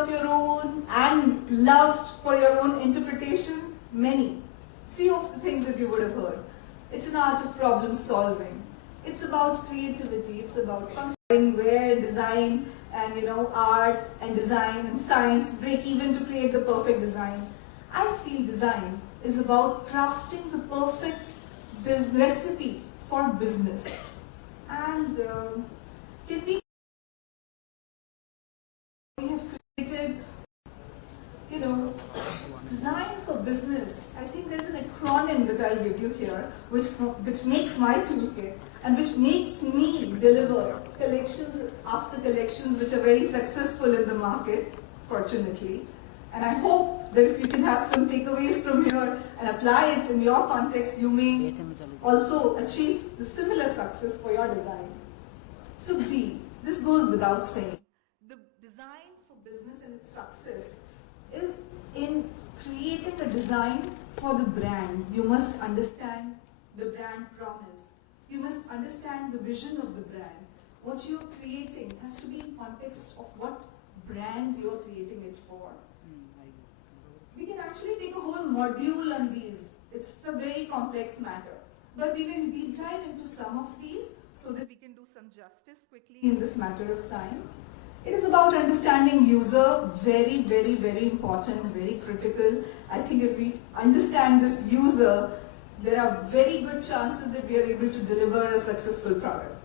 of your own and loved for your own interpretation? Many. Few of the things that you would have heard. It's an art of problem solving. It's about creativity. It's about functioning where design and art and design and science break even to create the perfect design. I feel design is about crafting the perfect recipe for business. And we have created, design for business. I think there's an acronym that I'll give you here, which makes my toolkit and which makes me deliver collections after collections which are very successful in the market, fortunately. And I hope that if you can have some takeaways from here and apply it in your context, you may also achieve the similar success for your design. So B, this goes without saying. The design for business and its success is in creating a design for the brand. You must understand the brand promise. You must understand the vision of the brand. What you're creating has to be in context of what brand you're creating it for. We can actually take a whole module on these. It's a very complex matter. But we will deep dive into some of these so that we can do some justice quickly in this matter of time. It is about understanding user, very, very, very important, very critical. I think if we understand this user, there are very good chances that we are able to deliver a successful product.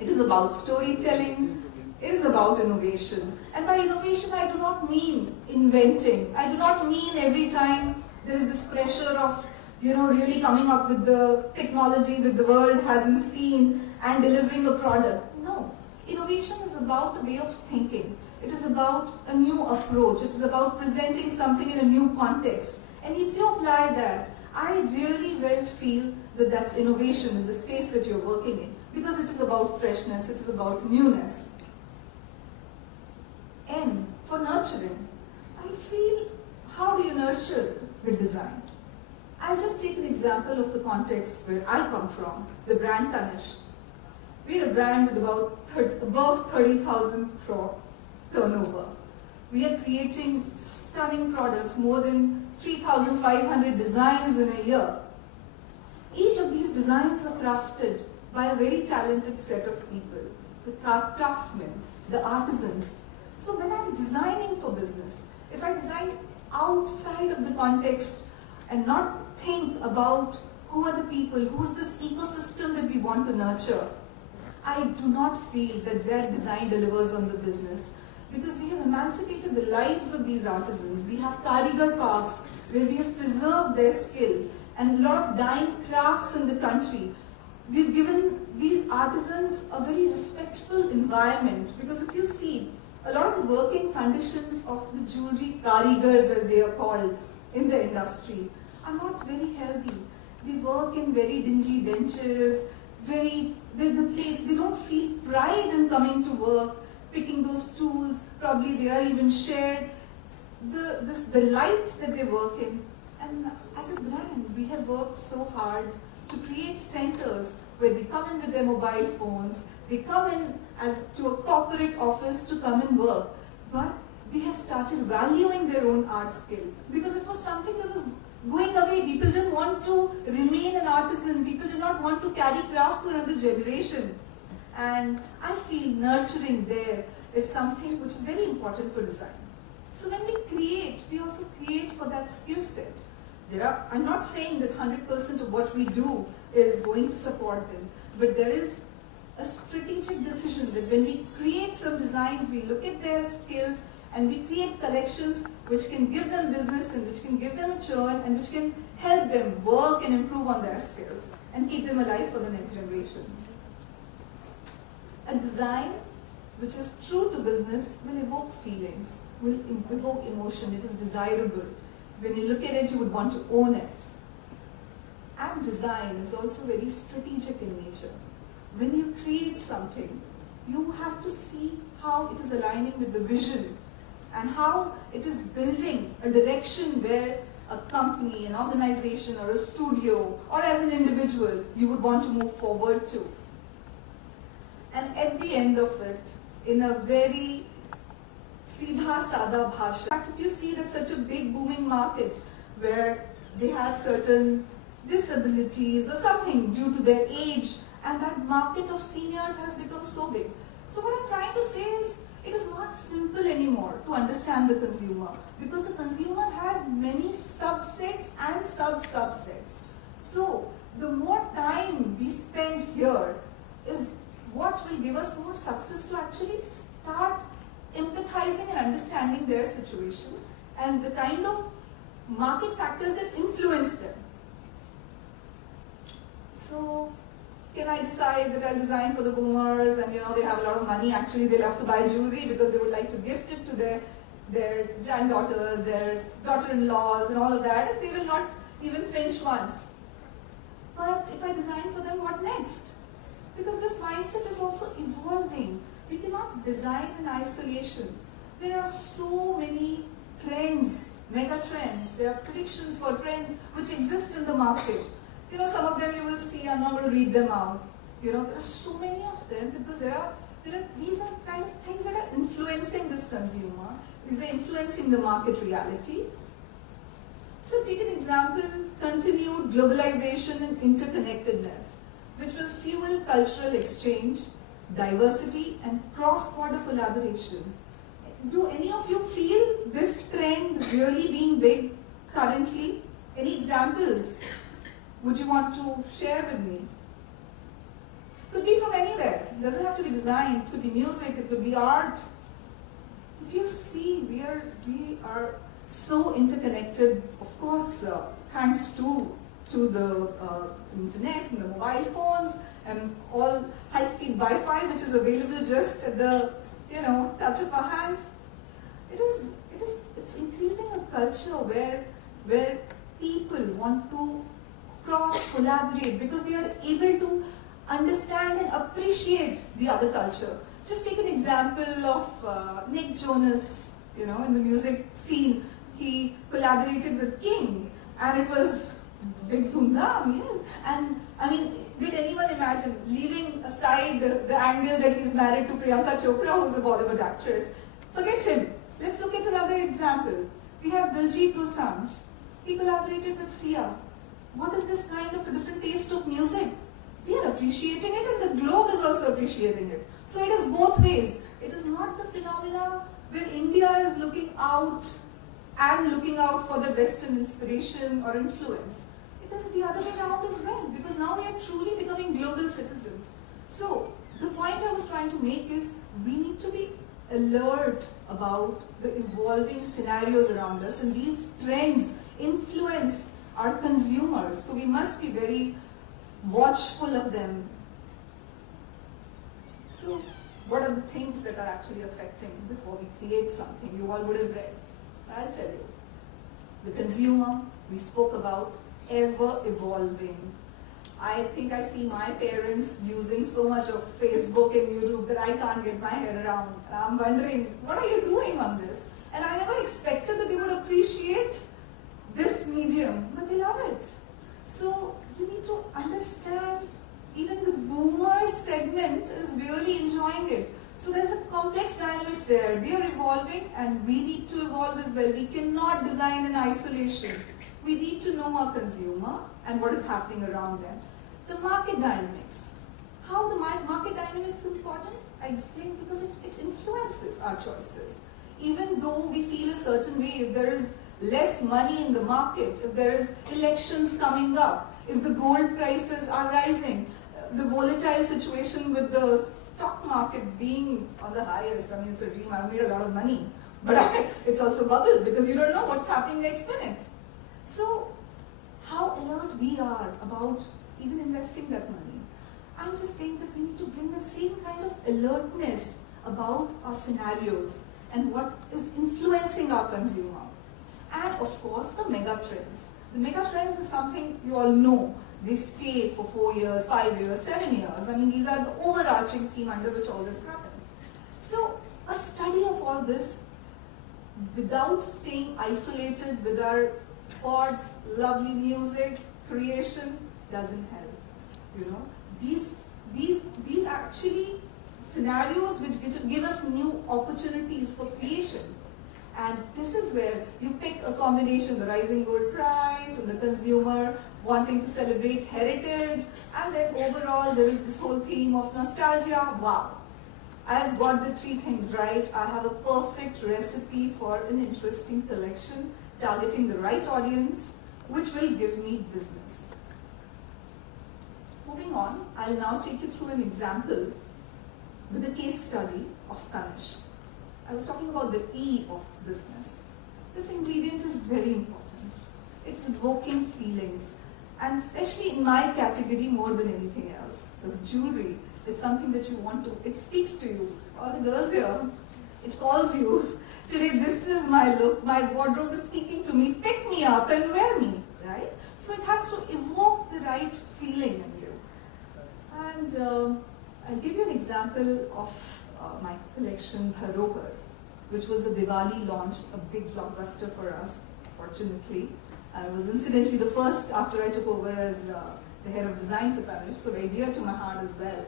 It is about storytelling. It is about innovation. And by innovation, I do not mean inventing. I do not mean every time there is this pressure of, really coming up with the technology that the world hasn't seen and delivering a product. No. Innovation is about a way of thinking. It is about a new approach. It is about presenting something in a new context. And if you apply that, I really well feel that that's innovation in the space that you're working in, because it is about freshness, it is about newness. N, for nurturing. I feel, how do you nurture with design? I'll just take an example of the context where I come from, the brand Tanish. We're a brand with above 30,000 crore turnover. We are creating stunning products, more than 3,500 designs in a year. Each of these designs are crafted by a very talented set of people, the craftsmen, the artisans. So when I'm designing for business, if I design outside of the context and not think about who are the people, who's this ecosystem that we want to nurture, I do not feel that their design delivers on the business, because we have emancipated the lives of these artisans. We have Karigar parks where we have preserved their skill, and a lot of dying crafts in the country. We've given these artisans a very respectful environment, because if you see, a lot of the working conditions of the jewelry karigars, as they are called in the industry, are not very healthy. They work in very dingy benches, they don't feel pride in coming to work, picking those tools, probably they are even shared. The light that they work in. And as a brand, we have worked so hard to create centers where they come in with their mobile phones, they come in to a corporate office to come and work, but they have started valuing their own art skill, because it was something that was going away. People didn't want to remain an artisan. People did not want to carry craft to another generation. And I feel nurturing there is something which is very important for design. So when we create, we also create for that skill set. I'm not saying that 100% of what we do is going to support them, but there is a strategic decision that when we create some designs, we look at their skills and we create collections which can give them business and which can give them a churn and which can help them work and improve on their skills and keep them alive for the next generations. A design which is true to business will evoke feelings, will evoke emotion. It is desirable. When you look at it, you would want to own it. And design is also very strategic in nature. When you create something, you have to see how it is aligning with the vision and how it is building a direction where a company, an organization, or a studio, or as an individual, you would want to move forward to. And at the end of it, in a very Seedha Sada Bhasha. In fact, if you see that such a big booming market where they have certain disabilities or something due to their age, and that market of seniors has become so big. So what I'm trying to say is, it is not simple anymore to understand the consumer, because the consumer has many subsets and sub-subsets. So the more time we spend here is what will give us more success to actually start empathizing and understanding their situation and the kind of market factors that influence them. So, can I decide that I'll design for the boomers and they have a lot of money, actually they love to buy jewelry because they would like to gift it to their granddaughters, their daughter-in-laws and all of that, and they will not even flinch once. But if I design for them, what next? Because this mindset is also evolving. We cannot design in isolation. There are so many trends, mega trends, there are predictions for trends which exist in the market. Some of them you will see, I'm not going to read them out. There are so many of them because these are kind of things that are influencing this consumer. These are influencing the market reality. So take an example, continued globalization and interconnectedness, which will fuel cultural exchange, diversity and cross-border collaboration. Do any of you feel this trend really being big currently? Any examples would you want to share with me? Could be from anywhere. It doesn't have to be design. It could be music. It could be art. If you see, we are so interconnected. Of course, thanks to the internet and the mobile phones and all high-speed Wi-Fi, which is available just at the touch of our hands. It's increasing a culture where people want to cross-collaborate because they are able to understand and appreciate the other culture. Just take an example of Nick Jonas, in the music scene. He collaborated with King and it was big dhum-dham, yes. And I mean, did anyone imagine, leaving aside the angle that he's married to Priyanka Chopra, who's a Bollywood actress? Forget him. Let's look at another example. We have Diljit Dosanjh. He collaborated with Sia. What is this kind of a different taste of music? We are appreciating it and the globe is also appreciating it. So it is both ways. It is not the phenomena where India is looking out for the Western inspiration or influence. It is the other way around as well, because now we are truly becoming global citizens. So the point I was trying to make is we need to be alert about the evolving scenarios around us, and these trends influence our consumers, so we must be very watchful of them. So what are the things that are actually affecting before we create something? You all would have read. I'll tell you. The consumer, we spoke about, ever evolving. I think I see my parents using so much of Facebook and YouTube that I can't get my head around. I'm wondering, what are you doing on this? And I never expected that they would appreciate this medium, but they love it. So you need to understand, even the boomer segment is really enjoying it. So there's a complex dynamics there. They are evolving and we need to evolve as well. We cannot design in isolation. We need to know our consumer and what is happening around them. The market dynamics. How the market dynamics is important? I explained because it influences our choices. Even though we feel a certain way, if there is less money in the market, if there is elections coming up, if the gold prices are rising, the volatile situation with the stock market being on the highest, I mean, it's a dream. I've made a lot of money, but it's also bubble because you don't know what's happening next minute. So how alert we are about even investing that money. I'm just saying that we need to bring the same kind of alertness about our scenarios and what is influencing our consumer. And of course, the mega trends. The mega trends is something you all know. They stay for 4 years, 5 years, 7 years. I mean, these are the overarching theme under which all this happens. So a study of all this without staying isolated with our pods, lovely music, creation, doesn't help. These actually scenarios which give us new opportunities for creation. And this is where you pick a combination, the rising gold price and the consumer wanting to celebrate heritage, and then overall there is this whole theme of nostalgia. Wow, I've got the three things right. I have a perfect recipe for an interesting collection, targeting the right audience, which will give me business. Moving on, I'll now take you through an example with a case study of Tanish. I was talking about the E of business. This ingredient is very important. It's evoking feelings, and especially in my category more than anything else. Because jewelry is something that you want to, it speaks to you. All the girls here, it calls you. Today this is my look, my wardrobe is speaking to me, pick me up and wear me, right? So it has to evoke the right feeling in you. And I'll give you an example of my collection, Dharohar, which was the Diwali launch, a big blockbuster for us, fortunately. And it was incidentally the first after I took over as the head of design for Tanish, so very dear to my heart as well.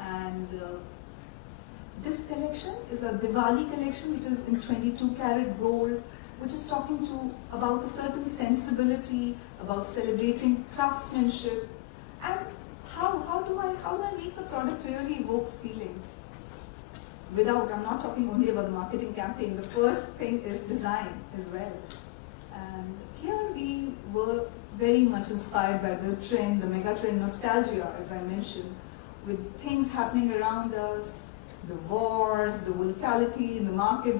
And this collection is a Diwali collection, which is in 22 karat gold, which is talking about a certain sensibility, about celebrating craftsmanship, and how do I make the product really evoke feelings? I'm not talking only about the marketing campaign, the first thing is design as well. And here we were very much inspired by the trend, the mega trend nostalgia, as I mentioned, with things happening around us, the wars, the volatility in the market.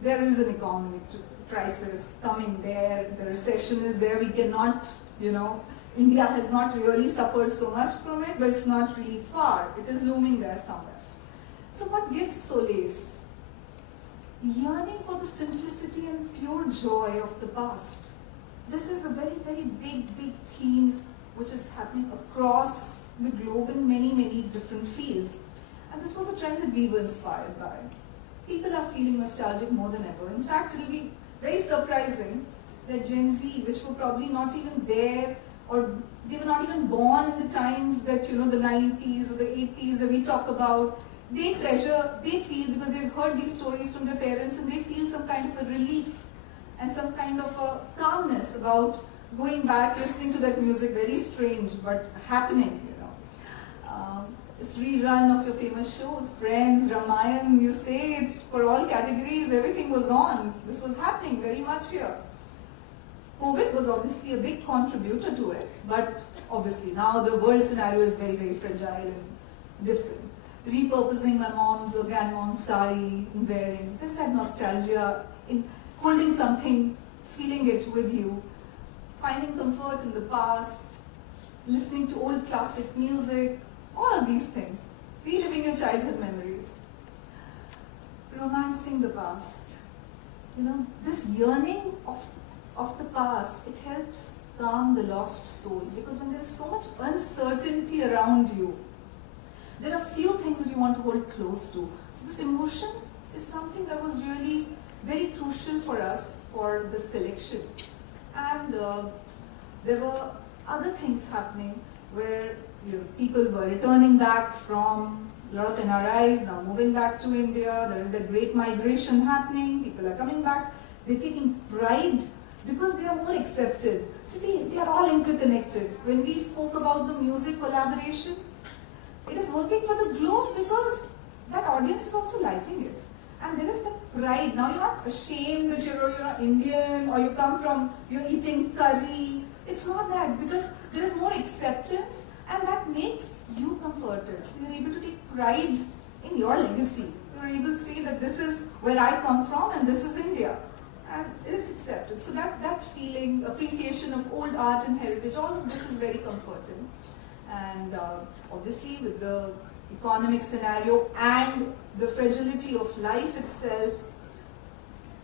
There is an economic crisis coming there, the recession is there, we cannot, India has not really suffered so much from it, but it's not really far, it is looming there somewhere. So what gives solace? Yearning for the simplicity and pure joy of the past. This is a very, very big theme which is happening across the globe in many, many different fields. And this was a trend that we were inspired by. People are feeling nostalgic more than ever. In fact, it will be very surprising that Gen Z, which were probably not even there, or they were not even born in the times that, the 90s or the 80s that we talk about, they treasure, they feel, because they've heard these stories from their parents, and they feel some kind of a relief and some kind of a calmness about going back, listening to that music, very strange, but happening, It's rerun of your famous shows, Friends, Ramayan, you say it for all categories, everything was on. This was happening very much here. COVID was obviously a big contributor to it, but obviously now the world scenario is very, very fragile and different. Repurposing my mom's or grandmom's sari and wearing, this had nostalgia in holding something, feeling it with you, finding comfort in the past, listening to old classic music, all of these things, reliving your childhood memories, romancing the past. This yearning of the past, it helps calm the lost soul, because when there's so much uncertainty around you, there are few things that you want to hold close to. So this emotion is something that was really very crucial for us for this collection. And there were other things happening where people were returning back from, a lot of NRIs now moving back to India. There is that great migration happening. People are coming back. They're taking pride because they are more accepted. See, they are all interconnected. When we spoke about the music collaboration, it is working for the globe because that audience is also liking it. And there is that pride. Now you're not ashamed that you're Indian or you're eating curry. It's not that, because there is more acceptance, and that makes you comforted. So you're able to take pride in your legacy. You're able to say that this is where I come from and this is India. And it is accepted. So that feeling, appreciation of old art and heritage, all of this is very comforting. And obviously with the economic scenario and the fragility of life itself,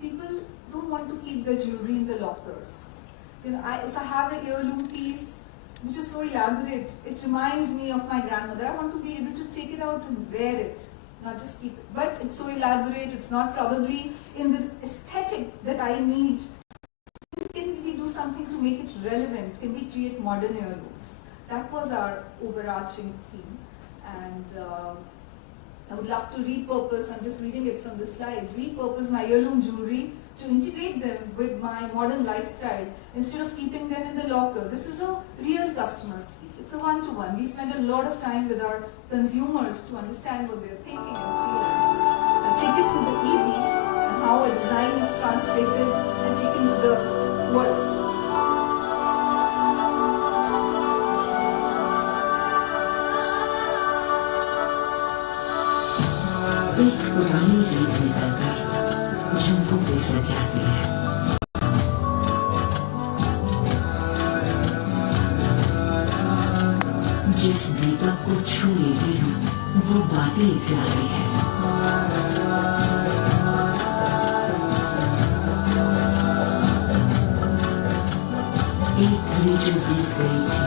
people don't want to keep their jewelry in the lockers. If I have an heirloom piece which is so elaborate, it reminds me of my grandmother. I want to be able to take it out and wear it, not just keep it. But it's so elaborate, it's not probably in the aesthetic that I need. Can we do something to make it relevant? Can we create modern heirlooms? That was our overarching theme. And I would love to repurpose, I'm just reading it from the slide, repurpose my heirloom jewelry to integrate them with my modern lifestyle instead of keeping them in the locker. This is a real customer speak. It's a one-to-one. We spend a lot of time with our consumers to understand what they're thinking and feeling. Take it through the EV and how a design is translated and taken to the world. एक पुरानी रीत निकलकर झुमकों पे सज जाती है। जिस दीपक को छू लेती हूँ वो बातें इतलाती है। एक घड़ी जो बीत गई थी,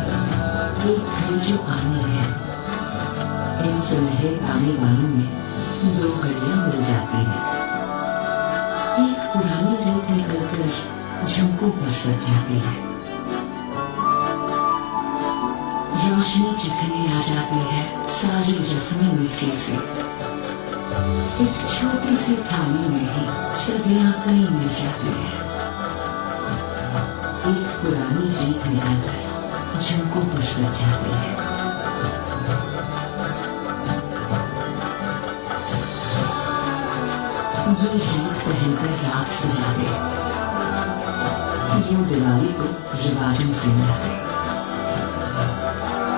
एक घड़ी जो आनी है, इन सुनहरे आने वालों में दो घड़ियां मिल जाती हैं। एक पुरानी रीत निकलकर झुमकों पर सज जाती है। रोशनी चिखने आ जाती है सारी रस्में मीठे से। एक छोटी सी थाली में ही सदियां कई मिल जाती है। एक पुरानी रीत निकलकर झुमकों पर सज जाती है। ये रीत पहनकर रात सजा दे, यूं दिवाली को रिवाजों से मिला दे।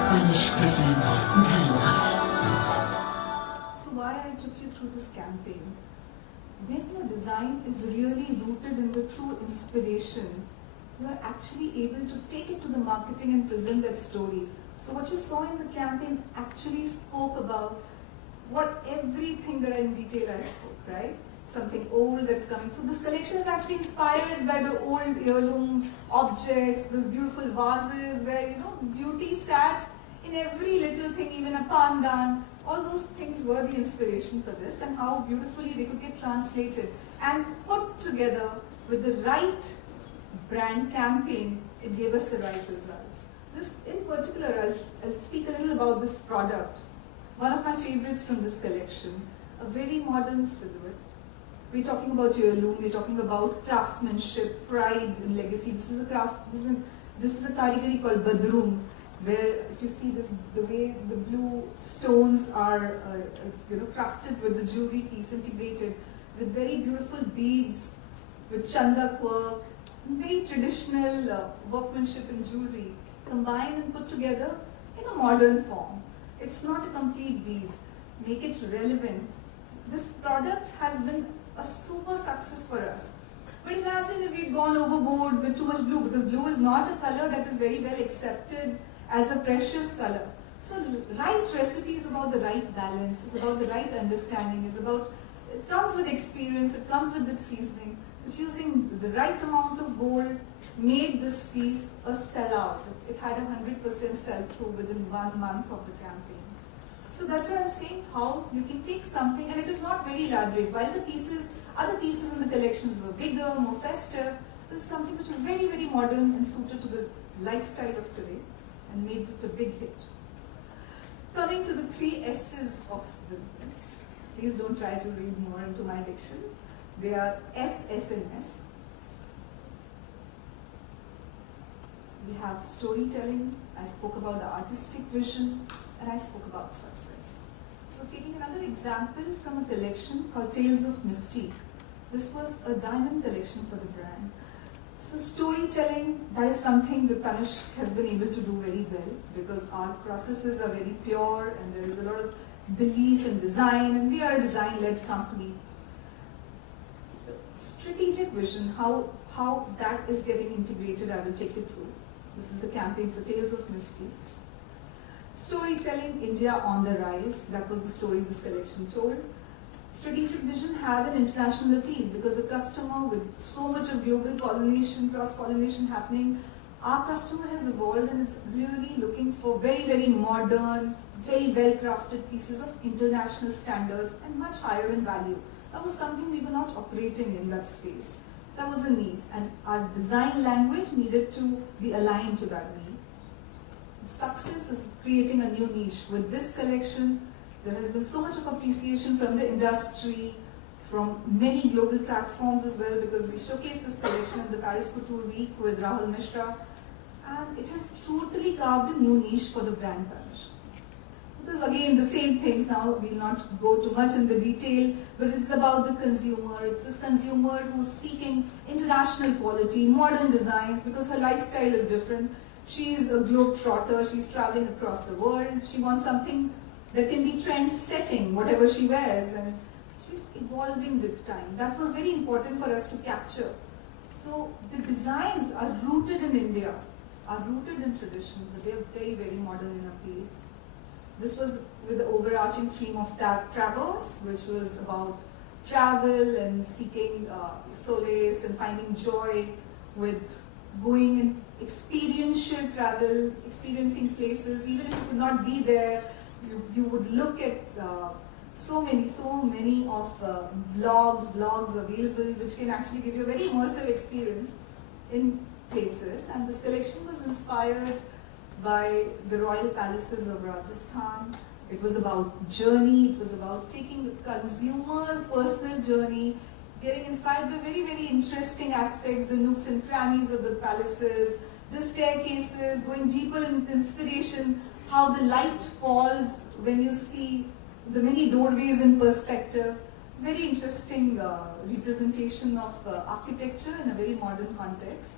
तनिष्क presents धरोहर। So why I took you through this campaign? When your design is really rooted in the true inspiration, you are actually able to take it to the marketing and present that story. So what you saw in the campaign actually spoke about what everything that in detail I spoke, right? Something old that's coming. So this collection is actually inspired by the old heirloom objects, those beautiful vases where, beauty sat in every little thing, even a pandan. All those things were the inspiration for this, and how beautifully they could get translated and put together with the right brand campaign. It gave us the right results. This in particular, I'll speak a little about this product. One of my favorites from this collection, a very modern silhouette. We're talking about heirloom, we're talking about craftsmanship, pride and legacy. This is a karigari called Badroom, where if you see this, the way the blue stones are crafted with the jewelry piece integrated with very beautiful beads, with chanda work, very traditional workmanship in jewelry, combined and put together in a modern form. It's not a complete bead. Make it relevant. This product has been a super success for us. But imagine if we'd gone overboard with too much blue, because blue is not a color that is very well accepted as a precious color. So right recipe is about the right balance, it's about the right understanding, it comes with experience, it comes with its seasoning. But using the right amount of gold made this piece a sellout. It had 100% sell-through within 1 month of the campaign. So that's what I'm saying, how you can take something, and it is not very elaborate. While the other pieces in the collections were bigger, more festive, this is something which was very, very modern and suited to the lifestyle of today and made it a big hit. Coming to the 3 S's of business. Please don't try to read more into my diction. They are S, S and S. We have storytelling. I spoke about the artistic vision, and I spoke about success. So taking another example from a collection called Tales of Mystique. This was a diamond collection for the brand. So storytelling, that is something that Tanishq has been able to do very well, because our processes are very pure and there is a lot of belief in design, and we are a design-led company. Strategic vision, how that is getting integrated, I will take you through. This is the campaign for Tales of Mystique. Storytelling, India on the rise, that was the story this collection told. Strategic vision have an international appeal, because the customer, with so much of global pollination, cross-pollination happening, our customer has evolved and is really looking for very, very modern, very well-crafted pieces of international standards and much higher in value. That was something we were not operating in that space. That was a need, and our design language needed to be aligned to that need. Success is creating a new niche. With this collection, There has been so much of appreciation from the industry, from many global platforms as well, because we showcased this collection in the Paris Couture Week with Rahul Mishra, and it has totally carved a new niche for the brand Tanish. Because again, the same things, now we'll not go too much in the detail, but it's about the consumer. It's this consumer who's seeking international quality, modern designs, because her lifestyle is different. She's a globetrotter, she's traveling across the world, she wants something that can be trend-setting, whatever she wears, and she's evolving with time. That was very important for us to capture. So the designs are rooted in India, are rooted in tradition, but they're very, very modern in appeal. This was with the overarching theme of Travels, which was about travel and seeking solace and finding joy with going in experiential travel, experiencing places. Even if you could not be there, you would look at so many of vlogs available, which can actually give you a very immersive experience in places. And this collection was inspired by the royal palaces of Rajasthan. It was about journey, it was about taking the consumer's personal journey, getting inspired by very, very interesting aspects, the nooks and crannies of the palaces, the staircases, going deeper into inspiration, how the light falls when you see the many doorways in perspective. Very interesting representation of architecture in a very modern context.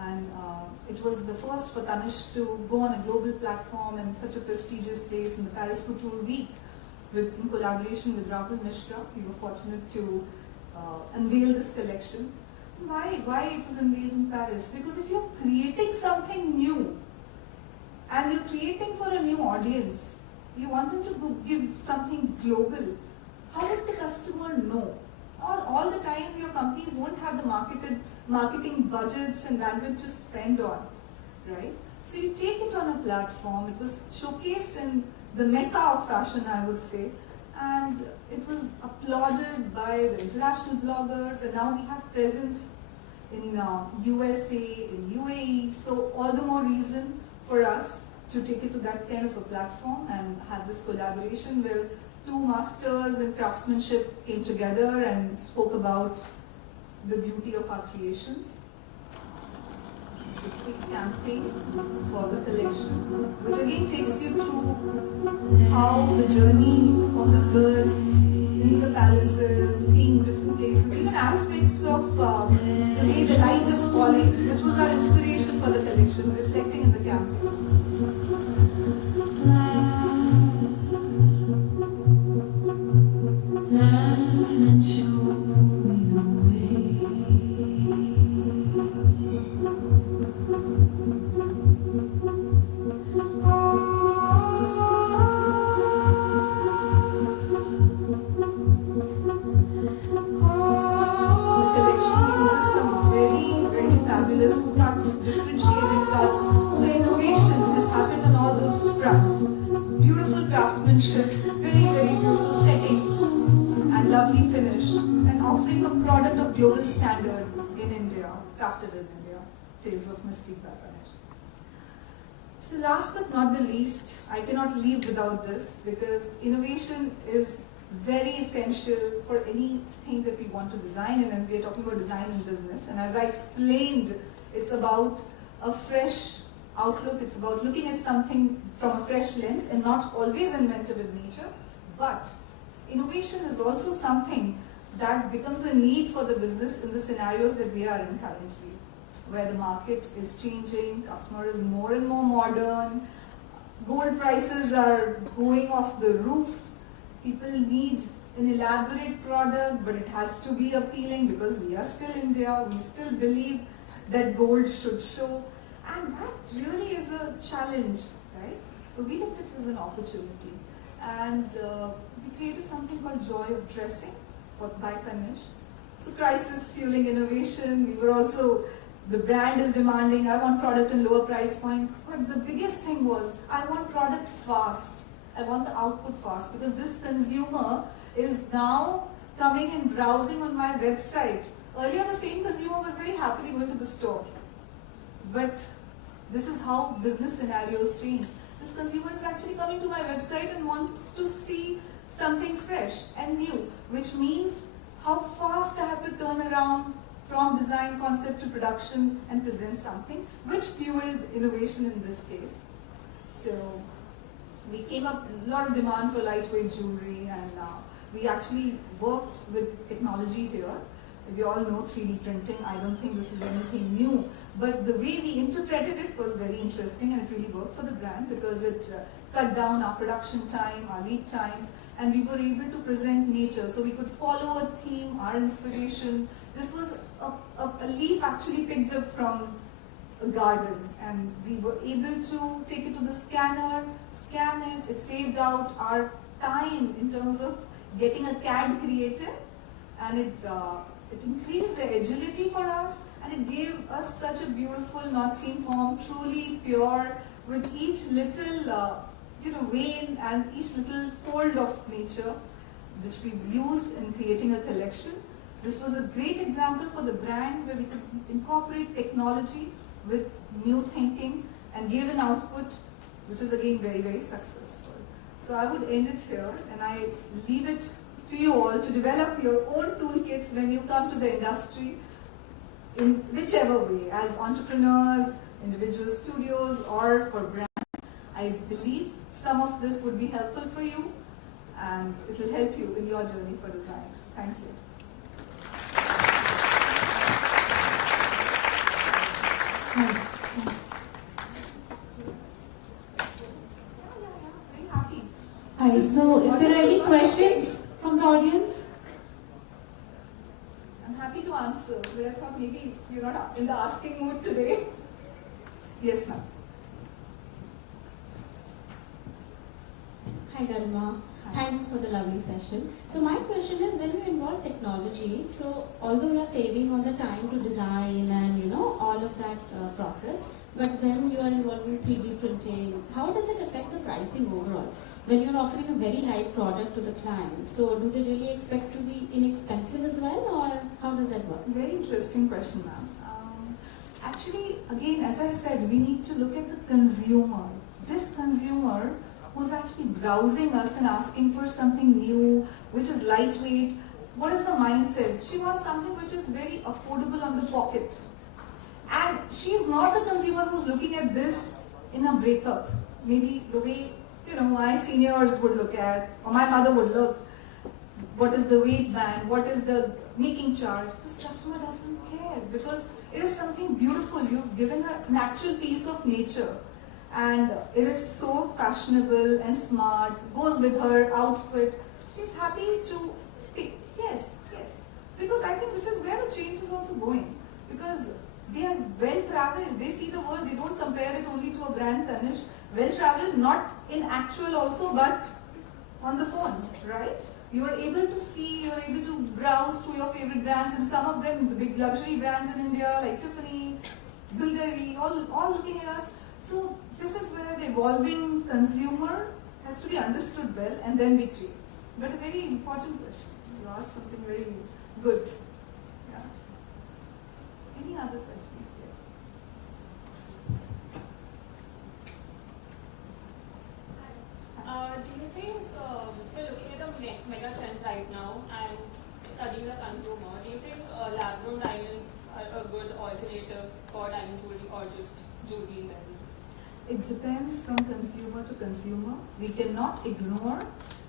And it was the first for Tanish to go on a global platform and such a prestigious place in the Paris Couture Week in collaboration with Rahul Mishra. We were fortunate to unveil this collection. Why it was unveiled in Paris? Because if you're creating something new and you're creating for a new audience, you want them to give something global, how would the customer know? All the time your companies won't have the marketing budgets and bandwidth to spend on, right? So you take it on a platform. It was showcased in the mecca of fashion, I would say, and it was applauded by the international bloggers, and now we have presence in USA, in UAE, so all the more reason for us to take it to that kind of a platform and have this collaboration where two masters in craftsmanship came together and spoke about the beauty of our creations. It's a quick campaign for the collection, which again takes you through how the journey of this girl in the palaces, seeing different places, even aspects of the way the light is falling, which was our inspiration for the collection, reflecting in the campaign. Cuts, differentiated cuts. So innovation has happened on all those fronts. Beautiful craftsmanship, very, very beautiful settings, and lovely finish, and offering a product of global standard in India, crafted in India. Tales of Mystique by Tanish. So last but not the least, I cannot leave without this, because innovation is very essential for anything that we want to design, and we are talking about design in business. And as I explained, it's about a fresh outlook. It's about looking at something from a fresh lens and not always inventive in nature. But innovation is also something that becomes a need for the business in the scenarios that we are in currently, where the market is changing, customer is more and more modern, gold prices are going off the roof. People need an elaborate product, but it has to be appealing because we are still India, we still believe that gold should show, and that really is a challenge, right? But we looked at it as an opportunity, and we created something called Joy of Dressing by Tanish. So crisis fueling innovation. We were also, the brand is demanding, I want product in lower price point, but the biggest thing was, I want product fast. I want the output fast, because this consumer is now coming and browsing on my website. Earlier, the same consumer was very happily going to the store. But this is how business scenarios change. The this consumer is actually coming to my website and wants to see something fresh and new, which means how fast I have to turn around from design concept to production and present something, which fueled innovation in this case. So we came up a lot of demand for lightweight jewelry, and we actually worked with technology here. We all know 3D printing. I don't think this is anything new, but the way we interpreted it was very interesting, and it really worked for the brand because it cut down our production time, our lead times, and we were able to present nature. So we could follow a theme, our inspiration. This was a leaf actually picked up from a garden, and we were able to take it to the scanner, scan it. It saved out our time in terms of getting a CAD created, and it increased the agility for us, and it gave us such a beautiful not seen form, truly pure, with each little vein and each little fold of nature, which we used in creating a collection. This was a great example for the brand where we could incorporate technology with new thinking and give an output which is again very, very successful. So I would end it here, and I leave it to you all to develop your own toolkits when you come to the industry in whichever way, as entrepreneurs, individual studios, or for brands. I believe some of this would be helpful for you, and it will help you in your journey for design. Thank you. Very happy. Hi, so if there are any questions from the audience? I'm happy to answer, but I thought maybe you're not in the asking mood today. Yes, ma'am. Hi, Garima. Thank you for the lovely session. So my question is, when you involve technology, so although you are saving all the time to design and all of that process, but when you are involved in 3D printing, how does it affect the pricing overall? When you're offering a very light product to the client, so do they really expect to be inexpensive as well, or how does that work? Very interesting question, ma'am. Actually, again, as I said, we need to look at the consumer. This consumer who's actually browsing us and asking for something new, which is lightweight. What is the mindset? She wants something which is very affordable on the pocket. And she is not the consumer who's looking at this in a breakup. Maybe the way my seniors would look at, or my mother would look. What is the weight band? What is the making charge? This customer doesn't care because it is something beautiful. You've given her an actual piece of nature. And it is so fashionable and smart, goes with her outfit. She's happy to pay. Yes. Because I think this is where the change is also going. Because they are well traveled, they see the world, they don't compare it only to a brand Tanish. Well traveled, not in actual also, but on the phone, right? You are able to see, you are able to browse through your favorite brands, and some of them, the big luxury brands in India like Tiffany, Bulgari, all looking at us. So this is where the evolving consumer has to be understood well, and then we create. But a very important question. You asked something very good. Yeah. Any other questions? Yes. Do you think, so looking at the mega trends right now and studying the consumer, do you think lab-grown diamonds are a good alternative for diamond jewelry or just jewelry in general? It depends from consumer to consumer. We cannot ignore,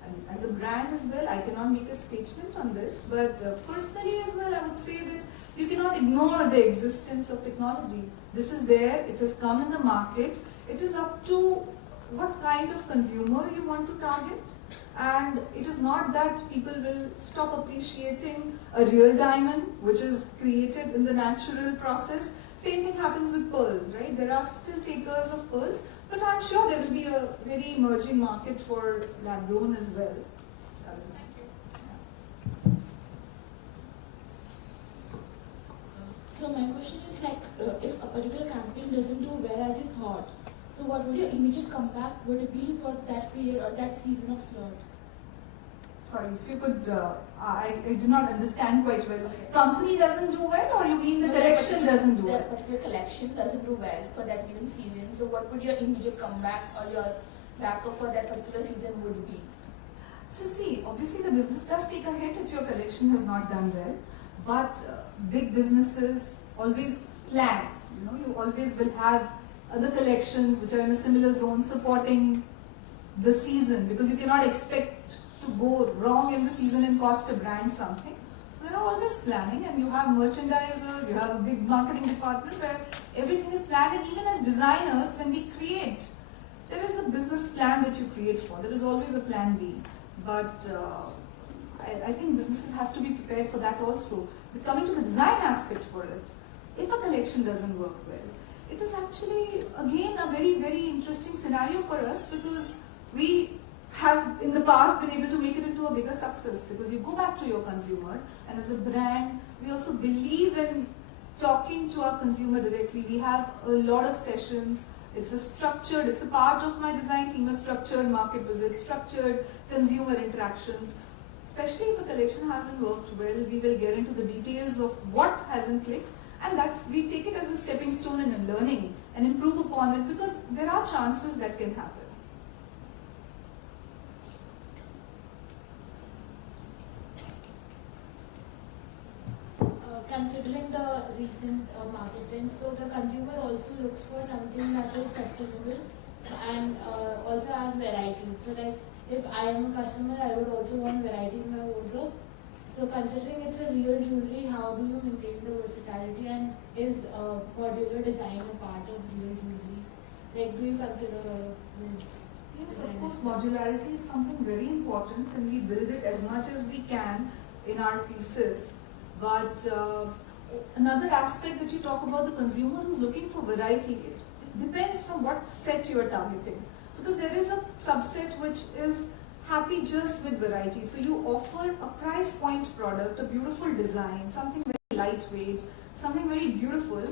and as a brand as well, I cannot make a statement on this, but personally as well, I would say that you cannot ignore the existence of technology. This is there, it has come in the market. It is up to what kind of consumer you want to target, and it is not that people will stop appreciating a real diamond which is created in the natural process. Same thing happens with pearls, right? There are still takers of pearls, but I'm sure there will be a very emerging market for lab grown as well. So my question is like, if a particular campaign doesn't do well as you thought, so what would your immediate comeback would it be for that period or that season of slot? Sorry, if you could I do not understand quite well. Okay. Company doesn't do well, or you mean the collection doesn't do well? That particular collection doesn't do well for that given season. So what would your immediate comeback or your backup for that particular season would be? So see, obviously the business does take a hit if your collection has not done well, but big businesses always plan. You always will have other collections which are in a similar zone supporting the season, because you cannot expect to go wrong in the season and cost a brand something. So there are always planning, and you have merchandisers, you have a big marketing department where everything is planned, and even as designers, when we create, there is a business plan that you create for. There is always a plan B. But I think businesses have to be prepared for that also. But coming to the design aspect for it, if a collection doesn't work well, it is actually again a very, very interesting scenario for us, because we have in the past been able to make it into a bigger success, because you go back to your consumer, and as a brand, we also believe in talking to our consumer directly. We have a lot of sessions. It's a part of my design team, a structured market visits, structured consumer interactions. Especially if a collection hasn't worked well, we will get into the details of what hasn't clicked, and we take it as a stepping stone in a learning and improve upon it, because there are chances that can happen. Considering the recent market trends, so the consumer also looks for something that is sustainable and also has variety. So like if I am a customer, I would also want variety in my wardrobe. So considering it's a real jewelry, how do you maintain the versatility, and is modular design a part of real jewelry? Like, do you consider all of this? Yes, of course, modularity is something very important, and we build it as much as we can in our pieces. But another aspect that you talk about, the consumer who's looking for variety, it depends from what set you are targeting. Because there is a subset which is happy just with variety. So you offer a price point product, a beautiful design, something very lightweight, something very beautiful.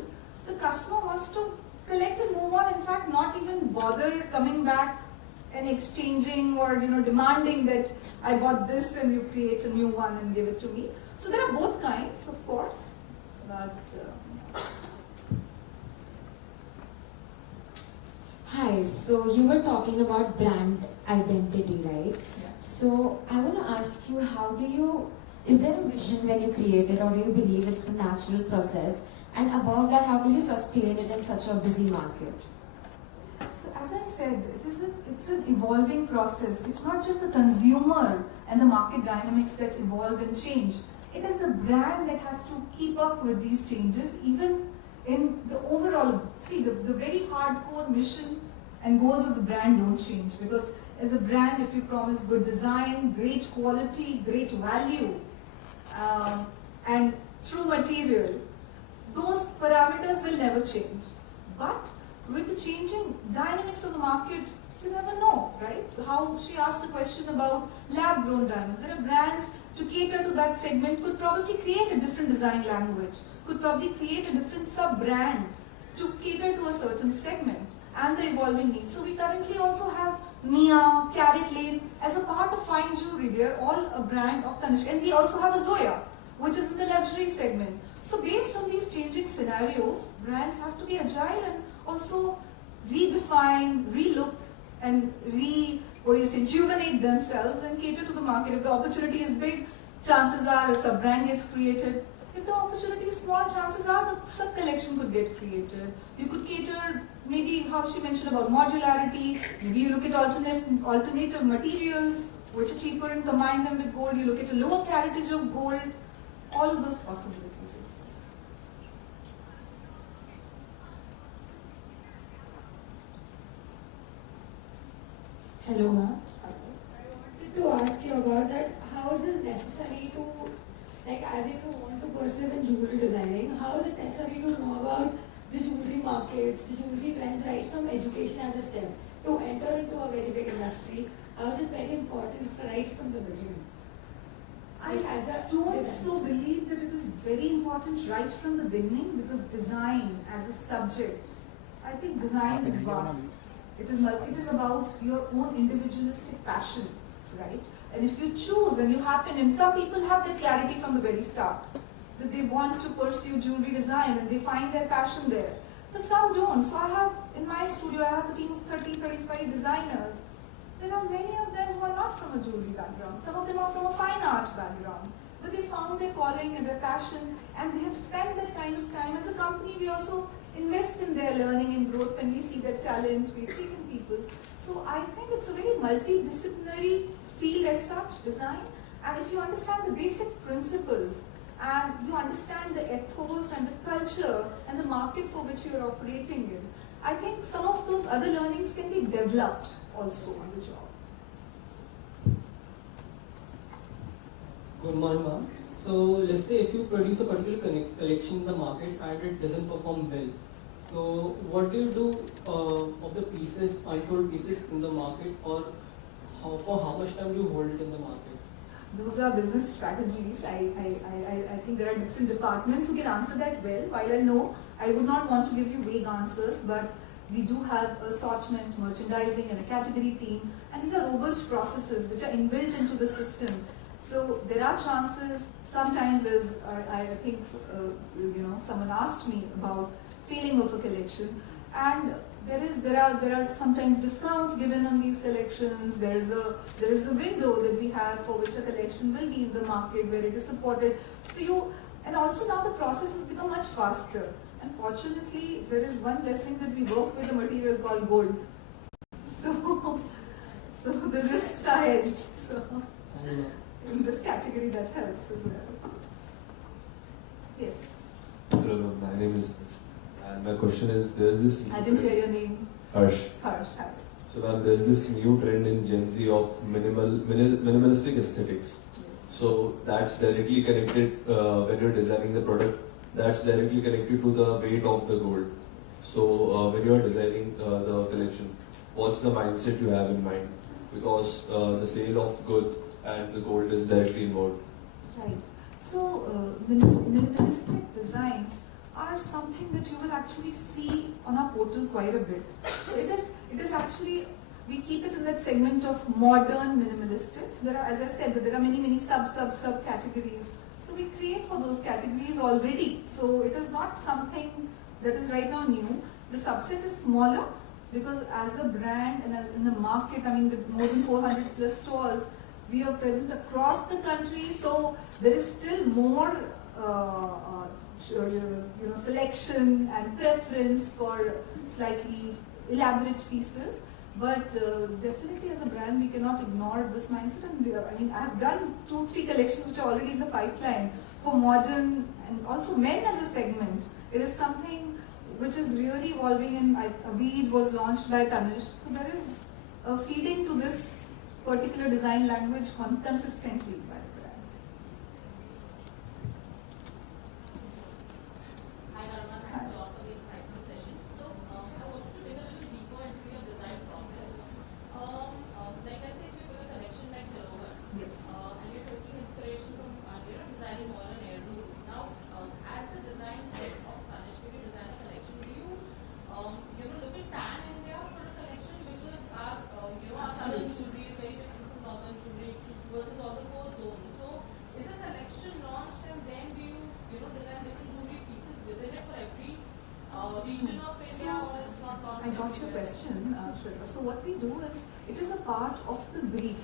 The customer wants to collect and move on, in fact not even bother coming back and exchanging or demanding that I bought this and you create a new one and give it to me. So there are both kinds, of course, but Hi, so you were talking about brand identity, right? yeah. So I want to ask you, is there a vision when you create it, or do you believe it's a natural process? And about that, how do you sustain it in such a busy market? So as I said, it's an evolving process. It's not just the consumer and the market dynamics that evolve and change. It is the brand that has to keep up with these changes, even in the overall, see the very hardcore mission and goals of the brand don't change, because as a brand, if you promise good design, great quality, great value, and true material, those parameters will never change. But with the changing dynamics of the market, you never know, right? How she asked a question about lab-grown diamonds. There are brands to cater to that segment could probably create a different design language, could probably create a different sub-brand to cater to a certain segment and the evolving needs. So we currently also have Mia, Carrot Lane as a part of fine jewelry. They are all a brand of Tanishq. And we also have a Zoya, which is in the luxury segment. So based on these changing scenarios, brands have to be agile and also redefine, relook and rejuvenate themselves and cater to the market. If the opportunity is big, chances are a sub-brand gets created. If the opportunity is small, chances are the sub-collection could get created. You could cater, maybe how she mentioned about modularity, maybe you look at alternative materials which are cheaper and combine them with gold. You look at a lower caratage of gold. All of those possibilities exist. Hello, ma'am. I wanted to ask you about that. How is it necessary to, like, as if you want to pursue in jewelry designing, how is it necessary to know about the jewelry markets, the jewelry trends, right from education as a step to enter into a very big industry? How is it very important right from the beginning? I As a don't designer. so believe that it is very important right from the beginning, because design as a subject, I think design is vast. It is about your own individualistic passion, right? And if you choose and you happen, and some people have that clarity from the very start, that they want to pursue jewelry design and they find their passion there. But some don't. So I have, in my studio, I have a team of 30, 35 designers. There are many of them who are not from a jewelry background. Some of them are from a fine art background. But they found their calling and their passion, and they have spent that kind of time. As a company, we also invest in their learning and growth when we see their talent. We've taken people. So I think it's a very multidisciplinary field as such, design. And if you understand the basic principles, and you understand the ethos and the culture and the market for which you are operating in, I think some of those other learnings can be developed also on the job. Good morning, ma'am. So let's say if you produce a particular collection in the market and it doesn't perform well, so what do you do of the pieces, unsold pieces in the market, or for how much time do you hold it in the market? Those are business strategies. I think there are different departments who can answer that well. While I know I would not want to give you vague answers, but we do have assortment, merchandising, and a category team, and these are robust processes which are inbuilt into the system. So there are chances. Sometimes, as I think someone asked me about failing of a collection, and there are sometimes discounts given on these collections. There is a window that we have for which a collection will be in the market where it is supported. And also now the process has become much faster. And fortunately, there is one blessing that we work with a material called gold. So the risks are hedged. So in this category, that helps as well. Yes. Hello, my name is Harsh. And my question is, there's this new I didn't trend. hear your name. Harsh. Harsh. Hi. So ma'am, there's this new trend in Gen Z of minimalistic aesthetics. Yes. So that's directly connected when you're designing the product. That's directly connected to the weight of the gold. So when you are designing the collection, what's the mindset you have in mind? Because the sale of goods and the gold is directly involved. Right. So minimalistic designs are something that you will actually see on our portal quite a bit. So it is actually, we keep it in that segment of modern minimalistics. There are, as I said, there are many sub categories. So we create for those categories already. So it is not something that is right now new. The subset is smaller because as a brand and in the market, I mean, with more than 400 plus stores, we are present across the country. So there is still more selection and preference for slightly elaborate pieces. But definitely as a brand, we cannot ignore this mindset. And I have done 2-3 collections which are already in the pipeline for modern and also men as a segment. It is something which is really evolving, and Weed was launched by Tanish. So there is a feeding to this particular design language consistently by the brand. Hi Narma, thanks a lot for the insightful session. So I wanted to dig a little deeper into your design process. Like let's say if you do a collection like Jerovan, Yes. and you're taking inspiration from designing all an heirlooms. Now, as the design head of Tanish, when you design a collection, do you look at pan India for a collection, because our southern jewelry is very different from northern jewelry versus all the 4 zones. So is a collection launched and then do you design different jewelry pieces within it for every region of India, or it's not launched? I got your everywhere? question, Shweta. So what we do is, it is a part of the brief.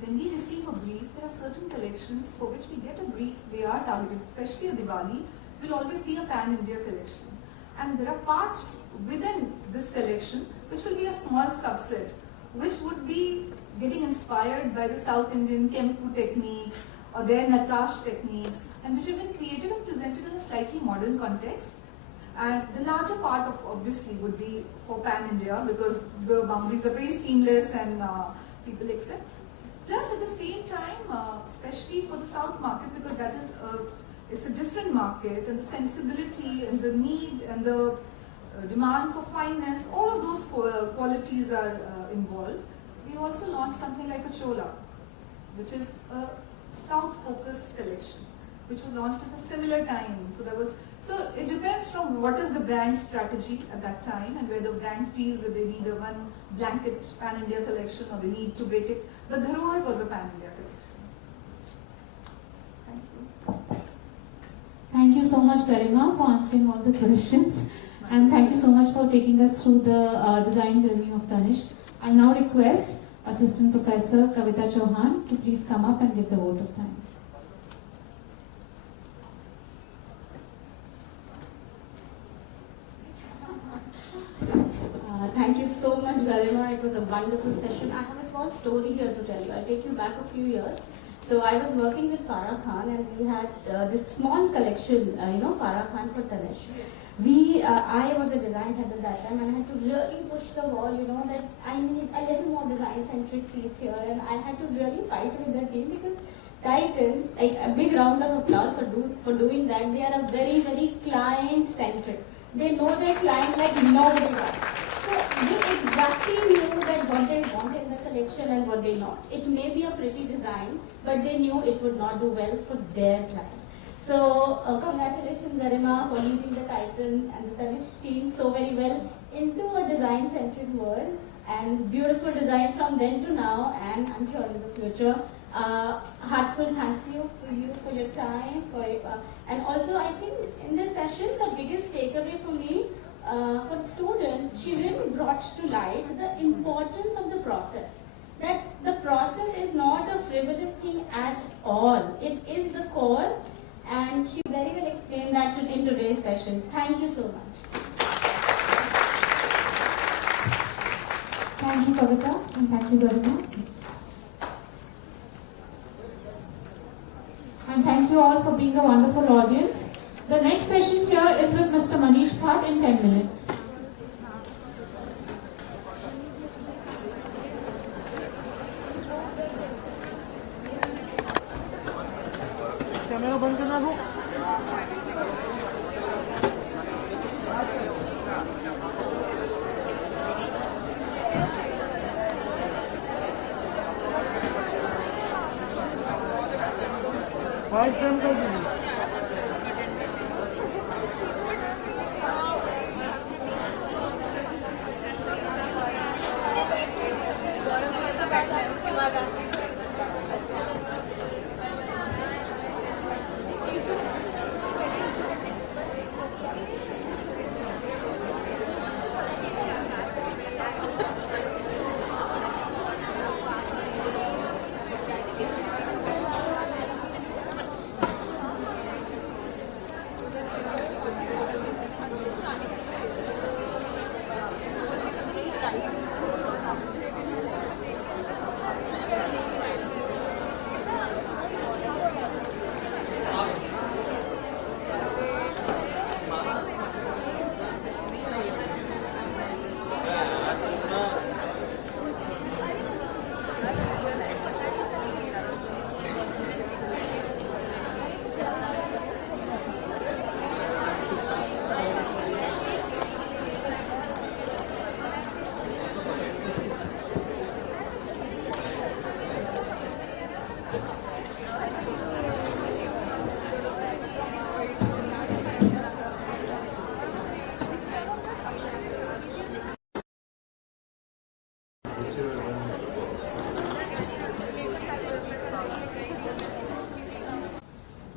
When we receive a brief, there are certain collections for which we get a brief, they are targeted, especially a Diwali, will always be a pan-India collection. And there are parts within this collection which will be a small subset, which would be getting inspired by the South Indian Kempu techniques or their Nakash techniques, and which have been created and presented in a slightly modern context. And the larger part of obviously would be for pan-India, because the boundaries are pretty seamless and people accept. Plus at the same time, especially for the South market, because that is it's a different market, and the sensibility and the need and the demand for fineness, all of those qualities are involved. We also launched something like a Chola, which is a South-focused collection, which was launched at a similar time. So there was So it depends from what is the brand strategy at that time and where the brand feels that they need a one blanket pan-India collection or they need to break it. But Dharohar was a pan-India collection. Thank you. Thank you so much, Garima, for answering all the questions. And thank you so much for taking us through the design journey of Tanishq. I now request Assistant Professor Kavita Chauhan to please come up and give the vote of thanks. Thank you so much, Garima. It was a wonderful session. I have a small story here to tell you. I'll take you back a few years. So I was working with Farah Khan and we had this small collection, Farah Khan for Tanishq. I was the design head at that time and I had to really push the wall, that I need a little more design-centric piece here, and I had to really fight with the team because Titan, like a big round of applause for doing that. They are a very, very client-centric. They know their client like nobody else. So they exactly knew that what they want in the collection and what they not. It may be a pretty design, but they knew it would not do well for their client. So congratulations, Garima, for leading the Titan and the Tanishq team so very well into a design-centric world, and beautiful designs from then to now, and I'm sure in the future. Heartfelt thank you for your time, and also I think in this session the biggest takeaway for me, for the students, she really brought to light the importance of the process. That the process is not a frivolous thing at all. It is the core, and she very well explained that in today's session. Thank you so much. Thank you, Kavita, and thank you, Garima. And thank you all for being a wonderful audience. The next session here is with Mr. Manish Bhatt in 10 minutes.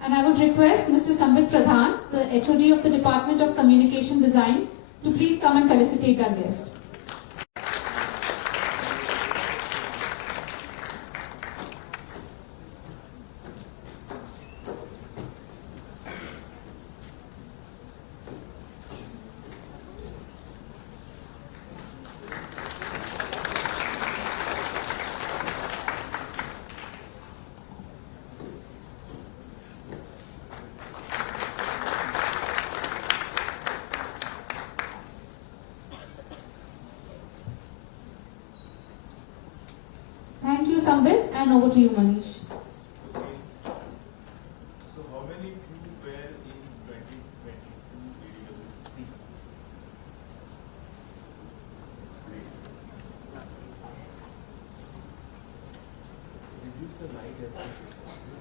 And I would request Mr. Sambit Pradhan, the HOD of the Department of Communication Design, to please come and felicitate our guest. Thank you, Sambit, and over to you, Manish. So how many of you were in 2022 ADWC? It's great. Reduce the light as much as possible.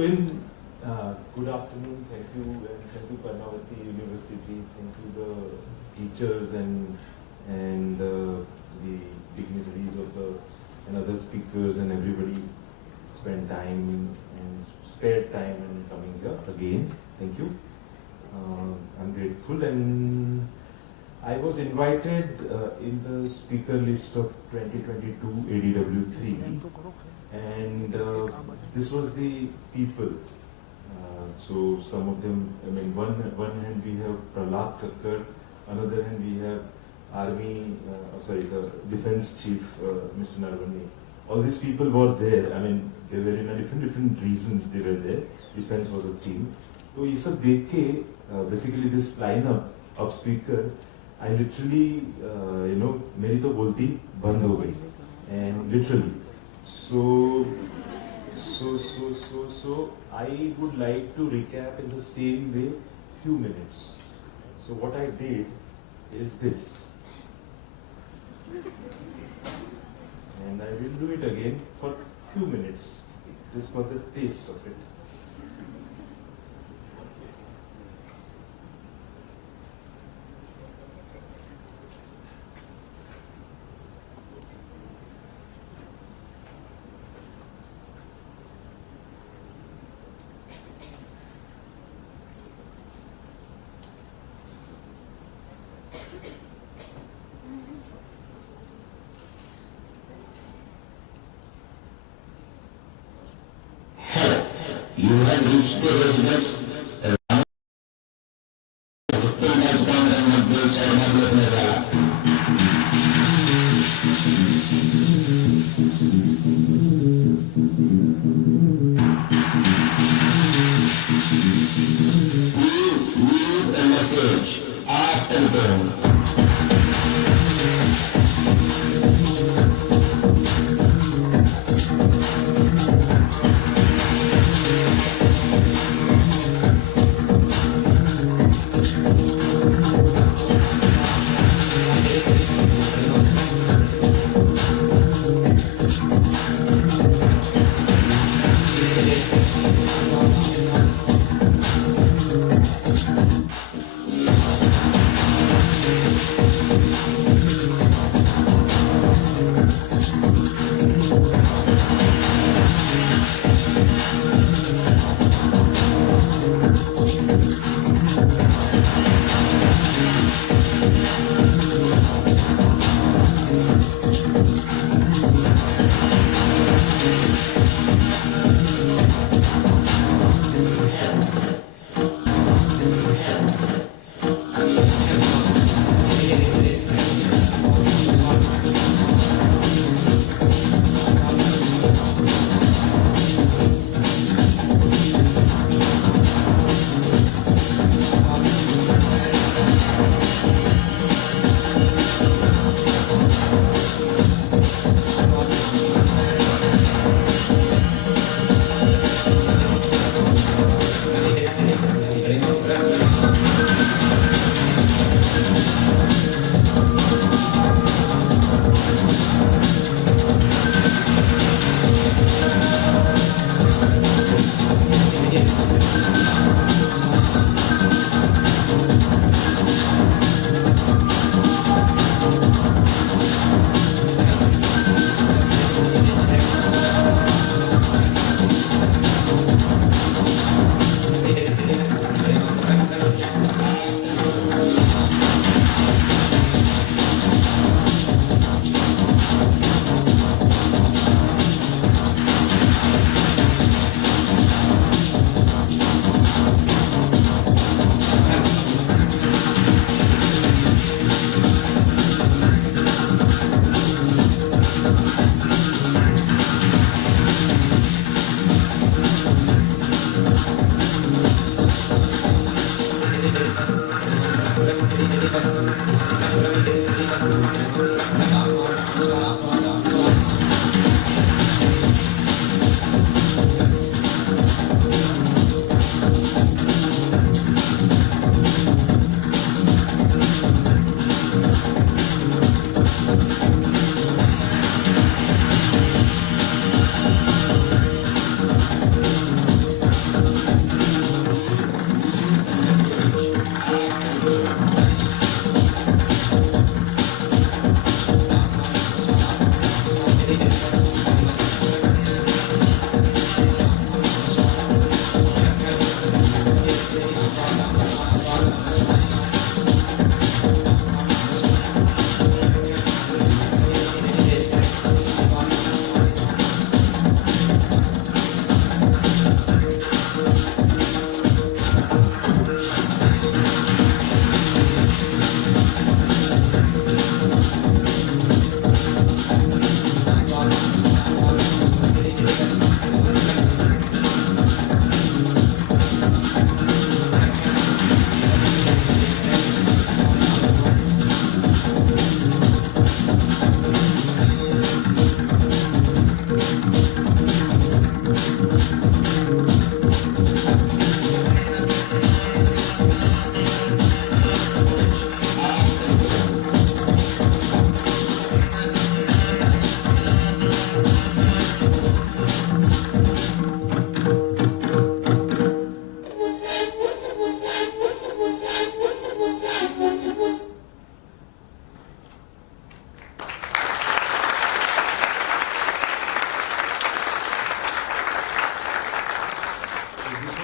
So good afternoon, thank you, and thank you Karnavati University, thank you the teachers and the dignitaries of the and other speakers and everybody spent time and spared time and coming here again. Thank you. I'm grateful, and I was invited in the speaker list of 2022 ADW3, and this was the people. So some of them, I mean, one hand we have Prahlad Thakkar, another hand we have the defense chief, Mr. Narvani. All these people were there. I mean, they were in a different reasons they were there. Defense was a team. So ये सब देख के basically this lineup of speaker, I literally मेरी तो बोलती बंद हो गई, and literally. So I would like to recap in the same way few minutes. So what I did is this, and I will do it again for few minutes, just for the taste of it. You have reached the residence leave a message after the tone.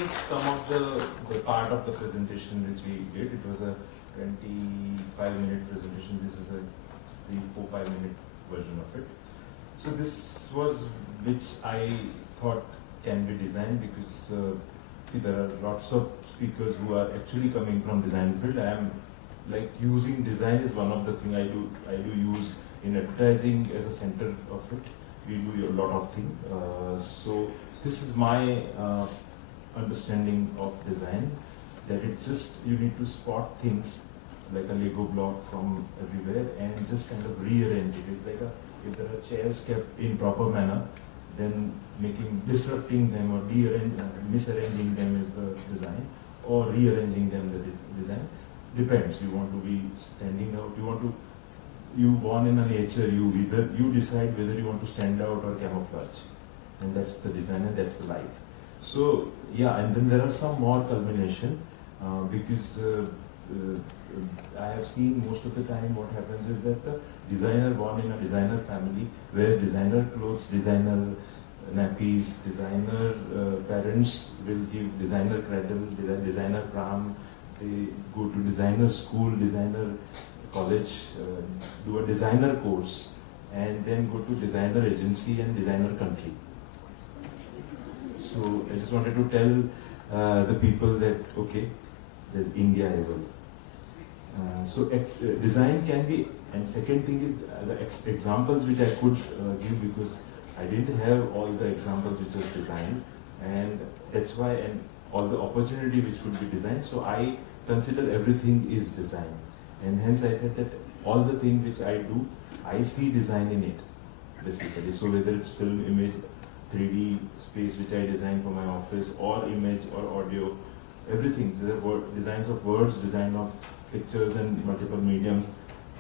was some of the part of the presentation which we did. It was a 25-minute presentation. This is a 3-4-5-minute version of it. So this was which I thought can be designed because see, there are lots of speakers who are actually coming from design field. I am like using design is one of the things I do use in advertising as a center of it. We do a lot of things. So this is my understanding of design, that it's just you need to spot things like a Lego block from everywhere and just kind of rearrange it. It's like if there are chairs kept in proper manner, then disrupting them or misarranging them is the design, or rearranging them the design. Depends. You want to be standing out. You born in a nature. You decide whether you want to stand out or camouflage, and that's the design and that's the life. So yeah, and then there are some more culmination because I have seen most of the time what happens is that the designer born in a designer family, where designer clothes, designer nappies, designer parents will give designer cradle, designer pram, they go to designer school, designer college, do a designer course, and then go to designer agency and designer country. So I just wanted to tell the people that, okay, there's India level. Design can be, and second thing is the examples which I could give, because I didn't have all the examples which was designed, and that's why, and all the opportunity which could be designed. So I consider everything is design, and hence I said that all the things which I do, I see design in it, basically. So whether it's film, image, 3D space which I design for my office, or image or audio, everything. There are designs of words, design of pictures and multiple mediums,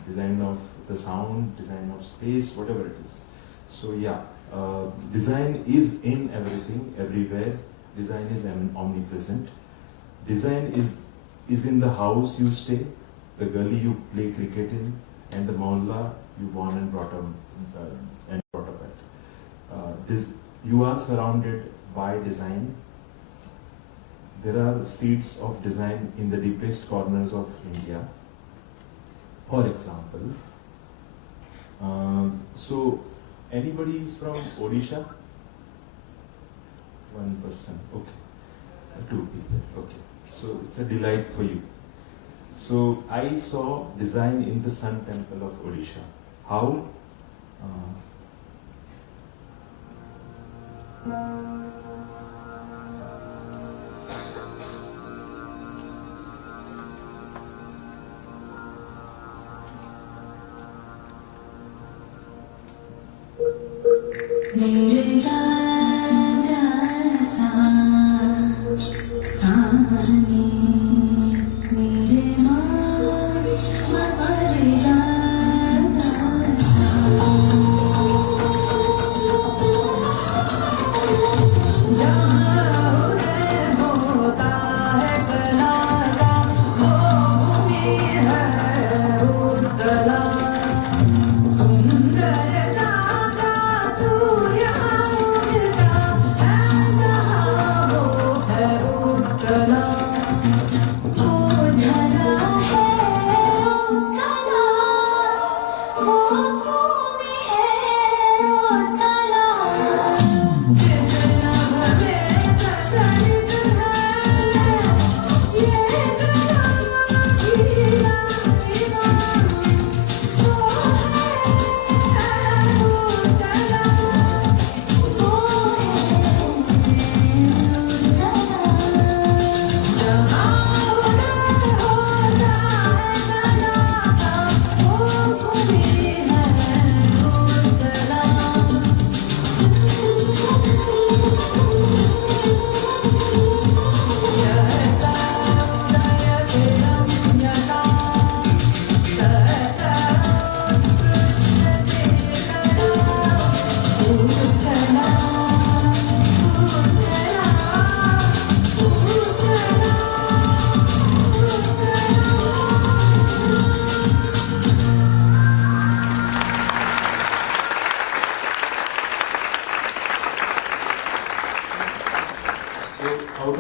design of the sound, design of space, whatever it is. So yeah, design is in everything, everywhere. Design is omnipresent. Design is in the house you stay, the gully you play cricket in, and the mohalla you born and brought up at. You are surrounded by design. There are seeds of design in the deepest corners of India. For example, so anybody is from Odisha? One person, okay. 2 people, okay. So it's a delight for you. So I saw design in the Sun Temple of Odisha. How?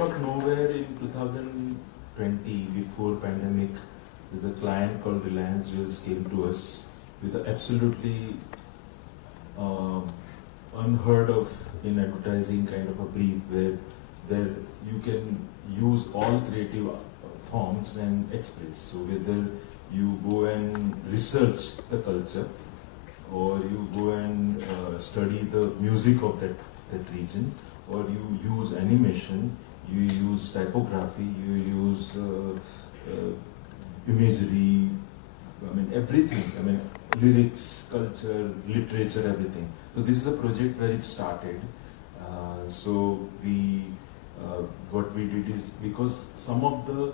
of nowhere in 2020, before pandemic, there's a client called Reliance Jewels came to us with an absolutely unheard of in advertising kind of a brief where there you can use all creative forms and express. So whether you go and research the culture or you go and study the music of that region, or you use animation, you use typography, you use imagery, I mean everything, I mean lyrics, culture, literature, everything. So this is a project where it started. So we, what we did is, because some of the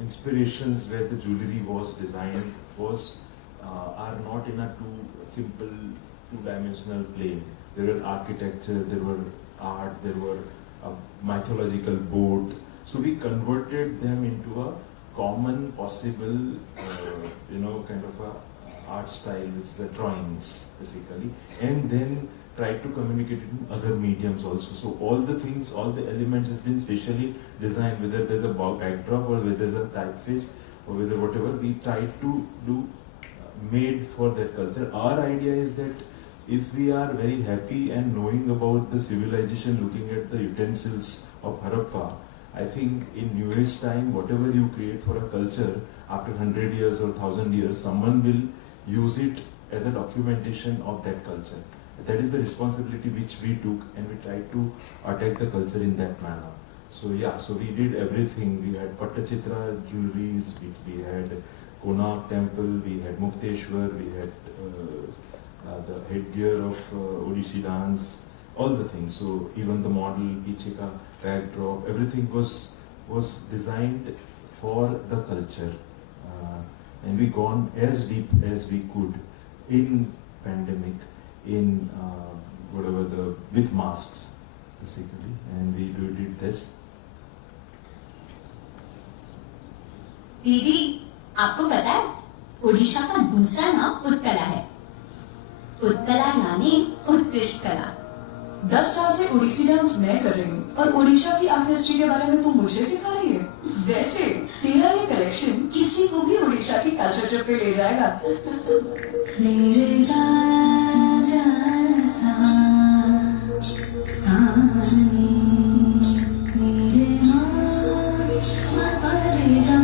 inspirations where the jewelry was designed was are not in a simple two-dimensional plane. There were architecture, there were art, there were a mythological boat. So we converted them into a common possible, kind of a art style, which is a drawings basically, and then try to communicate it in other mediums also. So all the things, all the elements has been specially designed, whether there's a backdrop or whether there's a typeface or whether whatever, we try to do made for that culture. Our idea is that if we are very happy and knowing about the civilization, looking at the utensils of Harappa, I think in New Age time, whatever you create for a culture, after 100 years or 1000 years, someone will use it as a documentation of that culture. That is the responsibility which we took, and we tried to attack the culture in that manner. So yeah, so we did everything. We had Pattachitra jewelries, we had Konark temple, we had Mukteshwar, we had the headgear of Odissi dance, all the things. So even the model, Pichika, backdrop, everything was designed for the culture. And we gone as deep as we could in pandemic, in with masks basically, and we did this. दीदी, आपको पता है ओडिशा का दूसरा नाम उत्कला है। उत्कला यानी उत्कृष्ट कला। 10 साल से ओडिसी डांस मैं कर रही हूँ और ओडिशा की आर्ट हिस्ट्री के बारे में तू मुझे सिखा रही है। वैसे तेरा ये कलेक्शन किसी को भी ओडिशा की कल्चर ट्रिप पे ले जाएगा। मेरे राजा सानी मेरे माँ परे जा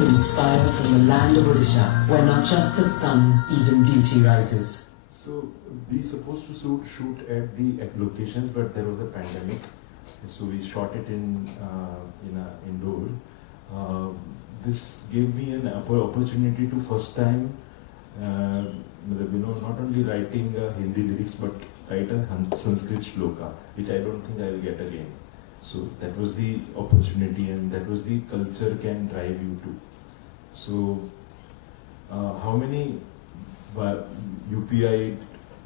Inspired from the land of Odisha, where not just the sun, even beauty rises. So we supposed to shoot at the locations, but there was a pandemic, so we shot it in a indoor. This gave me an opportunity to first time, not only writing Hindi lyrics, but write a Sanskrit shloka, which I don't think I will get again. So that was the opportunity, and that was the culture can drive you to. So how many UPI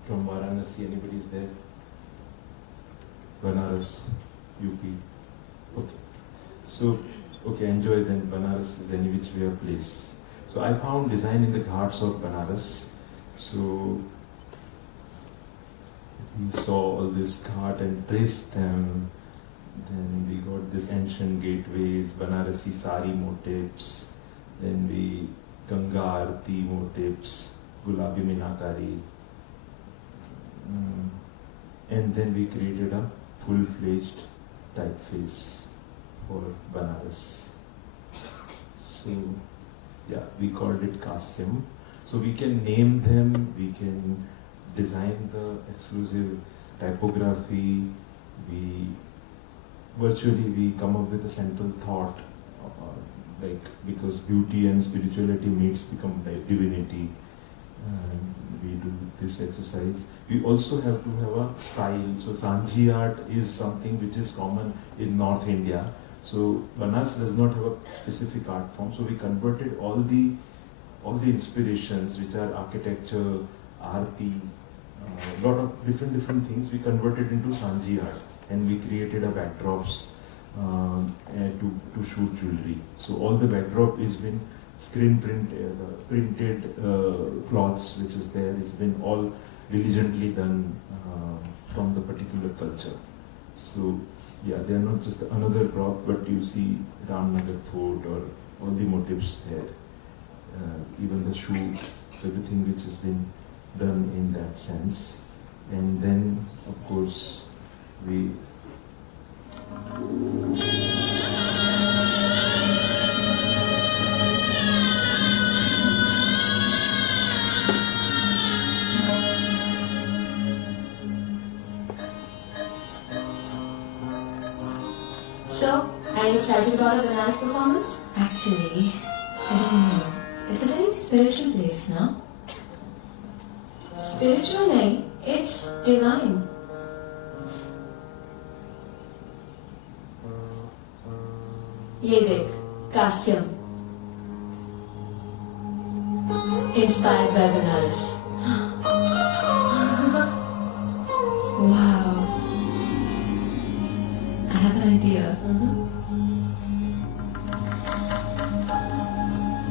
from Varanasi, anybody is there? Banaras, UP. Okay. So okay, enjoy then, Banaras is any which way a place. So I found design in the ghats of Banaras. So we saw all this ghat and traced them. Then we got this ancient gateways, Banarasi sari motifs. Then we Ganga Aarti motifs, Gulabi Minakari. And then we created a full-fledged typeface for Banaras. So, yeah, we called it Kasim. So we can name them, we can design the exclusive typography, we come up with a central thought, because beauty and spirituality meets become like divinity. We do this exercise. We also have to have a style. So Sanji art is something which is common in North India. So Banaras does not have a specific art form. So we converted all the inspirations, which are architecture, Aarti, a lot of different things. We converted into Sanji art, and we created a backdrops to shoot jewelry. So all the backdrop is been screen printed cloths which is there. It's been all diligently done from the particular culture. So yeah, they are not just another prop, but you see Ramnagar Fort or all the motifs there. Even the shoe, everything which has been done in that sense. And then of course we So, are you excited about a Banaras performance? Actually, I don't know. It's a very spiritual place, no? Spiritual nahi, it's divine. ये देख, कास्यम. Inspired by Banaras. Wow. I have an idea.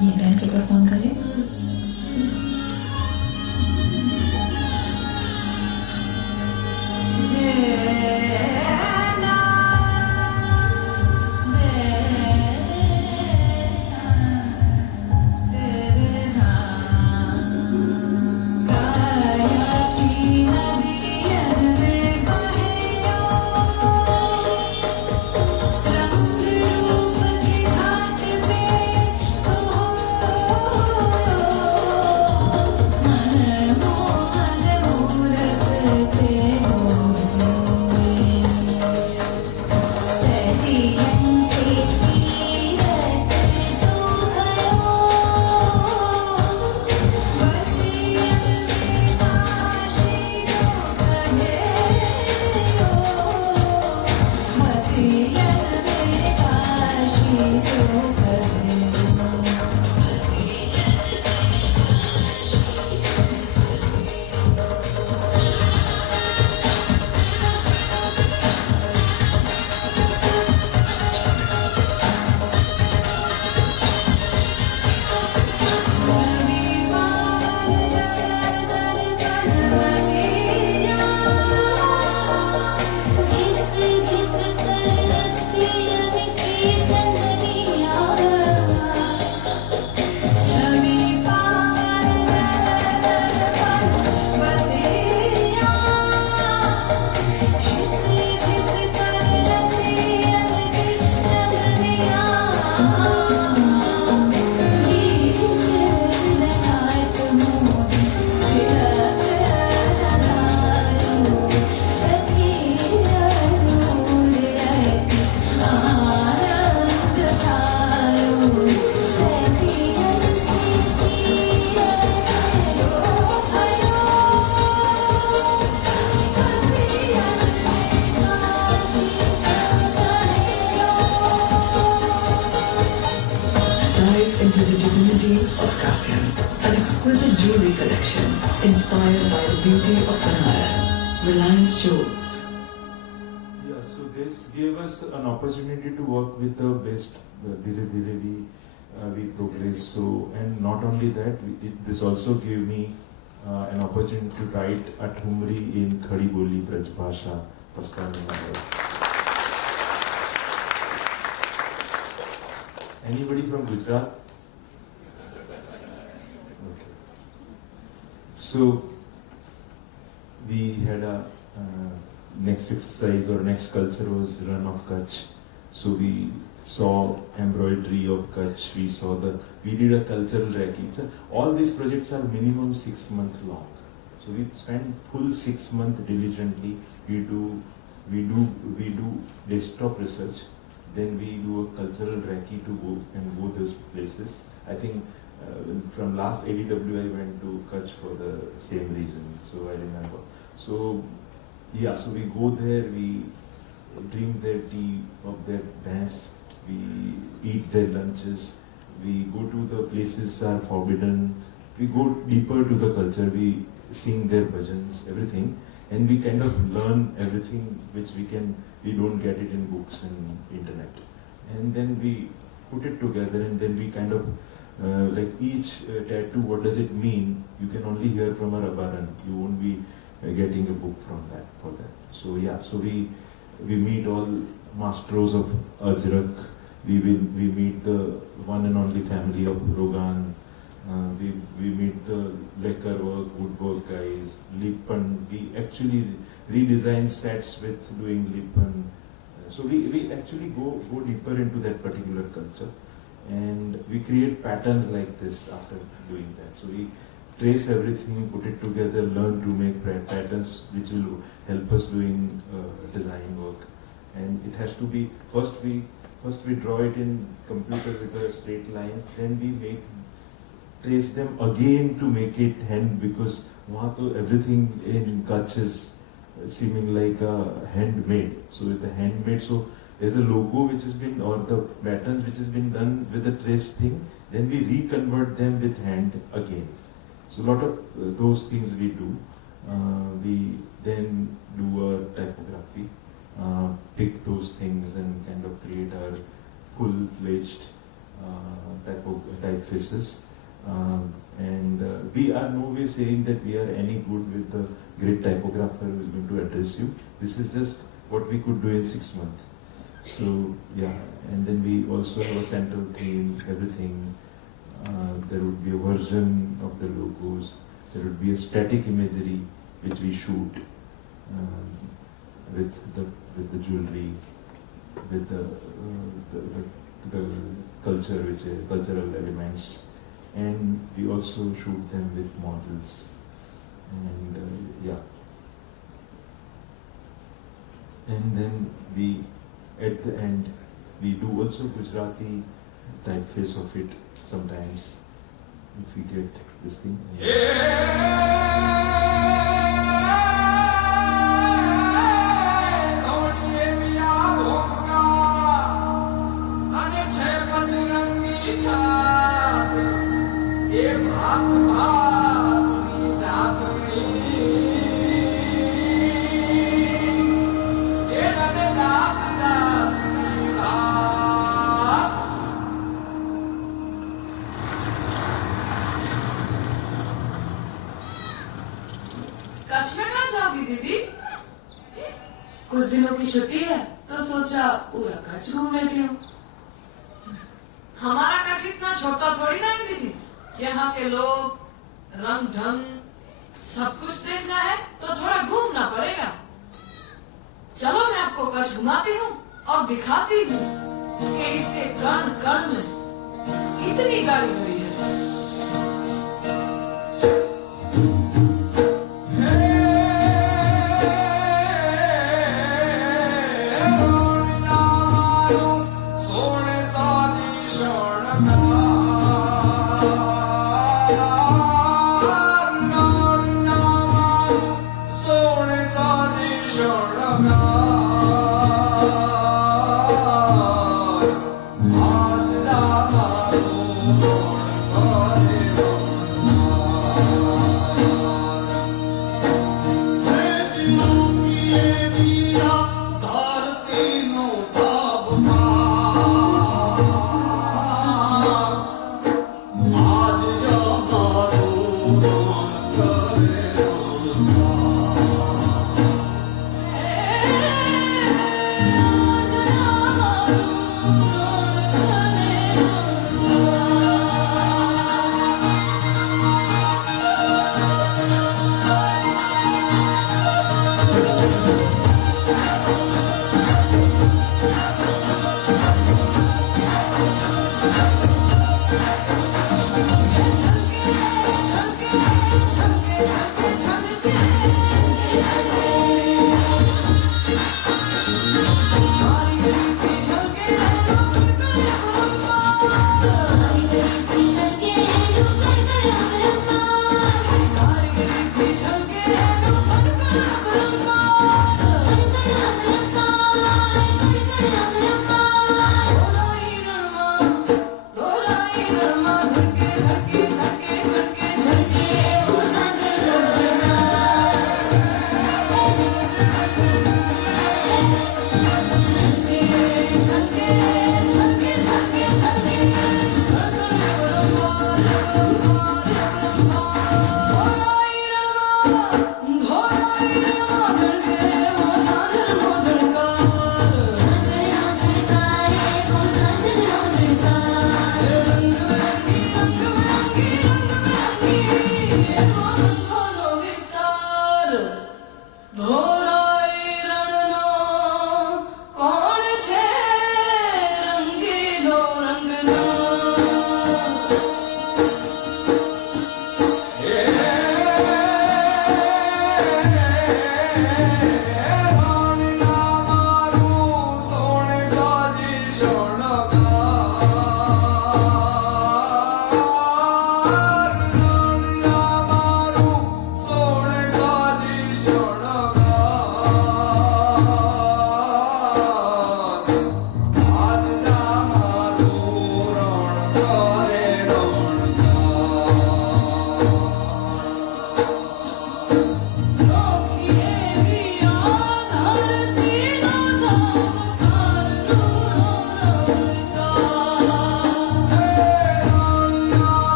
ये पहन के perform करें? Into the divinity of Kasim, an exquisite jewelry collection inspired by the beauty of Banaras. Reliance Jewels. Yeah, so this gave us an opportunity to work with the best धीरे-धीरे we progress. So, and not only that, this also gave me an opportunity to write a Thumri in Khadi Boli Braj Bhasha, first time in my life. Anybody from Gujarat? Okay. So, we had a next exercise or next culture was Run of Kutch. So we saw embroidery of Kutch, we did a cultural recce. So all these projects are minimum 6 months long. So we spend full 6 months diligently. We do desktop research, then we do a cultural recce to go those places. I think from last ADW I went to Kutch for the same reason, so I remember. So yeah, so we go there, we drink their tea of their dance, we eat their lunches, we go to the places are forbidden, we go deeper to the culture, we sing their bhajans, everything, and we kind of learn everything which we don't get it in books and internet. And then we put it together, and then we kind of like each tattoo, what does it mean? You can only hear from a Rabaran. You won't be getting a book from that for that. So yeah, so we meet all masters of Ajrak. We meet the one and only family of Rogan. We meet the lacquer work, woodwork guys, Lipan. We actually redesign sets with doing Lipan. So we actually go deeper into that particular culture, and we create patterns like this after doing that. So we trace everything, put it together, learn to make patterns which will help us doing design work. And it has to be, first we draw it in computer with a straight lines, then we trace them again to make it hand, because everything in Kutch is seeming like a handmade. So with the handmade, so there's a logo which has been, or the patterns which has been done with the trace thing, then we reconvert them with hand again. So a lot of those things we do. We then do a typography, pick those things and kind of create our full-fledged typefaces. And we are no way saying that we are any good with the great typographer who is going to address you. This is just what we could do in 6 months. So yeah, and then we also have a central theme, everything. There would be a version of the logos. There would be a static imagery which we shoot with the jewelry, with the culture, which is cultural elements, and we also shoot them with models. And yeah, and then we at the end we do also Gujarati typeface of it sometimes, if we get this thing. Kutch में कहाँ जाओगी दीदी? कुछ दिनों की छुट्टी है तो सोचा पूरा कच्छ घूम लेती हूँ। हमारा कच्छ इतना छोटा थोड़ी ना है दीदी। यहाँ के लोग, रंग ढंग, सब कुछ देखना है तो थोड़ा घूमना पड़ेगा। चलो मैं आपको कच्छ घुमाती हूँ और दिखाती हूँ कि इसके कण कण में कितनी कारीगरी है।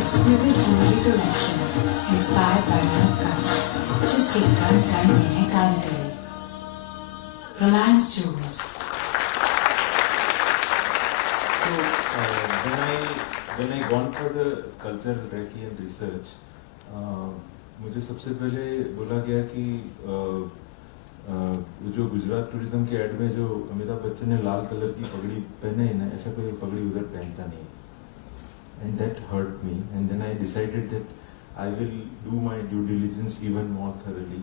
exquisite jewelry collection inspired by Ran Kutch, जिसके कण कण में है कारीगरी. Reliance Jewels. So when I gone for the cultural recce and research, मुझे सबसे पहले बोला गया कि जो गुजरात टूरिज्म के एड में जो अमिताभ बच्चन ने लाल कलर की पगड़ी पहने है ना, ऐसा कोई पगड़ी उधर पहनता नहीं. And that hurt me. And then I decided that I will do my due diligence even more thoroughly.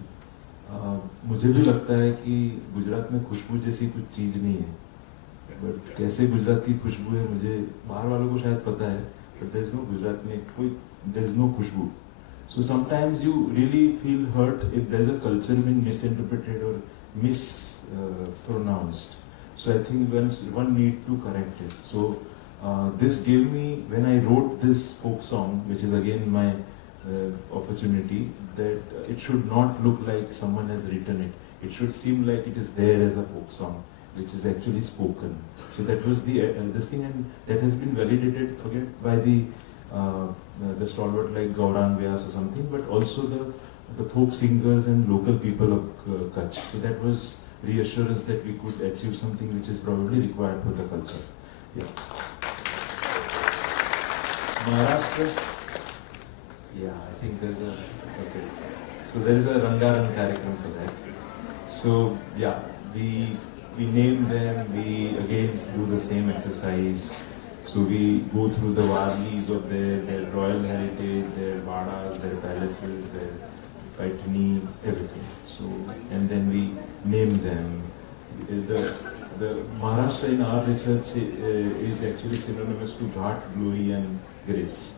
मुझे भी लगता है कि गुजरात में खुशबू जैसी कुछ चीज़ नहीं है. बट कैसे गुजरात की खुशबू है मुझे बाहर वालों को शायद पता है, but there is no Gujarat में कोई there is no खुशबू. So sometimes you really feel hurt if there is a culture being misinterpreted or mispronounced. So I think one need to correct it. So this gave me, when I wrote this folk song, which is again my opportunity, that it should not look like someone has written it. It should seem like it is there as a folk song, which is actually spoken. So that was the this thing, and that has been validated, forget, by the stalwart like Gaurang Vyas or something, but also the folk singers and local people of Kutch. So that was reassurance that we could achieve something which is probably required for the culture. Yeah. Maharashtra? Yeah, I think there's a, okay. So there is a Rangarang Karyakram for that. So yeah, we we name them, we again do the same exercise. So we go through the Varlis of their royal heritage, their vadas, their palaces, their paitani, everything. So, and then we name them. The Maharashtra in our research is actually synonymous to Ghat, glory and grace,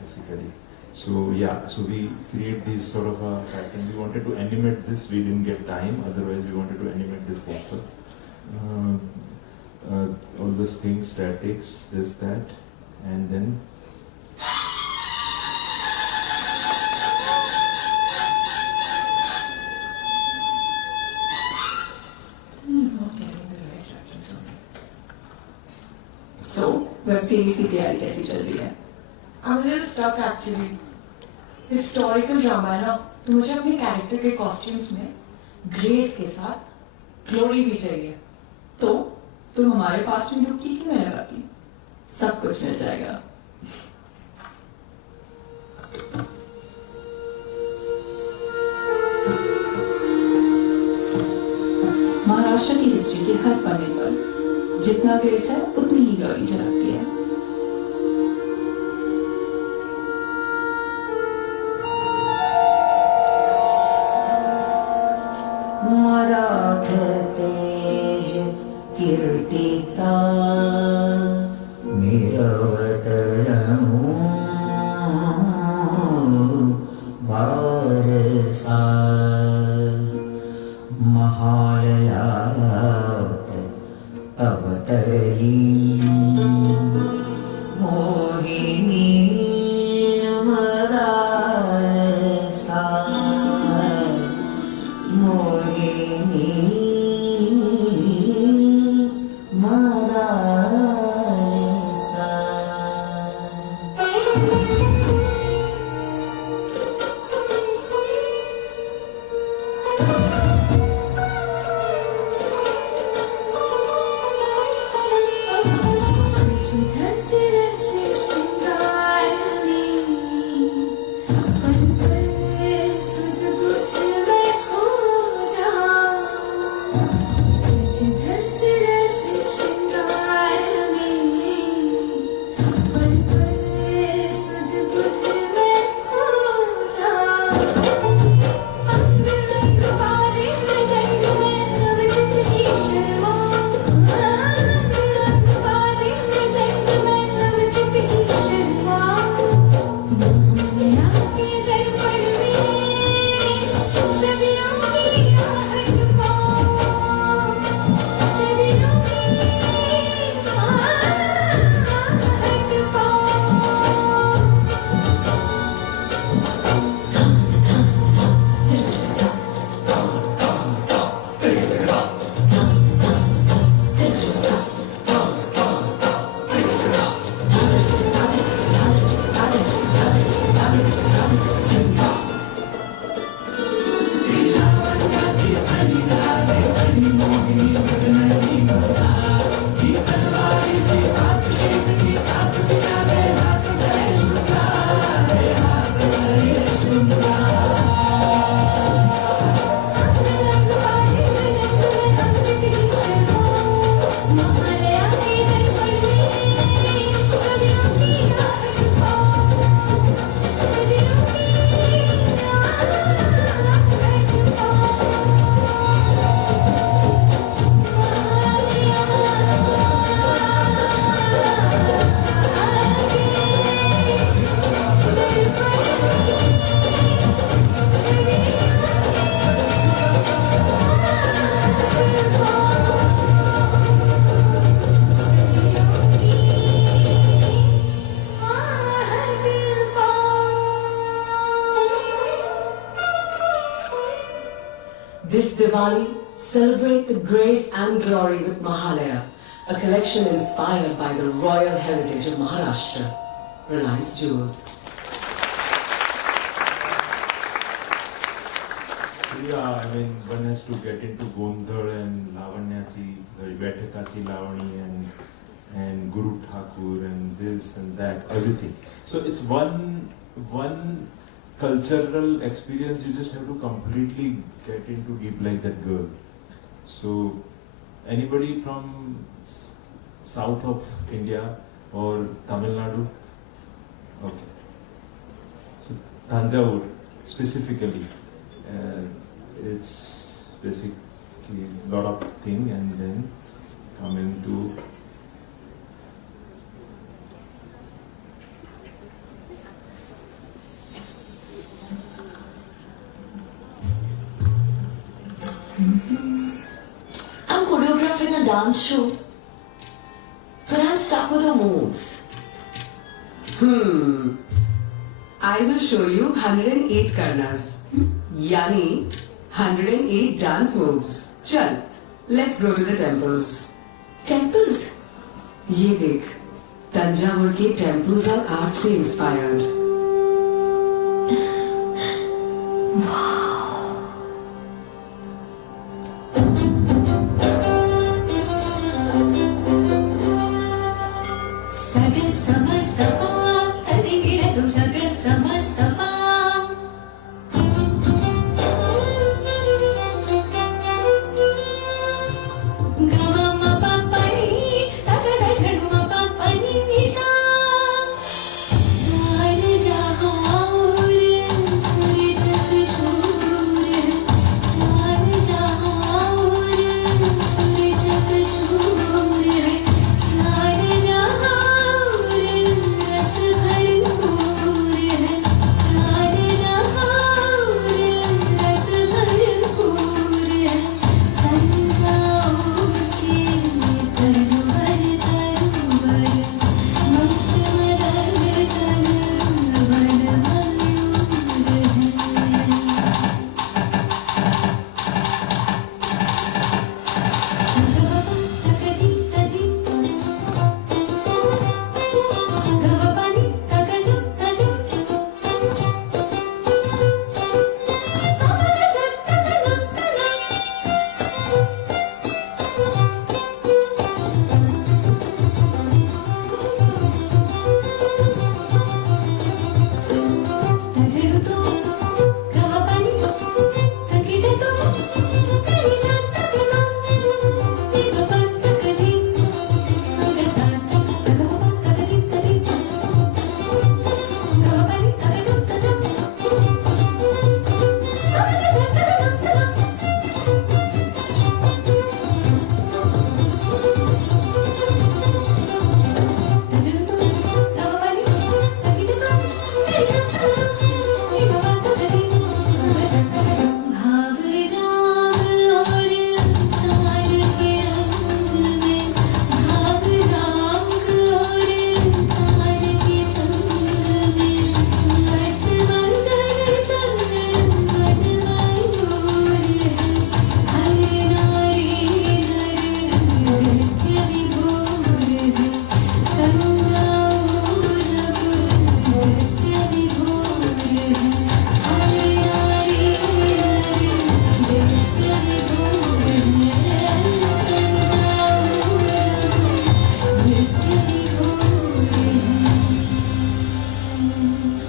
basically. So yeah, so we create this sort of a pattern. We wanted to animate this, we didn't get time, otherwise we wanted to animate this poster. All those things, statics, this, that, and then So, web series की तैयारी कैसी चल रही है? I'm a little stuck actually. Historical drama है ना, तो मुझे अपने कैरेक्टर के कॉस्ट्यूम्स में ग्रेस के साथ ग्लोरी भी चाहिए. तो तुम हमारे पास में डुबकी क्यों नहीं लगाती? सब कुछ मिल जाएगा. महाराष्ट्र की हिस्ट्री के हर पन्ने पर जितना ग्रेस है उतनी ही ग्लोरी झलकती है. मराठा तेज कीर्तीचा मिरवत रणू वारसा महालयात अवतरली Mohini मदारसा Mohini मदारसा. This Diwali, celebrate the grace and glory with Mahalaya, a collection inspired by the royal heritage of Maharashtra. Reliance Jewels. Yeah, I mean, one has to get into Gondhal and Lavanyachi, Vaitakachi Lavani and Guru Thakur and this and that, everything. So it's one cultural experience. You just have to completely get into deep like that girl. So Anybody from south of India or Tamil Nadu? Okay. So Tanjavur specifically, it's basically a lot of thing, and then come into I'm choreographing a dance show, but I'm stuck with the moves. I will show you 108 karnas. Yani 108 dance moves. Chal, let's go to the temples. Temples? ये देख, तंजावुर के temples और art से inspired. Wow.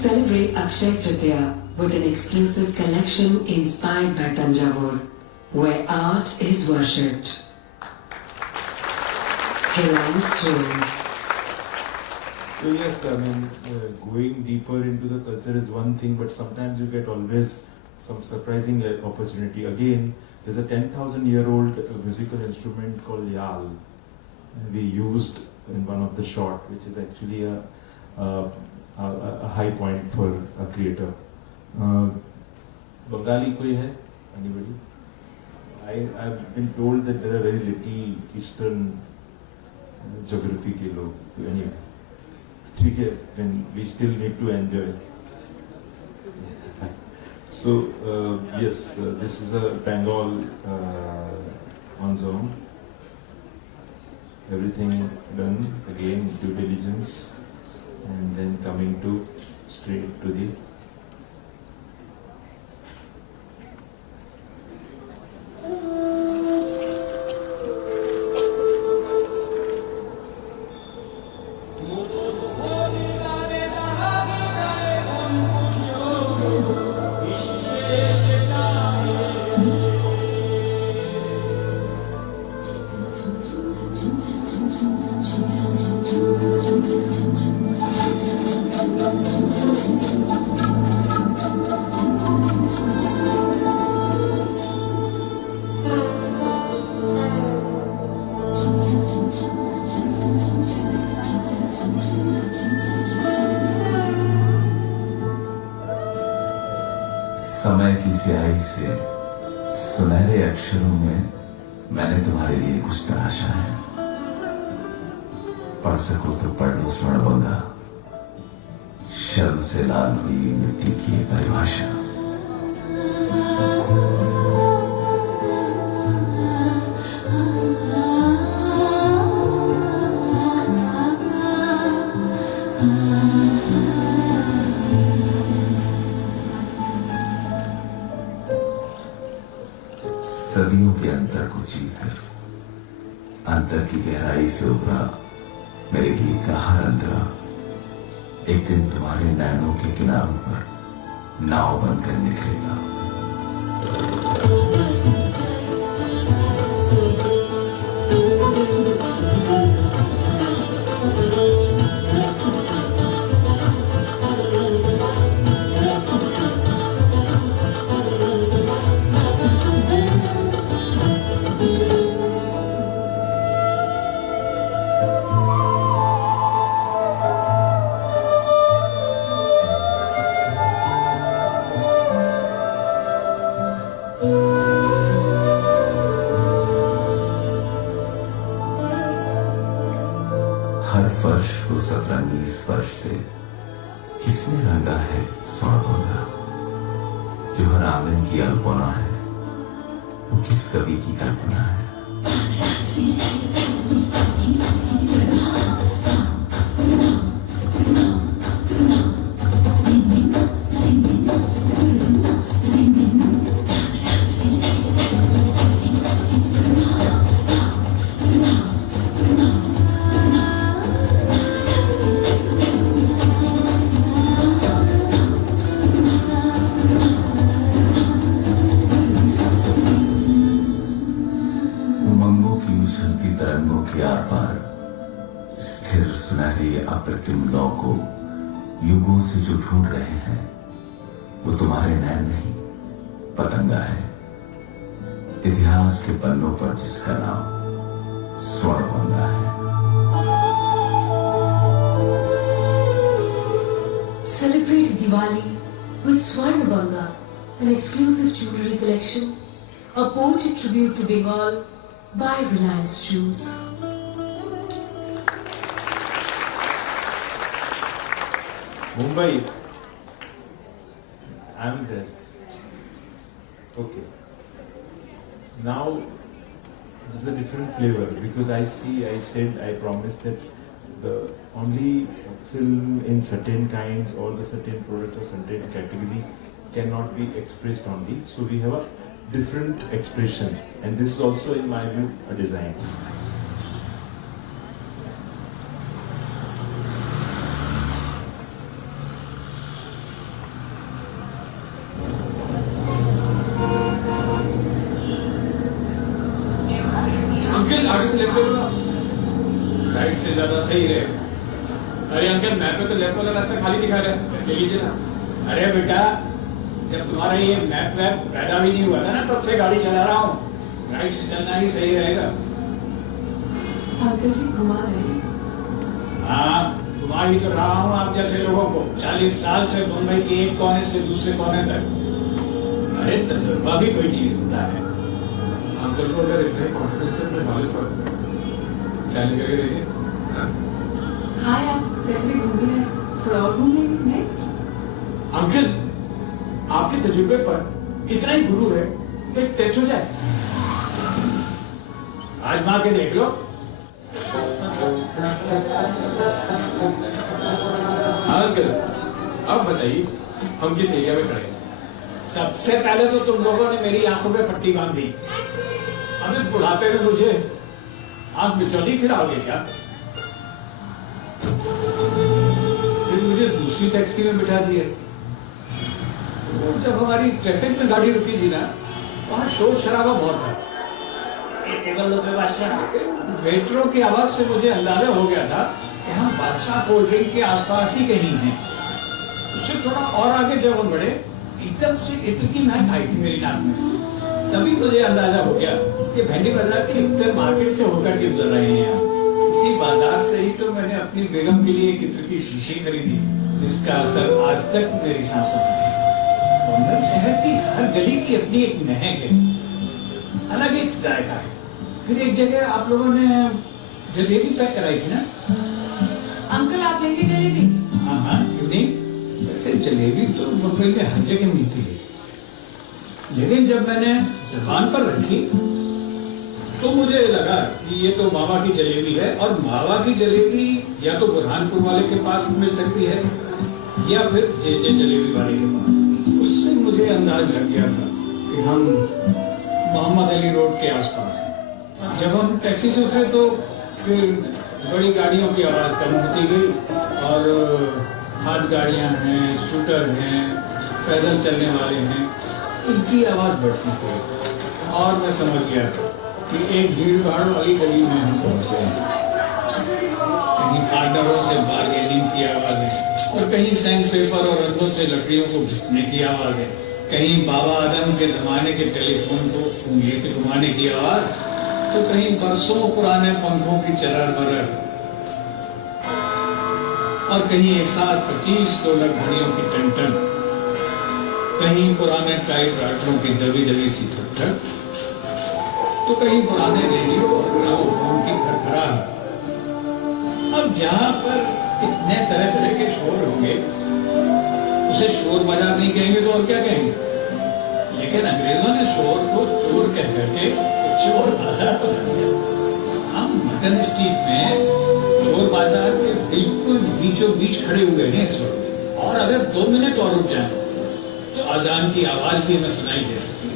Celebrate Akshaya Tritiya with an exclusive collection inspired by Tanjavur, where art is worshipped. Reliance Jewels. So yes, I mean, going deeper into the culture is one thing, but sometimes you get always some surprising opportunity. Again, there's a 10,000-year-old musical instrument called yal. We used in one of the shot, which is actually a high point for a creator. Bengali koi hai? Anybody? I've been told that there are very little Eastern geography ke log. Anyway, ठीक है, then we still need to enjoy. So yes, this is a Bengal ensemble. Everything done again, due diligence, and then coming to straight to the समय की स्याही से सुनहरे अक्षरों में मैंने तुम्हारे लिए कुछ तराशा है। पढ़ सको तो पढ़ लो स्वर्णभंगा, शर्म से लाल हुई मिट्टी की ये परिभाषा। सदियों के अंतर को जीकर अंतर की गहराई से उभरा मेरे गीत का हर अंतरा एक दिन तुम्हारे नैनों के किनारों पर नाव बनकर निकलेगा। हर फर्श को सतरंगी स्पर्श से किसने रंगा है स्वर्णभंगा। जो हर आंगन की अल्पना है वो किस कवि की कल्पना है। उमंगों की उछलती तरंगों के आर पार स्थिर सुनहरे अप्रतिम लौ को युगों से जो ढूंढ रहे हैं वो तुम्हारे नैन नहीं पतंगा है। इतिहास के पन्नों पर जिसका नाम स्वर्णभंगा है। Celebrate Diwali with Swarnabanga, an exclusive jewelry collection, a poetic tribute to Bengal by Reliance Jewels. Mumbai, I'm there. Okay. Now there's a different flavor because I promised that the only film in certain kinds or the certain product or certain category cannot be expressed only. So we have a different expression, and this is also in my view a design. Uncle आगे से left करो ना, right से ज्यादा सही है। अरे uncle map पे तो लेफ्ट वाला रास्ता खाली दिखा रहा है, ले लीजिए ना। अरे बेटा जब तुम्हारा ये मैप पैदा भी नहीं हुआ था ना तब से गाड़ी चला रहा हूँ, राइट से चलना ही सही रहेगा। अंकल जी घुमा रहे हैं। हाँ घुमा ही तो रहा हूँ आप जैसे लोगों को 40 साल से मुंबई के एक कोने से दूसरे कोने तक। अरे तजुर्बा भी कोई चीज होता है। अंकल को अगर इतने कॉन्फिडेंस से अपने नॉलेज पर चैलेंज करके देखिए। हाँ यार वैसे भी घूम ही रहे, थोड़ा और घूम लेंगे नहीं? अंकल आपके तजुर्बे पर इतना ही गुरूर है कि टेस्ट हो जाए। आजमा के देख लो। अंकल अब बताइए हम किस एरिया में खड़े हैं? सबसे पहले तो तुम लोगों ने मेरी आंखों पे पट्टी बांधी, अब इस बुढ़ापे में मुझे आंख बिचौली खिलाओगे क्या? फिर मुझे दूसरी टैक्सी में बिठा दिए। जब हमारी ट्रैफिक में गाड़ी रुकी थी ना, वहां शोर शराबा बहुत था। टेबल पे बादशाह। वेटरों की आवाज से मुझे अंदाजा हो गया था कि हम बादशाह कोल्ड ड्रिंक के आसपास ही कहीं हैं। उससे थोड़ा और आगे जब हम बढ़े, एकदम से इत्र की महक आई थी मेरी नाक में। तभी मुझे अंदाजा हो गया कि भेंडी बाजार के इत्र मार्केट से होकर के गुजर रहे हैं। इसी बाजार से ही तो मैंने अपनी बेगम के लिए एक इत्र की शीशी खरीदी, जिसका असर आज तक मेरी सांसों में है। और शहर की हर गली की अपनी एक महक है, अलग एक जायका है। फिर एक जगह आप लोगों ने जलेबी पैक कराई थी ना? अंकल आप लेंगे जलेबी? हाँ हाँ, क्यों नहीं। वैसे जलेबी तो मुंबई में हर जगह मिलती है, लेकिन जब मैंने ज़बान पर रखी तो मुझे लगा कि ये तो मावा की जलेबी है, और मावा की जलेबी या तो बुरहानपुर वाले के पास मिल सकती है या फिर जे जलेबी वाले के पास। उससे मुझे अंदाज लग गया था कि हम मोहम्मद अली रोड के आसपास हैं। जब हम टैक्सी से उतरे तो फिर बड़ी गाड़ियों की आवाज़ कम होती गई, और हाथ गाड़ियाँ हैं, स्कूटर हैं, पैदल चलने वाले हैं, इनकी आवाज़ बढ़ती गई। और मैं समझ गया कि एक भीड़ भाड़ वाली गली में हम पहुँच गए हैं। कहीं पार्टनरों से बार्गेनिंग की आवाज़ है, और कहीं सैंड पेपर और रंगों से लकड़ियों को घिसने की आवाज़ है, कहीं बाबा आदम के ज़माने के टेलीफोन को उंगली से घुमाने की आवाज़, तो कहीं बरसों पुराने पंखों की चरर मरर, और कहीं एक साथ 25 ढोलक घड़ियों की टन, कहीं पुराने टाइपराइटरों की दबी दबी सी खटखट, तो कहीं पुराने रेडियो और ग्रामोफोन की खड़खड़ाहट। अब जहाँ पर इतने तरह तरह के शोर होंगे, उसे शोर बाजार नहीं कहेंगे तो और क्या कहेंगे। लेकिन अंग्रेजों ने शोर को चोर कह करके चोर बाजार बना दिया। हम मटन स्ट्रीट में चोर बाजार के बिल्कुल बीचों बीच खड़े हुए हैं इस वक्त, और अगर 2 मिनट और रुक जाए तो अजान की आवाज भी हमें सुनाई दे सकती है।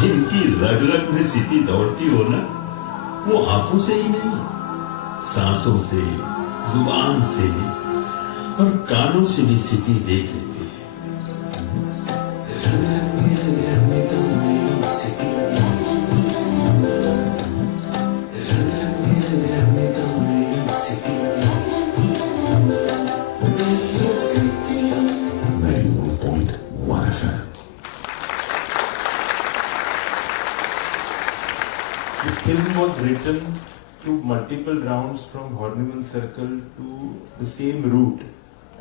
जिनकी रग रग में सीटी दौड़ती हो ना, वो आंखों से ही नहीं, सांसों से, जुबान से और कानों से भी सीटी देख लेते हैं। This film was written through multiple rounds from Horniman Circle to the same route,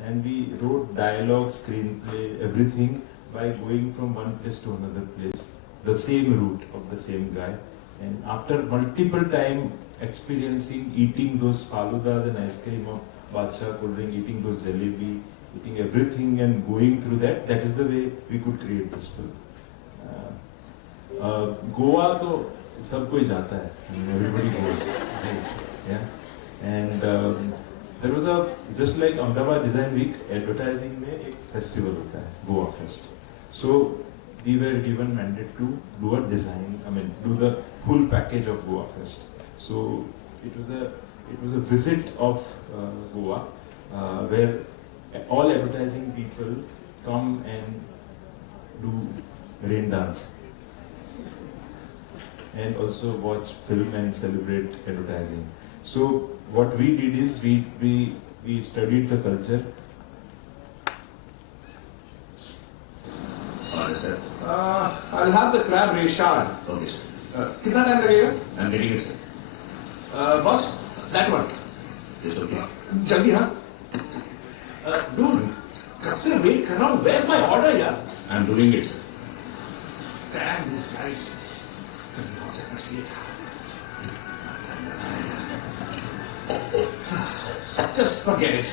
and we wrote dialogue, screenplay, everything by going from one place to another place, the same route of the same guy. And after multiple time experiencing eating those faludas and ice cream of Badshah cold drink, eating those jalebi, eating everything and going through that, that is the way we could create this film. Goa तो सब कोई जाता है, everybody goes, yeah. And there was a, just like Ahmedabad Design Week, advertising में एक festival होता है, Goa Fest. So we were given mandate to do a design, do the full package of Goa Fest. So it was a visit of Goa, where all advertising people come and do rain dance, and also watch film and celebrate advertising. So what we did is we studied the culture. Sir. I'll have the crab reshard. Okay, sir. कितना time लगेगा? I'm getting it, sir. Boss, that one. Yes, okay. जल्दी हाँ. Dude, कब से wait कर रहा हूँ. Where's my order यार? I'm doing it, sir. Damn, this guy's. Just forget it.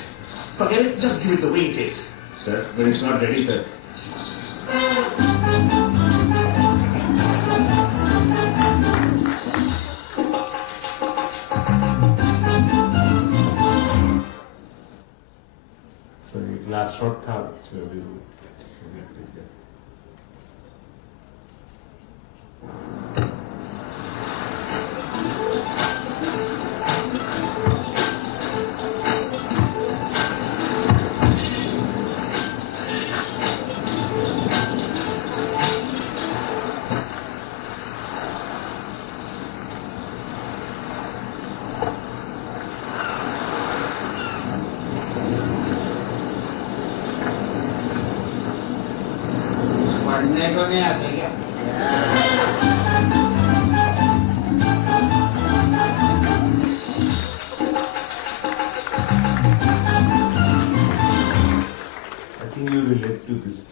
Forget it, just give it the way it is. Sir, but it's not ready, sir. So एक last shot था, so we तुम्हें तो नहीं आते क्या? I think you relate to this.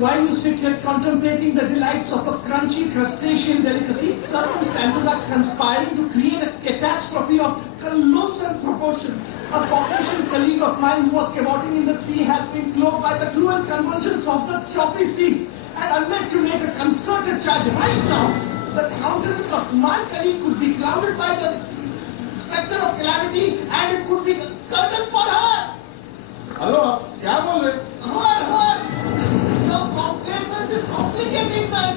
While you sit here contemplating the delights of a crunchy crustacean delicacy, circumstances are conspiring to create a catastrophe of colossal proportions. A Caucasian colleague of mine who was cavorting in the sea has been cloaked by the cruel convulsions of the choppy sea. And unless you make a concerted charge right now, the countenance of my colleague could be clouded by the spectre of calamity, and it could be curtain for her. Hello, क्या बोल रहे? The complaint is complicating man.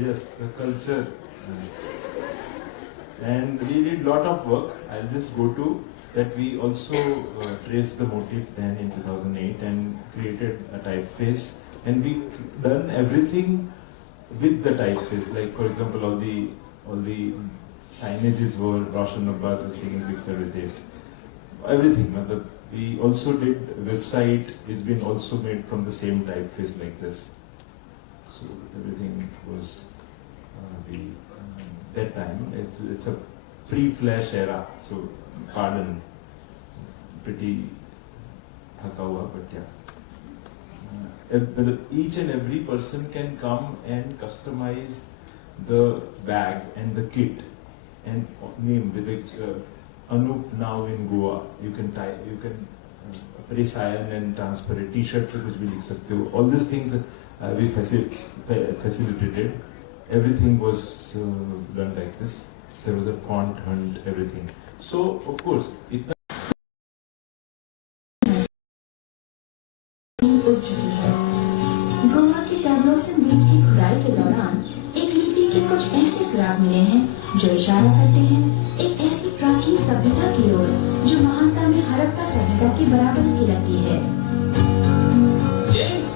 Yes, the culture. And we did lot of work. I'll just go to that. We also traced the motif then in 2008 and created a typeface. And we done everything with the typeface. Like for example, all the signages were Roshan Abbas is taking picture with it. Everything. We also did website is been also made from the same typeface like this. So everything was that time. It's a pre-flash era. So pardon, pretty thaka hua, but yeah. Each and every person can come and customize the bag and the kit and name with it. Anup now in Goa. You can press iron and transfer a T-shirt पे कुछ भी लिख सकते हो. All these things we facilitated. Everything was done like this. There was a font hunt, everything. So of course, itna उड़ चुकी है। गोवा के कैब्रोसिन बीच की खुदाई के दौरान एक लिपि के कुछ ऐसे सुराग मिले हैं जो इशारा करते हैं एक ऐसी प्राचीन सभ्यता की ओर जो महानता में हड़प्पा सभ्यता की बराबरी की रहती है। जेम्स,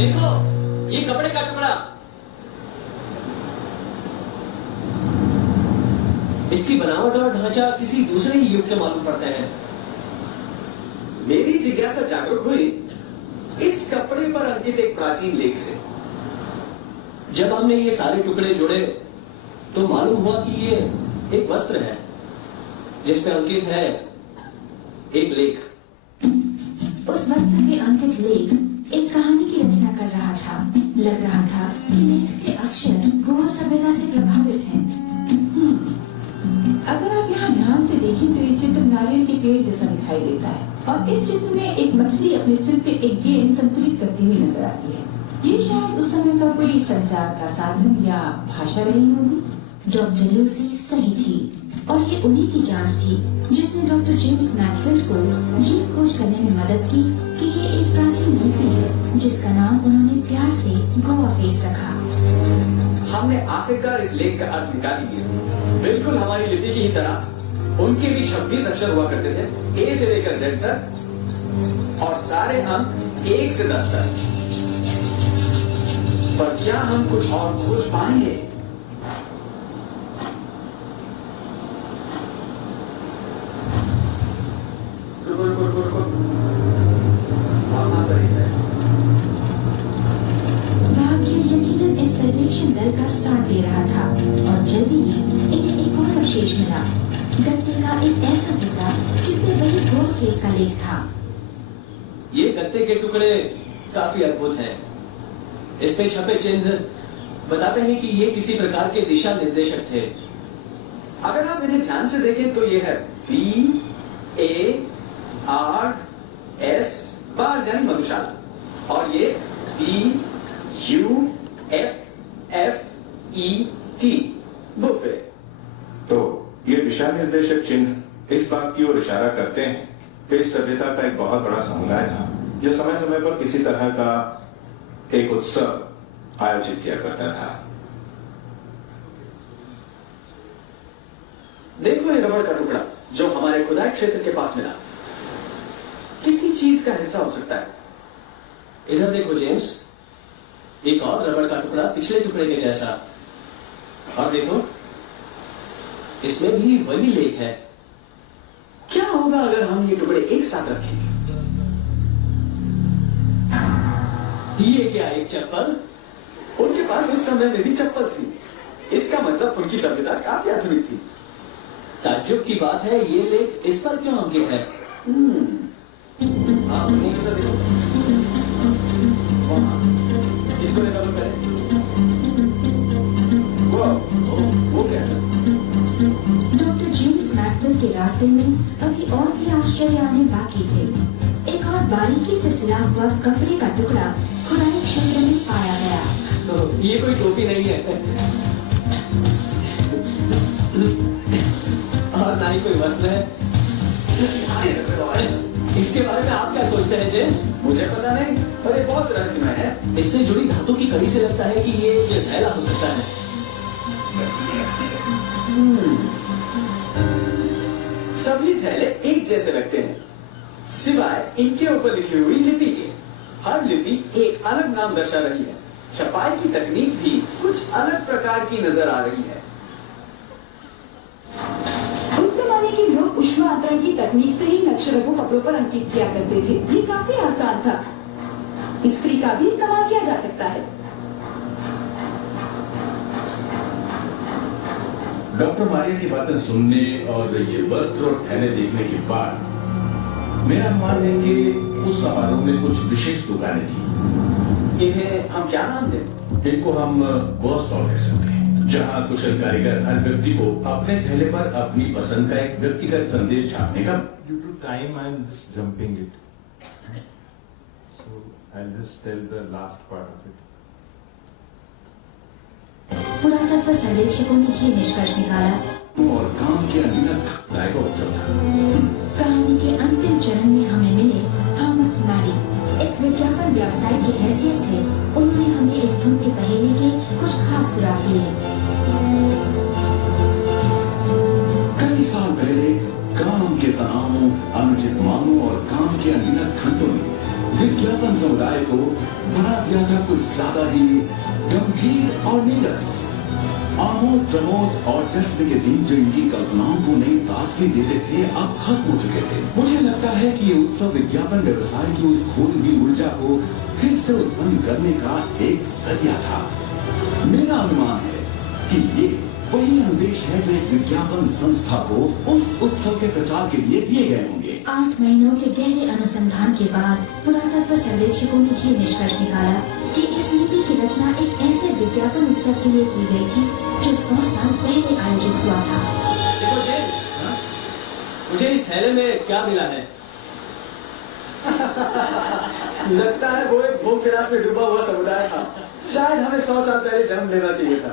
देखो ये कपड़े का टुकड़ा। इसकी बनावट और ढांचा किसी दूसरे ही युग के मालूम पड़ते हैं। मेरी जिज्ञासा जागरूक हुई इस कपड़े पर अंकित एक प्राचीन लेख से। जब हमने ये सारे टुकड़े जोड़े तो मालूम हुआ कि ये एक वस्त्र है जिस पे अंकित है एक लेख। उस वस्त्र पे अंकित लेख एक कहानी की रचना कर रहा था। लग रहा था कि लेख के अक्षर गोवा सभ्यता से प्रभावित हैं। अगर आप यहाँ ध्यान से देखें तो ये चित्र नारियल के पेड़ जैसा दिखाई देता है और इस चित्र में एक मछली अपने सिर पे एक गेंद संतुलित करती हुई नजर आती है। ये शायद उस समय का कोई संचार का साधन या भाषा रही होगी। डॉक्टर लूसी सही थी और ये उन्हीं की जांच थी जिसने डॉक्टर जेम्स मैकफील्ड को ये खोज करने में मदद की कि ये एक प्राचीन लिपि है जिसका नाम उन्होंने प्यार से गोवा फेस रखा। हमने आखिरकार इस लेख का अर्थ निकाल लिया। बिल्कुल हमारी लिपि की ही तरह उनके भी 26 अक्षर हुआ करते थे, ए से लेकर जेड तक, और सारे अंक 1 से 10 तक। पर क्या हम कुछ और खोज पाएंगे? भाग्य यकीनन इस सर्वेक्षण दल का साथ दे रहा था और जल्दी ही इन्हें एक और अवशेष मिला। गत्ते का एक ऐसा टुकड़ा जिसमें वही गोल फेस का लेख था। ये गत्ते के टुकड़े काफी अद्भुत हैं। इस पे छपे चिन्ह बताते हैं कि ये किसी प्रकार के दिशा निर्देशक थे। अगर आप इन्हें ध्यान से देखें तो ये है P A R S बार यानी मधुशाला, और ये P U F F E T buffet. तो ये दिशा निर्देशक चिन्ह इस बात की ओर इशारा करते हैं कि इस सभ्यता का एक बहुत बड़ा समुदाय था जो समय समय पर किसी तरह का एक उत्सव आयोजित किया करता था। देखो ये रबड़ का टुकड़ा जो हमारे खुदाई क्षेत्र के पास मिला, किसी चीज का हिस्सा हो सकता है। इधर देखो जेम्स, एक और रबड़ का टुकड़ा पिछले टुकड़े के जैसा, और देखो इसमें भी वही लेख है। क्या होगा अगर हम ये टुकड़े एक साथ रखें? ये क्या, एक चप्पल? उनके पास उस समय में भी चप्पल थी। इसका मतलब उनकी सभ्यता काफी आधुनिक थी। ताज्जुब की बात है, ये लेख इस पर क्यों अंकित है? हाँ, इसको निकालो पहले। वो क्या है? डॉक्टर जेम्स मैक्सवेल के रास्ते में अभी और भी आश्चर्य आने बाकी थे। एक और बारीकी से सिला हुआ कपड़े का टुकड़ा खुदाई क्षेत्र में पाया गया। तो ये कोई टोपी नहीं है और ना ही कोई वस्त्र है। इसके बारे में आप क्या सोचते हैं जेम्स? मुझे पता नहीं, पर ये बहुत रहस्यमय है। इससे जुड़ी धातु की कड़ी से लगता है कि ये थैला हो सकता है। सभी थैले एक जैसे लगते हैं, सिवाय इनके ऊपर लिखी हुई लिपि के। हर लिपि एक अलग नाम दर्शा रही है। छपाई की तकनीक भी कुछ अलग प्रकार की नजर आ रही है। उस जमाने के लोग ऊष्मा अंतरण की तकनीक से ही नक्शे को कपड़ों पर अंकित किया करते थे। ये काफी आसान था। इस्त्री का भी इस्तेमाल किया जा सकता है। डॉक्टर मारिया की बातें सुनने और ये वस्त्र और थैले देखने के बाद मेरा अनुमान है कि उस समारोह में कुछ विशेष दुकानें थी। इन्हें हम क्या नाम दें? इनको हम गॉस स्टॉल कह सकते हैं, जहाँ कुशल कारीगर हर व्यक्ति को अपने थैले पर अपनी पसंद का एक व्यक्तिगत संदेश छापने का। Due to time, I'm just jumping it. So I'll just tell the last part of it. पुरातत्व सर्वेक्षकों ने ये निष्कर्ष निकाला और काम के अनियमित रायगढ़ उत्सव था। कहानी के अंतिम चरण में हमें मिले थॉमस मैडी। एक विज्ञापन व्यवसायी की हैसियत से उन्होंने हमें इस धुंधली पहेली के कुछ खास सुराग दिए। कई साल पहले काम के तनावों, अनुचित मांगों और काम के अनियमित घंटों ने विज्ञापन समुदाय को बना दिया था कुछ ज्यादा ही गंभीर और नीरस। आमोद प्रमोद और जश्न के दिन जो इनकी कल्पनाओं को नई ताजगी देते थे, अब खत्म हो चुके थे। मुझे लगता है कि ये उत्सव विज्ञापन व्यवसाय की उस खोई हुई ऊर्जा को फिर से उत्पन्न करने का एक जरिया था। मेरा अनुमान है कि ये वही अनुदेश है जो एक विज्ञापन संस्था को उस उत्सव के प्रचार के लिए दिए गए होंगे। 8 महीनों के गहरे अनुसंधान के बाद पुरातत्व सर्वेक्षकों ने ये निष्कर्ष निकाला कि इस लिपि की रचना एक ऐसे विज्ञापन उत्सव के लिए की गई थी जो 100 साल पहले आयोजित हुआ था। देखो जेम्स, मुझे इस थैले में क्या मिला है? लगता है वो एक भूख विलास में डूबा हुआ समुदाय था। शायद हमें 100 साल पहले जन्म लेना चाहिए था।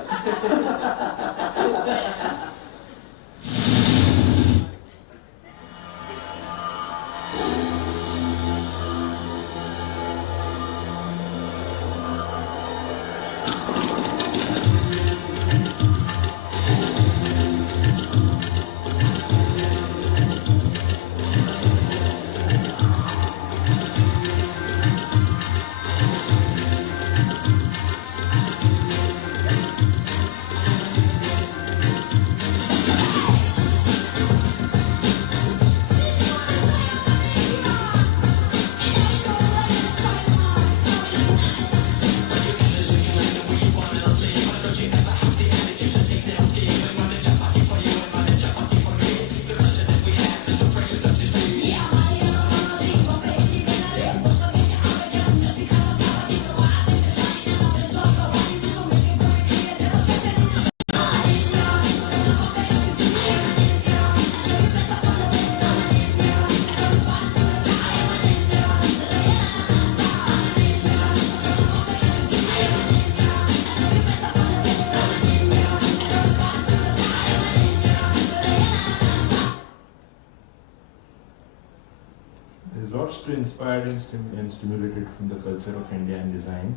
There's lots to inspire and stimulated from the culture of India and design.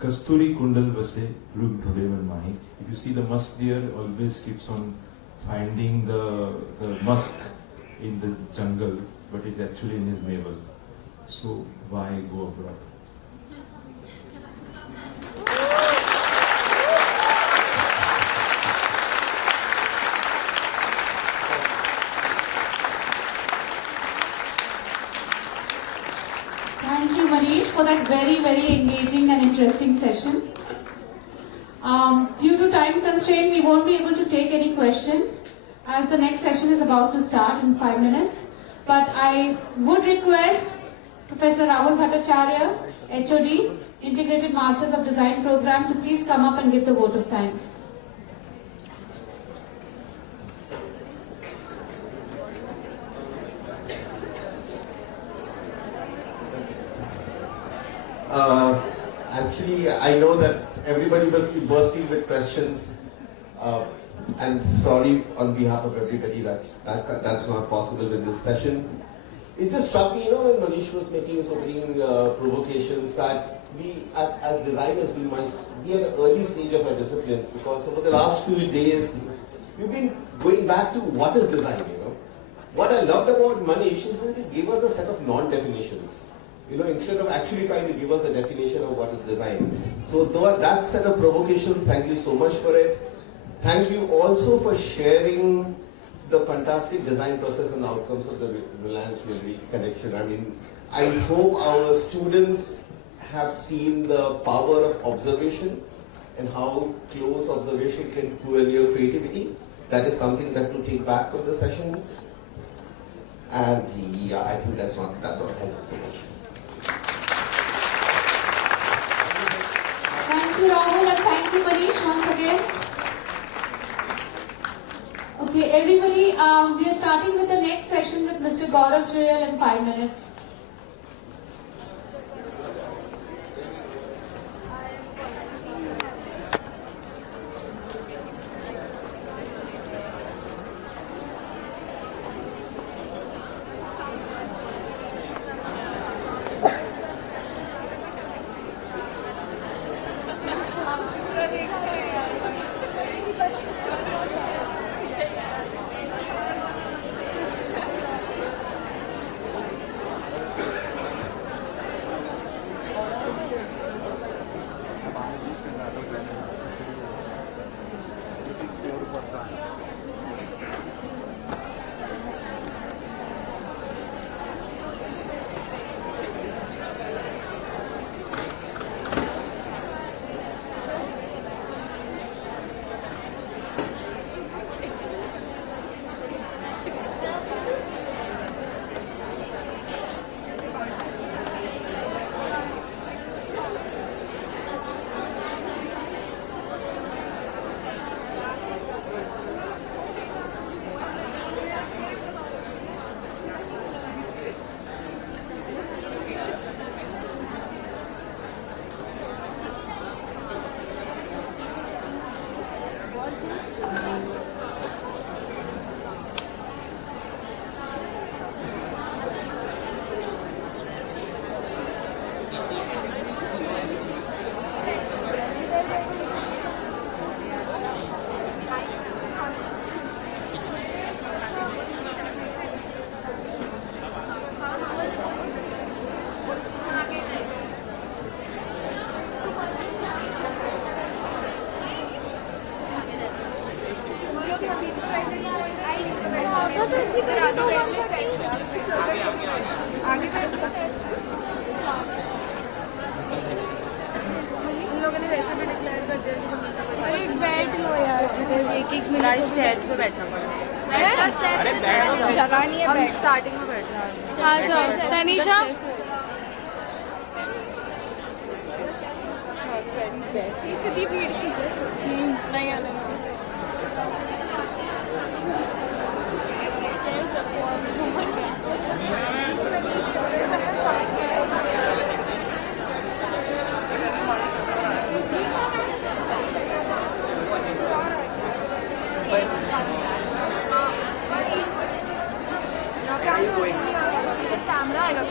Kasturi Kundal Vase Rug Dhode Man Mahi. If you see, the musk deer always keeps on finding the musk in the jungle, but it's actually in his navel. So why go abroad? Thank you, Manish, for that very, very engaging and interesting session. Due to time constraint, we won't be able to take any questions as the next session is about to start in 5 minutes. But I would request Professor Rahul Bhattacharya, HOD, Integrated Masters of Design Program, to please come up and give the vote of thanks. Actually, I know that everybody must be bursting with questions, and sorry on behalf of everybody that's not possible in this session. It just struck me, when Manish was making his opening provocations, that we, as designers, we must be at an early stage of our disciplines, because over the last few days, we've been going back to what is design. What I loved about Manish is that he gave us a set of non-definitions. Instead of actually trying to give us a definition of what is design. So that set of provocations, thank you so much for it. Thank you also for sharing the fantastic design process and outcomes of the Reliance Jewelry collection. I mean, I hope our students have seen the power of observation and how close observation can fuel your creativity. That is something that to take back from the session. And yeah, I think that's all. Thank you so much. Thank you, Rahul, and thank you, Manish, once again. Okay, everybody, we are starting with the next session with Mr. Gaurav Joyal in 5 minutes. जगह नहीं है बैठ starting में बैठना आ जाओ तनीषा कितनी भीड़ की नहीं आना कैमरा आएगा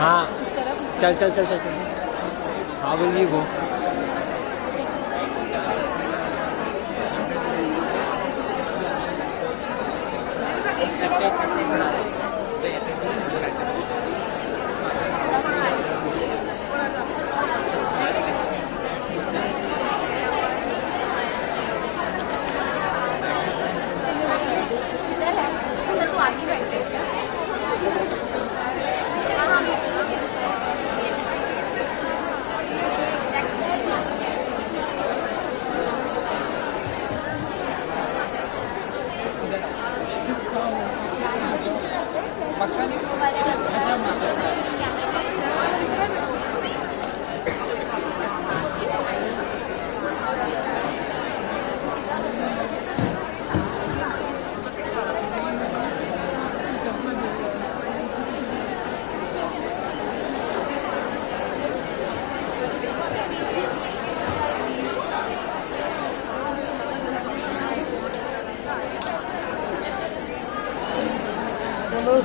हाँ चल चल चल चल चल हाँ बोलिए वो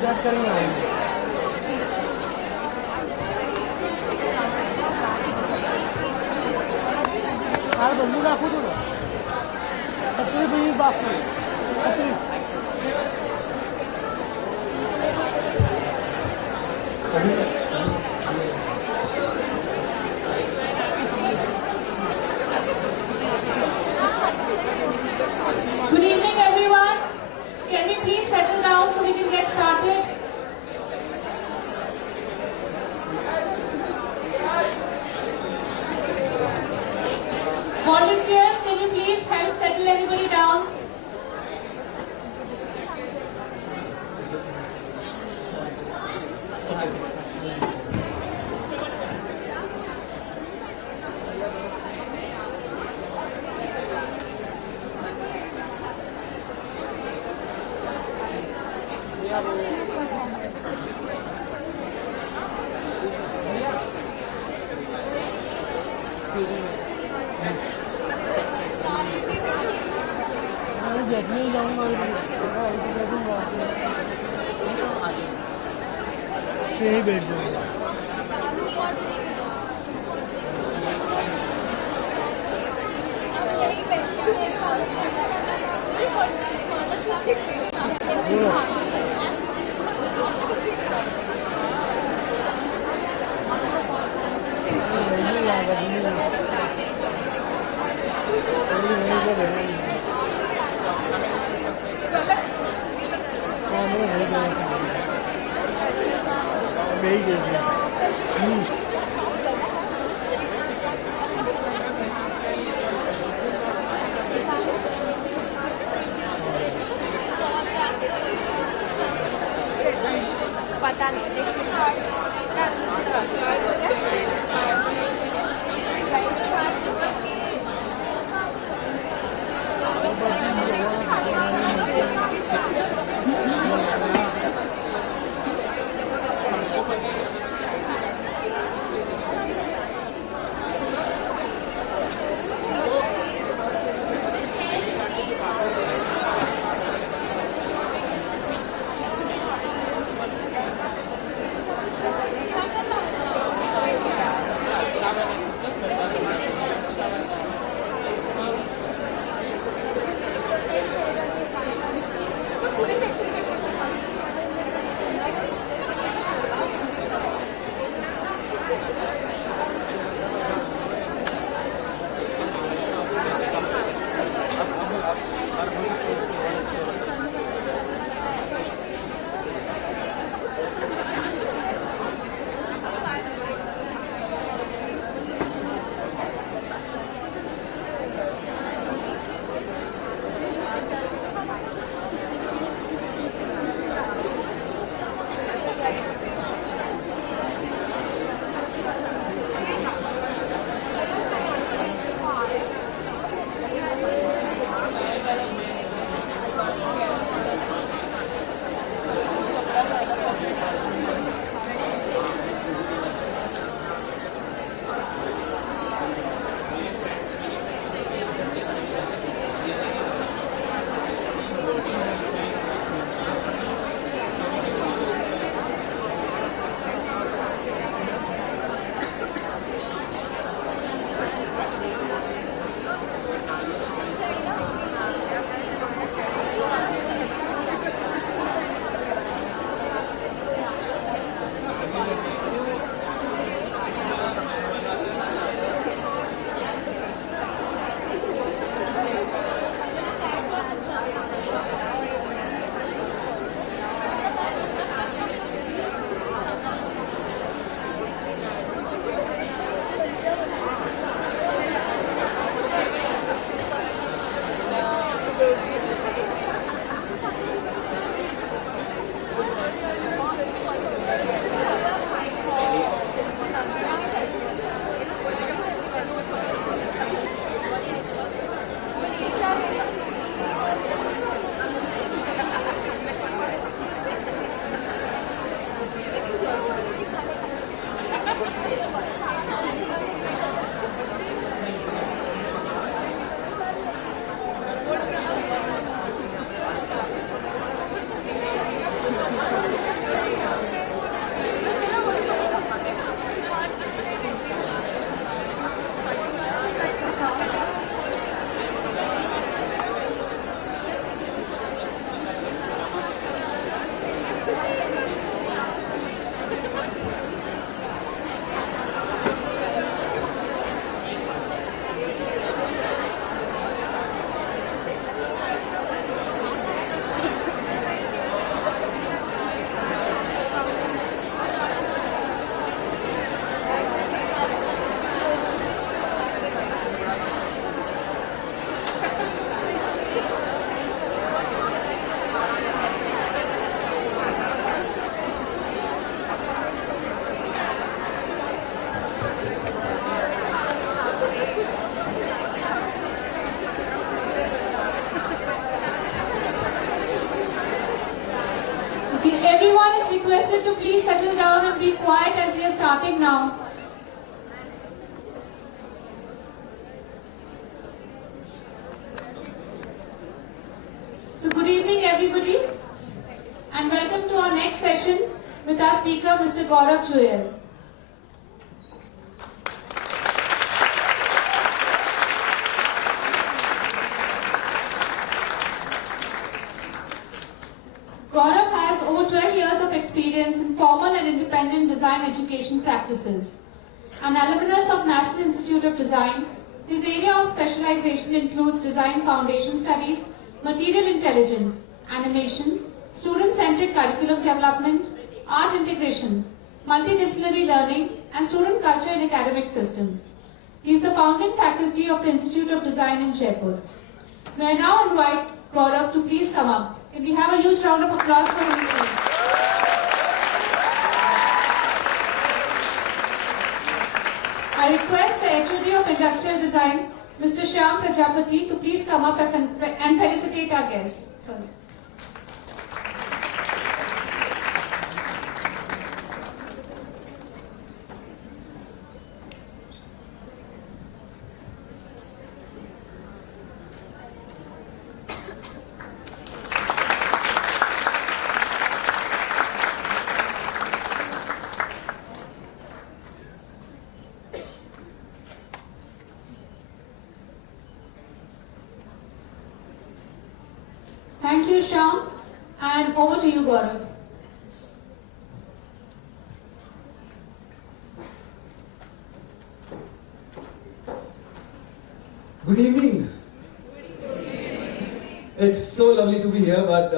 चेक करेंगे यार बंदू राखो थोड़ा छतरी भी बात करें छतरी Good evening, everyone. Can we please settle down so we can get started? Volunteers, can you please help settle everybody down? बैठने जाऊँगा यहीं बैठ जाऊँगा Everyone is requested to please settle down and be quiet as we are starting now. So good evening everybody and welcome to our next session with our speaker Mr. Gaurav Joyal. Gaurav has over 12 years of experience in formal and independent design education practices. An alumnus of National Institute of Design, his area of specialization includes design foundation studies, material intelligence, animation, student-centric curriculum development, art integration, multidisciplinary learning, and student culture in academic systems. He is the founding faculty of the Institute of Design in Jaipur. May I now invite Gaurav to please come up. Can we have a huge round of applause for him? I request the HOD of Industrial Design, Mr. Shyam Prajapati, to please come up and felicitate our guest. Sorry. Thank you, Shyam, and over to you, Gaurav. Good evening. It's so lovely to be here, but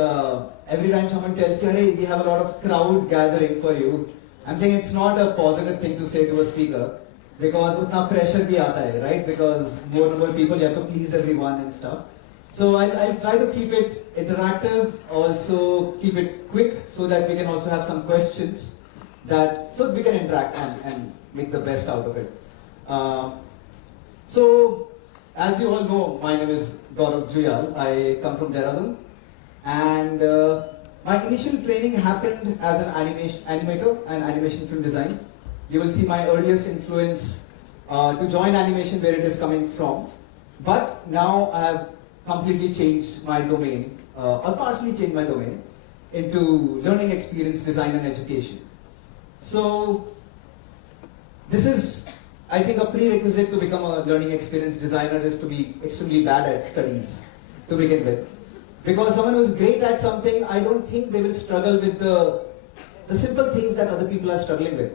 every time someone tells me, hey, we have a lot of crowd gathering for you, I'm saying it's not a positive thing to say to a speaker, because utna pressure bhi aata hai, right? Because more and more people, you have to please everyone and stuff. So I'll try to keep it interactive, also keep it quick, so that we can also have some questions, so we can interact and make the best out of it. So, as you all know, my name is Gaurav Joyal. I come from Dehradun, and my initial training happened as an animator and animation film design. You will see my earliest influence to join animation where it is coming from. But now I have completely changed my domain, or partially changed my domain, into learning experience design and education. So this is, I think, a prerequisite to become a learning experience designer is to be extremely bad at studies to begin with. Because someone who is great at something, I don't think they will struggle with the simple things that other people are struggling with.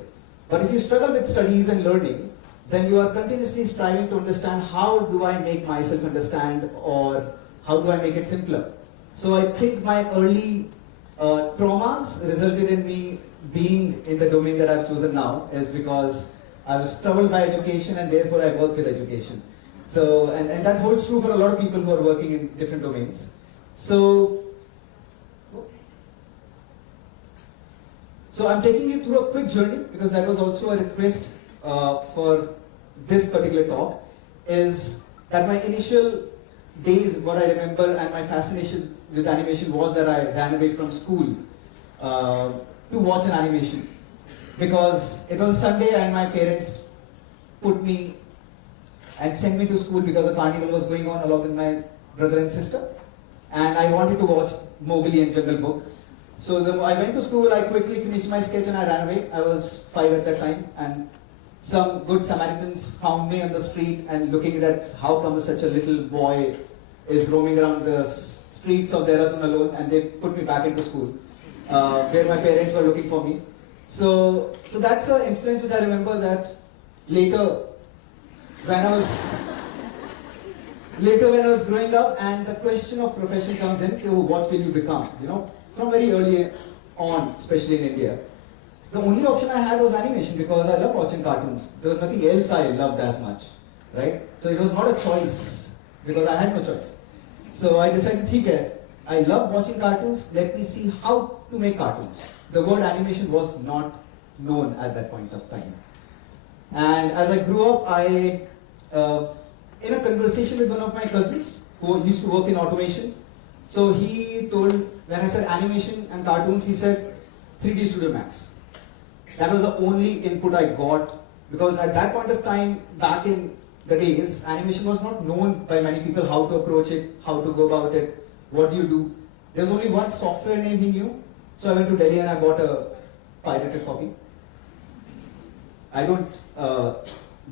But if you struggle with studies and learning, then you are continuously striving to understand how do I make myself understand, or how do I make it simpler. So I think my early traumas resulted in me being in the domain that I've chosen now is because I was troubled by education and therefore I work with education. So, and that holds true for a lot of people who are working in different domains. So I'm taking you through a quick journey because that was also a request for this particular talk, is that my initial days, what I remember, and my fascination with animation was that I ran away from school to watch an animation. Because it was Sunday and my parents put me and sent me to school because a carnival was going on along with my brother and sister. And I wanted to watch Mowgli and Jungle Book. So I went to school, I quickly finished my sketch and I ran away. I was 5 at that time, and some good Samaritans found me on the street and looking at how come such a little boy is roaming around the streets of Dehradun alone, and they put me back into school where my parents were looking for me. So that's an influence which I remember that later when I was growing up and the question of profession comes in, oh, what will you become? You know, from very early on, especially in India. The only option I had was animation because I love watching cartoons. There was nothing else I loved as much, right? So it was not a choice because I had no choice. So I decided, okay, I love watching cartoons, let me see how to make cartoons. The word animation was not known at that point of time. And as I grew up, in a conversation with one of my cousins who used to work in automation, so he told, when I said animation and cartoons, he said, 3D Studio Max. That was the only input I got, because at that point of time, back in the days, animation was not known by many people how to approach it, how to go about it, what do you do. There's only one software name he knew, so I went to Delhi and I bought a pirated copy. I don't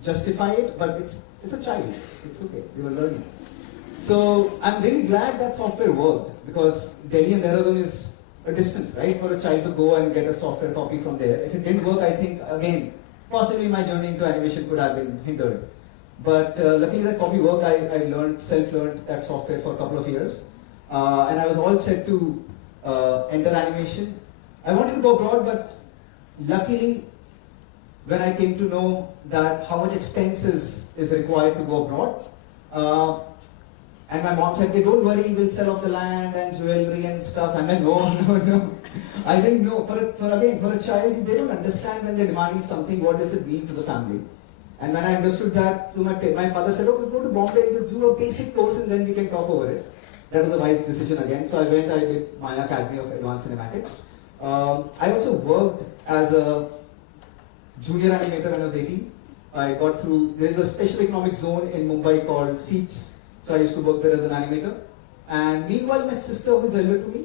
justify it, but it's a child. It's okay. They were learning. So I'm really glad that software worked, because Delhi and Dehradun is a distance, right, for a child to go and get a software copy from there. If it didn't work, I think, again, possibly my journey into animation could have been hindered. But luckily that copy worked. I self-learned that software for a couple of years. And I was all set to enter animation. I wanted to go abroad, but luckily, when I came to know that how much expenses is required to go abroad, and my mom said, "Hey, don't worry, we'll sell off the land and jewelry and stuff." And then, no. I didn't know. For a child, they don't understand when they're demanding something, what does it mean to the family. And when I understood that, so my father said, "Okay, go to Bombay, do a basic course and then we can talk over it." That was a wise decision again. So I did Maya Academy of Advanced Cinematics. I also worked as a junior animator when I was 18. I got through, there is a special economic zone in Mumbai called SEEPS. So I used to work there as an animator. And meanwhile, my sister, who is elder to me,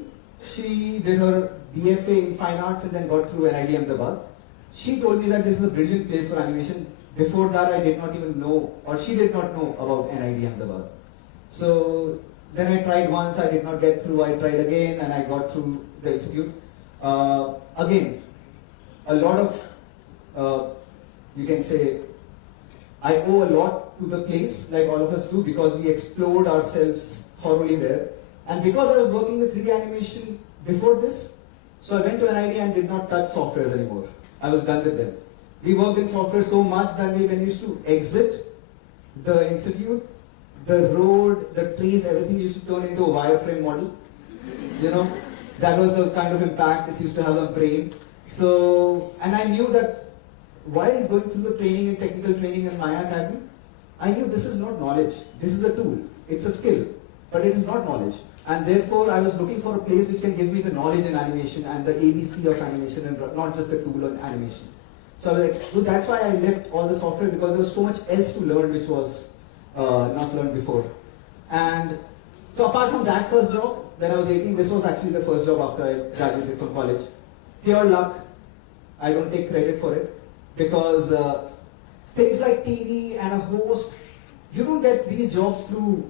she did her BFA in Fine Arts and then got through NID Ahmedabad. She told me that this is a brilliant place for animation. Before that, I did not even know, or she did not know about NID Ahmedabad. So then I tried once, I did not get through, I tried again, and I got through the institute. Again, a lot of, you can say, I owe a lot to the place, like all of us do, because we explored ourselves thoroughly there. And because I was working with 3D animation before this, so I went to NID and did not touch softwares anymore. I was done with them. We worked in software so much that when we used to exit the institute, the road, the trees, everything used to turn into a wireframe model. You know, that was the kind of impact it used to have on brain. So, and I knew that while going through the training and technical training in Maya Academy, I knew this is not knowledge. This is a tool. It's a skill, but it is not knowledge. And therefore, I was looking for a place which can give me the knowledge in animation and the ABC of animation, and not just the tool on animation. So that's why I left all the software, because there was so much else to learn which was not learned before. And so apart from that first job, when I was 18, this was actually the first job after I graduated from college. Pure luck. I don't take credit for it, because things like TV and a host, you don't get these jobs through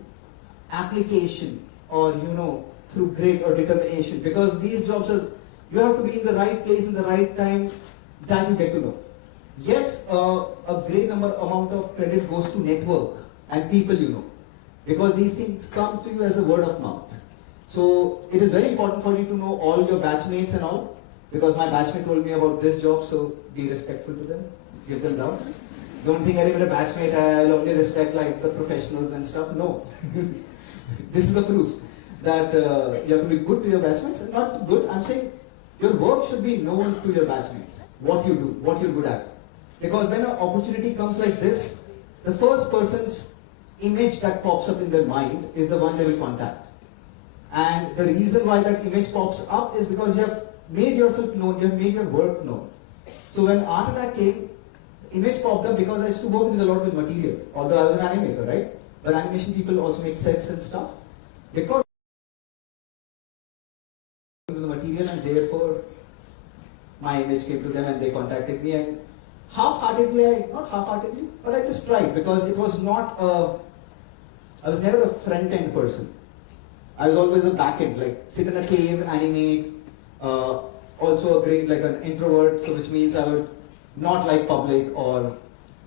application or, through grit or determination, because these jobs are, you have to be in the right place in the right time, that you get to know. Yes, a great amount of credit goes to network and people you know, because these things come to you as a word of mouth. So it is very important for you to know all your batchmates and all, because my batchmate told me about this job, so be respectful to them, give them love. Don't think I'm a batchmate, I'll only respect like the professionals and stuff. No. This is the proof that you have to be good to your batchmates, and not good, I'm saying your work should be known to your batchmates, what you do, what you're good at. Because when an opportunity comes like this, the first person's image that pops up in their mind is the one they will contact. And the reason why that image pops up is because you have made yourself known, you have made your work known. So when Art Attack came, the image popped up because I used to work with a lot with material, although I was an animator, right? But animation people also make sets and stuff. Because the material, and therefore my image came to them and they contacted me, and half-heartedly, not half-heartedly, but I just tried, because it was not I was never a front-end person. I was always a back-end, like sit in a cave, animate, also a great, like an introvert, so which means I would not like public or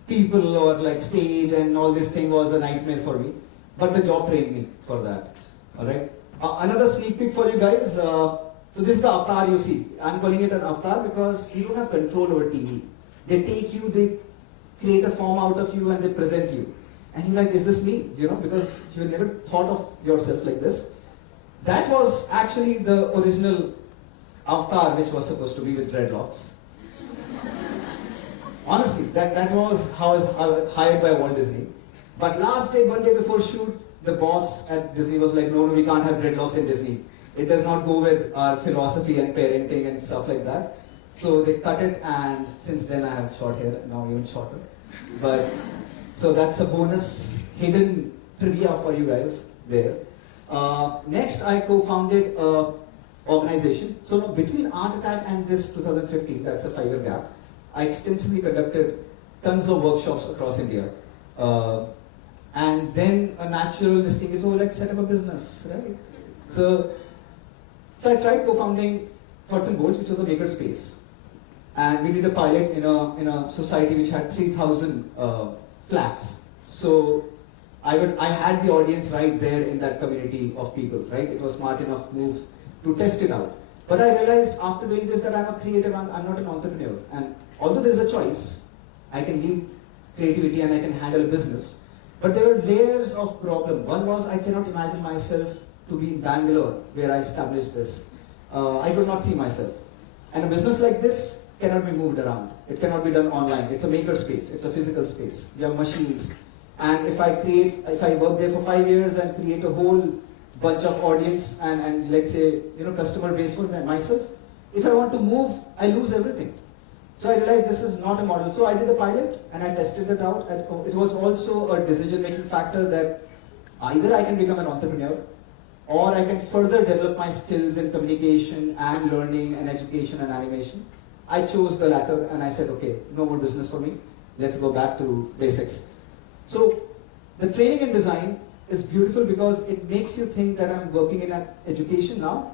people or like stage, and all this thing was a nightmare for me. But the job trained me for that, alright? Another sneak peek for you guys. So this is the avatar you see. I'm calling it an avatar because you don't have control over TV. They take you, they create a form out of you and they present you. And you're like, is this me? Because you never thought of yourself like this. That was actually the original avatar which was supposed to be with dreadlocks. Honestly, that was how I was hired by Walt Disney. But last day, one day before shoot, the boss at Disney was like, no, we can't have dreadlocks in Disney. it does not go with our philosophy and parenting and stuff like that. So they cut it, and since then I have short hair, now even shorter. But so that's a bonus hidden trivia for you guys there. Next, I co-founded a organization. So now between Art Attack and this 2015, that's a 5-year gap, I extensively conducted tons of workshops across India. And then a natural this thing is, oh, let's set up a business, right? So I tried co-founding Thoughts and Goals, which was a maker space. And we did a pilot in a society which had 3,000 flats. So I had the audience right there in that community of people, right? It was smart enough move to test it out. But I realized after doing this that I'm a creative, I'm not an entrepreneur. And although there's a choice, I can leave creativity and I can handle business. But there were layers of problem. One was I cannot imagine myself to be in Bangalore where I established this. I could not see myself. And a business like this cannot be moved around. It cannot be done online. It's a maker space. It's a physical space. We have machines. And if I work there for 5 years and create a whole bunch of audience and let's say, customer base for myself, if I want to move, I lose everything. So I realized this is not a model. So I did a pilot and I tested it out. It was also a decision-making factor that either I can become an entrepreneur or I can further develop my skills in communication and learning and education and animation. I chose the latter and I said, okay, no more business for me. Let's go back to basics. So the training and design is beautiful because it makes you think that I'm working in education now.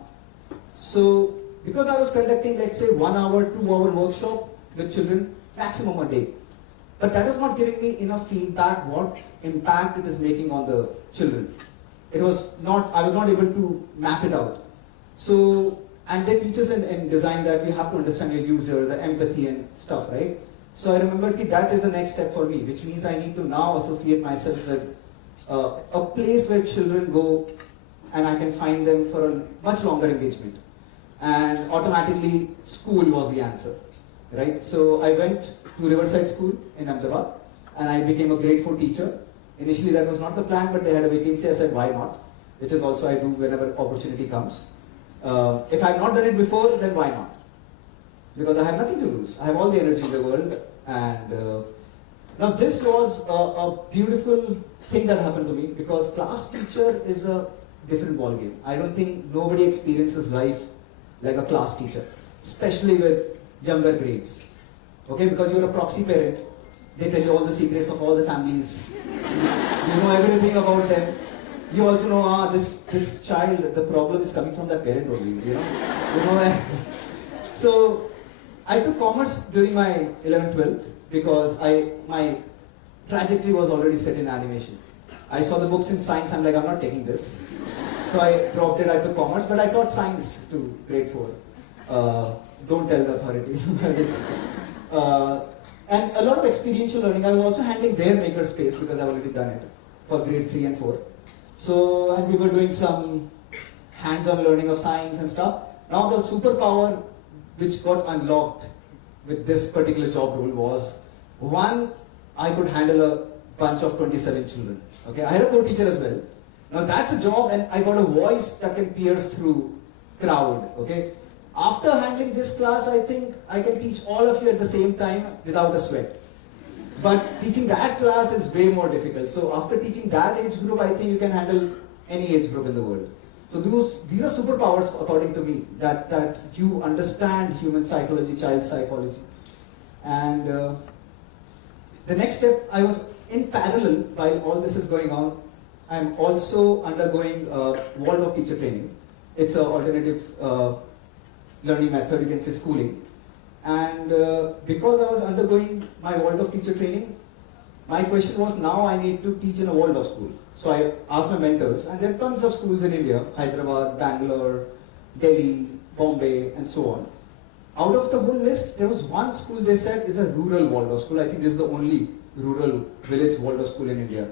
So because I was conducting, let's say, 1 hour, 2 hour workshop with children, maximum a day. But that is not giving me enough feedback, what impact it is making on the children. I was not able to map it out. So, and they teach us in design that you have to understand your user, the empathy and stuff, right? So I remembered that is the next step for me, which means I need to now associate myself with a place where children go and I can find them for a much longer engagement. And automatically, school was the answer, right? So I went to Riverside School in Ahmedabad and I became a grade 4 teacher. Initially that was not the plan, but they had a vacancy. I said, why not? Which is also I do whenever opportunity comes. If I have not done it before, then why not? Because I have nothing to lose. I have all the energy in the world. And now this was a beautiful thing that happened to me because class teacher is a different ballgame. I don't think nobody experiences life like a class teacher, especially with younger grades. Okay, because you're a proxy parent, they tell you all the secrets of all the families. You know everything about them. You also know, this child, the problem is coming from that parent only, So I took commerce during my 11th, 12th because my trajectory was already set in animation. I saw the books in science, I'm like, I'm not taking this. So I dropped it, I took commerce, but I taught science to grade 4. Don't tell the authorities. And a lot of experiential learning. I was also handling their maker space because I've already done it for grade 3 and 4. So, and we were doing some hands-on learning of science and stuff. Now the superpower which got unlocked with this particular job role was, one, I could handle a bunch of 27 children. Okay, I had a co-teacher as well. Now that's a job and I got a voice that can pierce through crowd. Okay, after handling this class, I think I can teach all of you at the same time without a sweat. But teaching that class is way more difficult. So after teaching that age group, I think you can handle any age group in the world. So these are superpowers according to me, that you understand human psychology, child psychology. And the next step, I was in parallel while all this is going on, I'm also undergoing Waldorf teacher training. It's an alternative learning method, you can say schooling. And because I was undergoing my Waldorf teacher training, my question was, now I need to teach in a Waldorf school. So I asked my mentors, and there are tons of schools in India, Hyderabad, Bangalore, Delhi, Bombay, and so on. Out of the whole list, there was one school they said is a rural Waldorf school. I think this is the only rural village Waldorf school in India.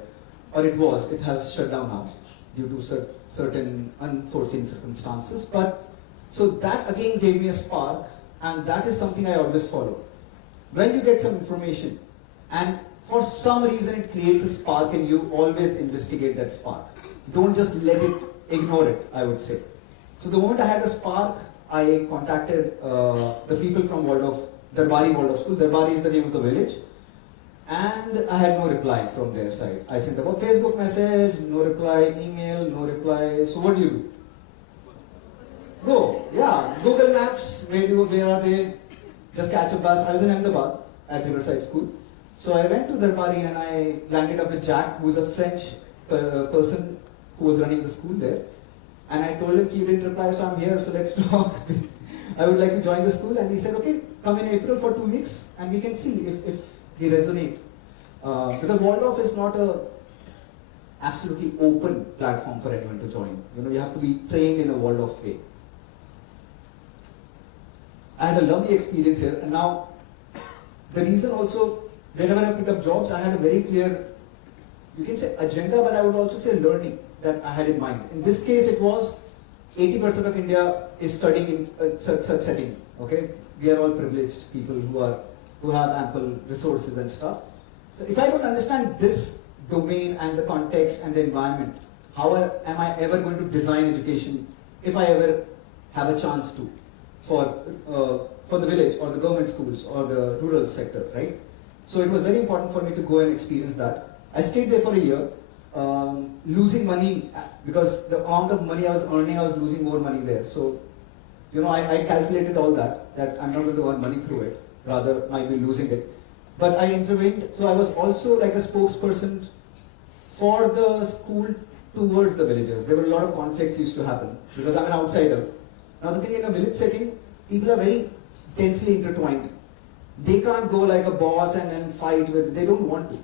Or it was, it has shut down now due to certain unforeseen circumstances. But so that again gave me a spark, and that is something I always follow. When you get some information, and for some reason it creates a spark in you, always investigate that spark. Don't just let it, ignore it, I would say. So the moment I had a spark, I contacted the people from Darbari Waldorf School. Darbari is the name of the village. And I had no reply from their side. I sent them a Facebook message, no reply, email, no reply. So what do you do? Go, yeah, Google Maps, where are they? Just catch a bus. I was in Ahmedabad at Riverside School. So I went to Darbari and I landed up with Jack, who is a French person who was running the school there. And I told him, you didn't reply, so I'm here, so let's talk. I would like to join the school. And he said, okay, come in April for 2 weeks and we can see if we resonate. Because Waldorf is not a absolutely open platform for anyone to join. You know, you have to be trained in a Waldorf way. I had a lovely experience here, and now the reason also, whenever I picked up jobs, I had a very clear, you can say agenda, but I would also say learning that I had in mind. In this case, it was 80% of India is studying in such setting. Okay, we are all privileged people who have ample resources and stuff. So if I don't understand this domain and the context and the environment, how am I ever going to design education if I ever have a chance to for the village or the government schools or the rural sector, right? So it was very important for me to go and experience that. I stayed there for a year, losing money because the amount of money I was earning, I was losing more money there. So, you know, I calculated all that I'm not going to earn money through it, rather might be losing it. But I intervened, so I was also like a spokesperson for the school towards the villagers. There were a lot of conflicts used to happen because I'm an outsider. Now the thing in a village setting, people are very densely intertwined. They can't go like a boss and then fight with, they don't want to.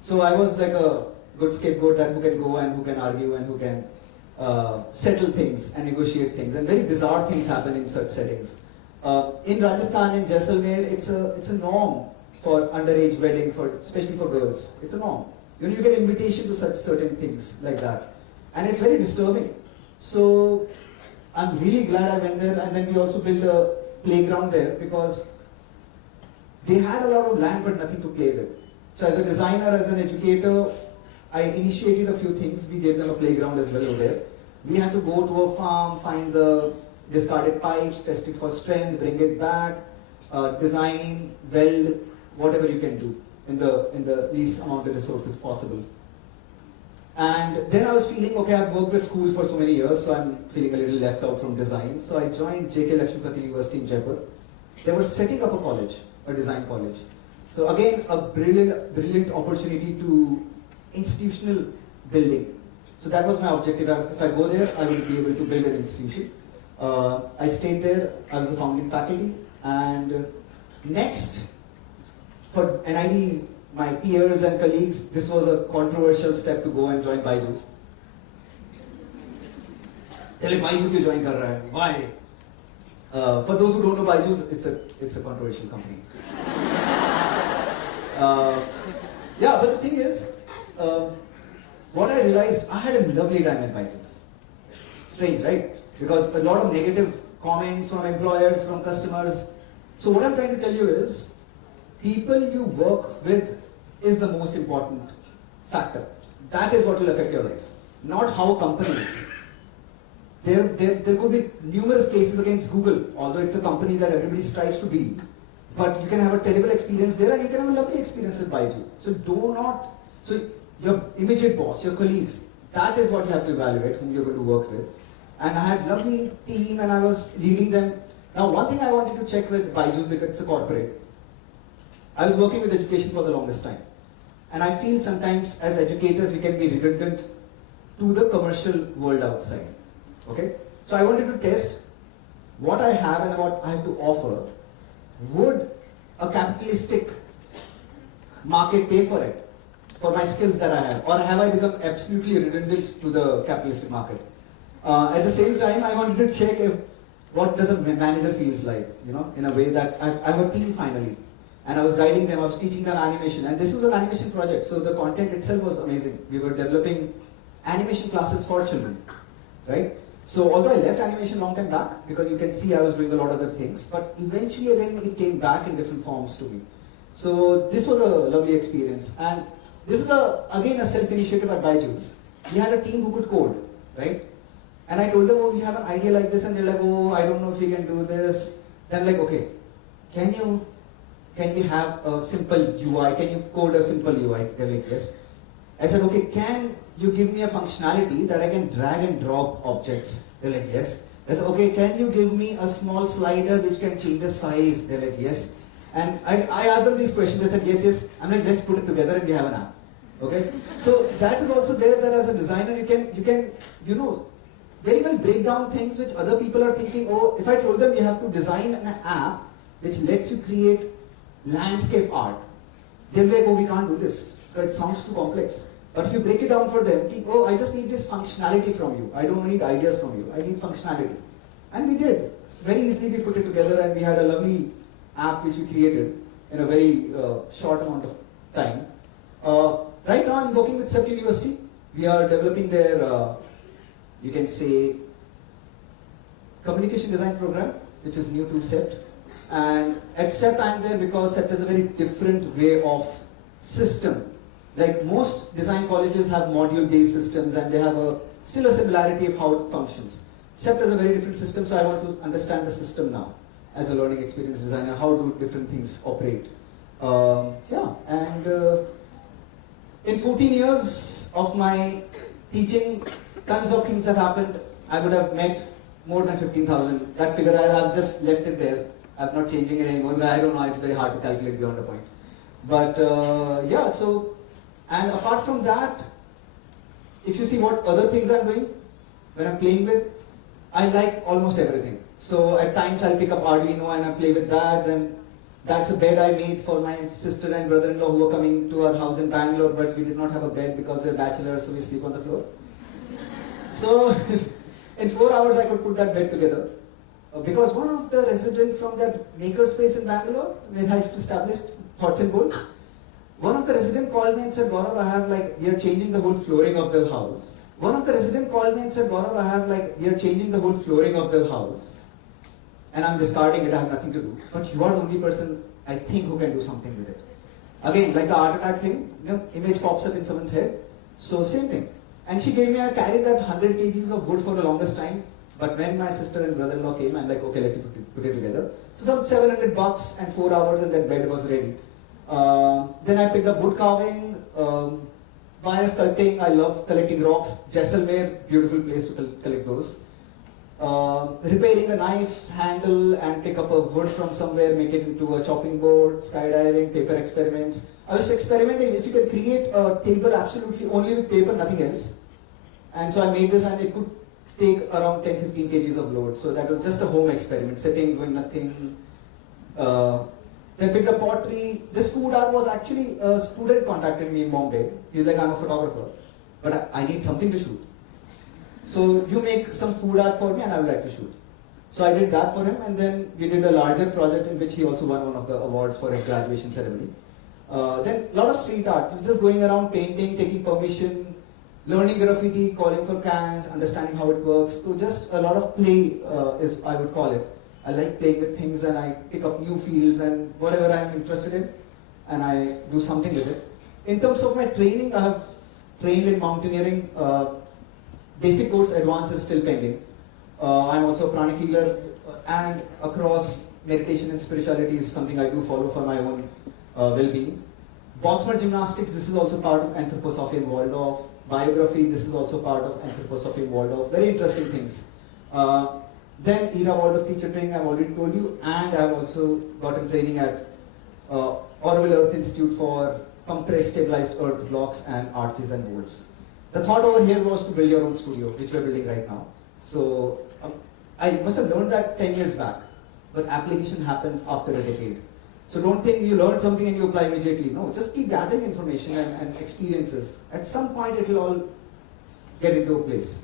So I was like a good scapegoat that who can go and who can argue and who can settle things and negotiate things. And very bizarre things happen in such settings. In Rajasthan, in Jaisalmer, it's a norm for underage wedding, especially for girls. It's a norm. You know, you get invitation to such certain things like that. And it's very disturbing. So I'm really glad I went there, and then we also built a playground there because they had a lot of land but nothing to play with. So as a designer, as an educator, I initiated a few things. We gave them a playground as well over there. We had to go to a farm, find the discarded pipes, test it for strength, bring it back, design, weld, whatever you can do in the least amount of resources possible. And then I was feeling, okay, I've worked with schools for so many years, so I'm feeling a little left out from design. So I joined J.K. Lakshmipati University in Jaipur. They were setting up a college, a design college. So again, a brilliant opportunity to institutional building. So that was my objective. If I go there, I will be able to build an institution. I stayed there, I was a founding faculty, and next, for NID, my peers and colleagues, this was a controversial step to go and join Byju's. They're like, Byju kyun join kar raha hai? Why? For those who don't know Byju's, it's a controversial company. Yeah, but the thing is, what I realized, I had a lovely time at Byju's. Strange, right? Because a lot of negative comments from employers, from customers. So what I'm trying to tell you is, people you work with is the most important factor. That is what will affect your life, not how companies. There could be numerous cases against Google, although it's a company that everybody strives to be. But you can have a terrible experience there and you can have a lovely experience with Byju. So your immediate boss, your colleagues, that is what you have to evaluate, whom you're going to work with. And I had a lovely team and I was leading them. Now one thing I wanted to check with Byju's, because it's a corporate, I was working with education for the longest time. And I feel sometimes as educators we can be redundant to the commercial world outside. Okay? So I wanted to test what I have and what I have to offer. Would a capitalistic market pay for it? For my skills that I have? Or have I become absolutely redundant to the capitalistic market? At the same time, I wanted to check what does a manager feels like, you know, in a way that I have a team finally. And I was guiding them, I was teaching them animation. And this was an animation project, so the content itself was amazing. We were developing animation classes for children, right? So although I left animation long time back, because you can see I was doing a lot of other things, but eventually again it came back in different forms to me. So this was a lovely experience. And this is again a self-initiative at Byju's. We had a team who could code, right? And I told them, oh, we have an idea like this, and they're like, oh, I don't know if we can do this. Then like, okay, can we have a simple UI? Can you code a simple UI? They're like, yes. I said, okay, can you give me a functionality that I can drag and drop objects? They're like, yes. I said, okay, can you give me a small slider which can change the size? They're like, yes. And I asked them these questions. They said, yes, yes. I'm like, let's put it together and we have an app. Okay? So that is also there, that as a designer you can, you know, very well break down things which other people are thinking, oh, if I told them you have to design an app which lets you create landscape art, they'll be like, oh, we can't do this. So it sounds too complex. But if you break it down for them, oh, I just need this functionality from you. I don't need ideas from you. I need functionality. And we did. Very easily we put it together and we had a lovely app which we created in a very short amount of time. Right now I'm working with CEPT University. We are developing their, you can say, communication design program, which is new to CEPT. And at CEPT I'm there because CEPT is a very different way of system. Like most design colleges have module-based systems and they have still a similarity of how it functions. CEPT is a very different system, so I want to understand the system now as a learning experience designer. How do different things operate? In 14 years of my teaching, tons of things have happened. I would have met more than 15,000. That figure, I have just left it there. I'm not changing it anymore, but I don't know, it's very hard to calculate beyond a point. But and apart from that, if you see what other things I'm doing, when I'm playing with, I like almost everything. So at times I'll pick up Arduino and I play with that, and that's a bed I made for my sister and brother-in-law who were coming to our house in Bangalore, but we did not have a bed because we're bachelors, so we sleep on the floor. So in 4 hours I could put that bed together. Because one of the residents from that makerspace in Bangalore, where I established Thoughts and Goals, one of the residents called me and said, Gaurav, we are changing the whole flooring of the house. One of the residents called me and said, Gaurav, we are changing the whole flooring of the house. And I'm discarding it, I have nothing to do. But you are the only person, I think, who can do something with it. Again, like the heart attack thing, image pops up in someone's head. So same thing. And she gave me, I carried that 100 kgs of wood for the longest time. But when my sister and brother-in-law came, I'm like, okay, let me put it together. So some $700 and 4 hours and that bed was ready. Then I picked up wood carving, wire sculpting. I love collecting rocks. Jaisalmer, beautiful place to collect those. Repairing a knife's handle and pick up a wood from somewhere, make it into a chopping board, skydiving, paper experiments. I was experimenting if you can create a table absolutely only with paper, nothing else. And so I made this and it could take around 10-15 kgs of load. So that was just a home experiment, sitting, doing nothing. Then picked up pottery. This food art was actually a student contacted me in Bombay. He's like, I'm a photographer, but I need something to shoot. So you make some food art for me and I would like to shoot. So I did that for him, and then we did a larger project in which he also won one of the awards for his graduation ceremony. Then a lot of street art, just going around painting, taking permission, learning graffiti, calling for cans, understanding how it works. So just a lot of play is, I would call it. I like playing with things and I pick up new fields and whatever I'm interested in, and I do something with it. In terms of my training, I have trained in mountaineering. Basic course, advanced is still pending. I'm also a pranic healer, and across meditation and spirituality is something I do follow for my own well-being. Bothmer gymnastics, this is also part of Anthroposophy and Waldorf. Biography, this is also part of Anthroposophy and Waldorf. Very interesting things. Then ERA Waldorf teacher training, I've already told you, and I've also gotten training at Orville Earth Institute for compressed stabilized earth blocks and arches and bolts. The thought over here was to build your own studio, which we're building right now. So I must have learned that 10 years back, but application happens after a decade. So don't think you learn something and you apply immediately. No, just keep gathering information and experiences. At some point it will all get into a place.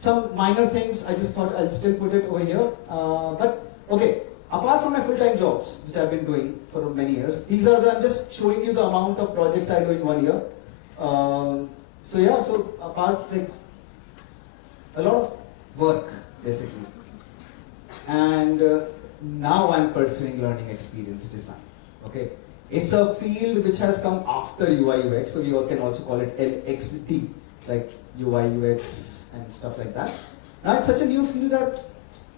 Some minor things, I just thought I'll still put it over here. But okay, apart from my full-time jobs, which I've been doing for many years, these are I'm just showing you the amount of projects I do in 1 year. So apart, like, a lot of work, basically. And now I'm pursuing learning experience design. Okay, it's a field which has come after UI UX, so we all can also call it LXD, like UI UX and stuff like that. Now it's such a new field that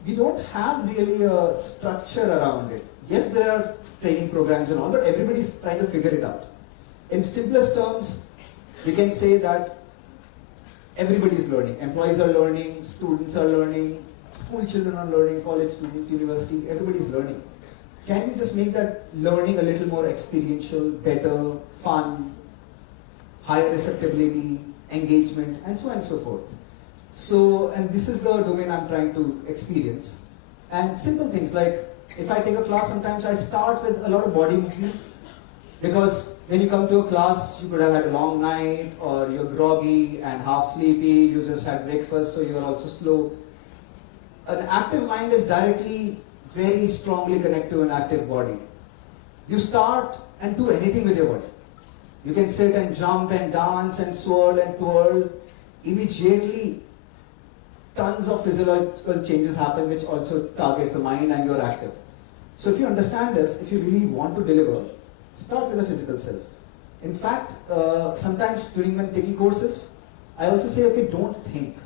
we don't have really a structure around it. Yes, there are training programs and all, but everybody's trying to figure it out. In simplest terms, we can say that everybody is learning. Employees are learning, students are learning, school children are learning, college students, university, everybody is learning. Can we just make that learning a little more experiential, better, fun, higher receptibility, engagement, and so on and so forth? So, and this is the domain I'm trying to experience. And simple things like, if I take a class, sometimes I start with a lot of body movement, because when you come to a class, you could have had a long night, or you're groggy and half sleepy, you just had breakfast, so you're also slow. An active mind is directly, very strongly connected to an active body. You start and do anything with your body. You can sit and jump and dance and swirl and twirl. Immediately, tons of physiological changes happen which also targets the mind, and you're active. So if you understand this, if you really want to deliver, start with the physical self. In fact, sometimes during when taking courses, I also say, okay, don't think.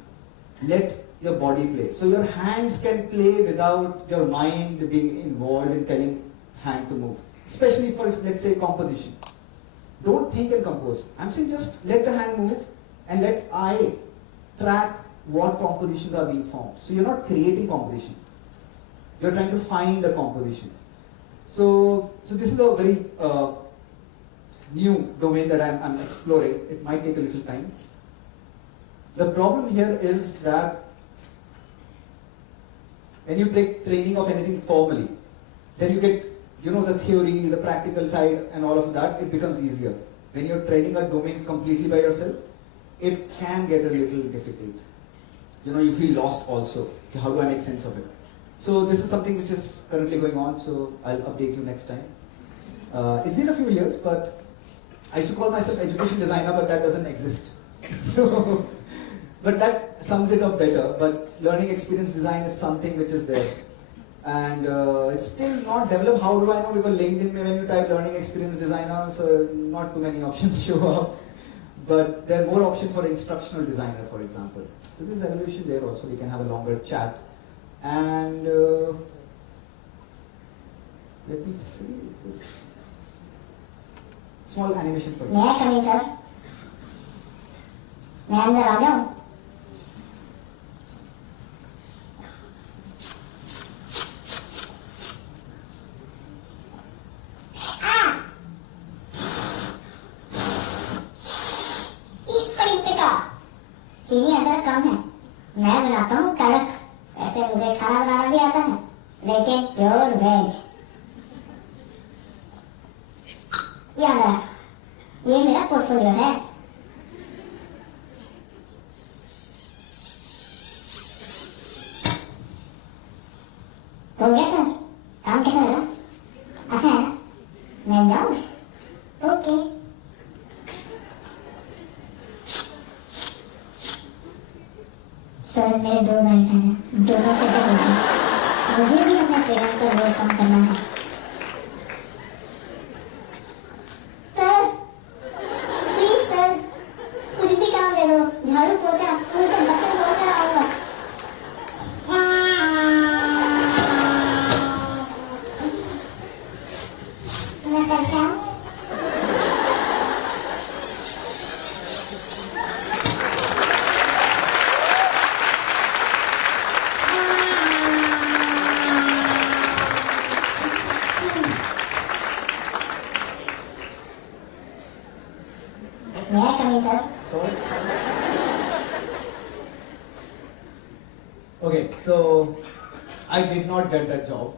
Let your body play. So your hands can play without your mind being involved in telling hand to move. Especially for, let's say, composition. Don't think and compose. I'm saying just let the hand move and let eye track what compositions are being formed. So you're not creating composition. You're trying to find a composition. So this is a very new domain that I'm exploring. It might take a little time. The problem here is that when you take training of anything formally, then you get, the theory, the practical side and all of that, it becomes easier. When you're training a domain completely by yourself, it can get a little difficult. You feel lost also. How do I make sense of it? So this is something which is currently going on, so I'll update you next time. It's been a few years, but I used to call myself education designer, but that doesn't exist. So, but that sums it up better. But learning experience design is something which is there. And it's still not developed. How do I know? Because LinkedIn, when you type learning experience designer, so not too many options show up. But there are more options for instructional designer, for example. So there's evolution there also. We can have a longer chat. And let me see this small animation for you. May I come in, sir? May I अंदर आ जाऊं? चीनी अदरक कम है। मैं बनाता हूँ कड़क। ऐसे मुझे खाना बनाना भी आता है, लेकिन प्योर वेज। याद है, ये मेरा पोर्टफोलियो है। हो गया सर? काम कैसा लगा? अच्छा है ना? मैं जाऊँ? ओके। सर, मेरे 2 भाई हैं, दोनों से जब मुझे भी अपने पेरेंट्स पर रोज कम करना है। सर, प्लीज सर, कुछ भी काम दे दो, झाड़ू पोछा, स्कूल से बच्चों को छोड़कर आऊंगा। मैं कल से आऊँ? May I come in, sir? Sorry. Okay, so I did not get that job.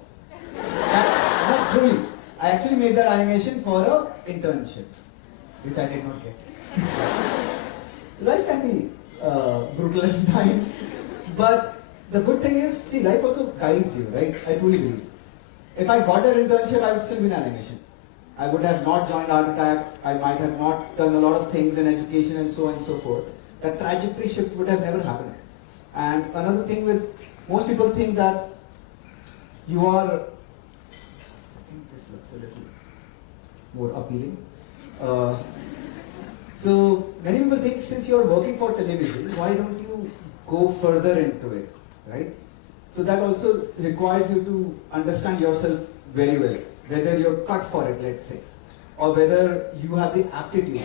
Not truly. I actually made that animation for an internship, which I did not get. So life can be brutal at times, but the good thing is, see, life also guides you, right? I truly believe. If I got that internship, I would still be in animation. I would have not joined Art Attack, I might have not done a lot of things in education and so on and so forth. That trajectory shift would have never happened. And another thing with, most people think that you are, I think this looks a little more appealing. So many people think since you are working for television, why don't you go further into it, right? So that also requires you to understand yourself very well, whether you're cut for it, let's say, or whether you have the aptitude.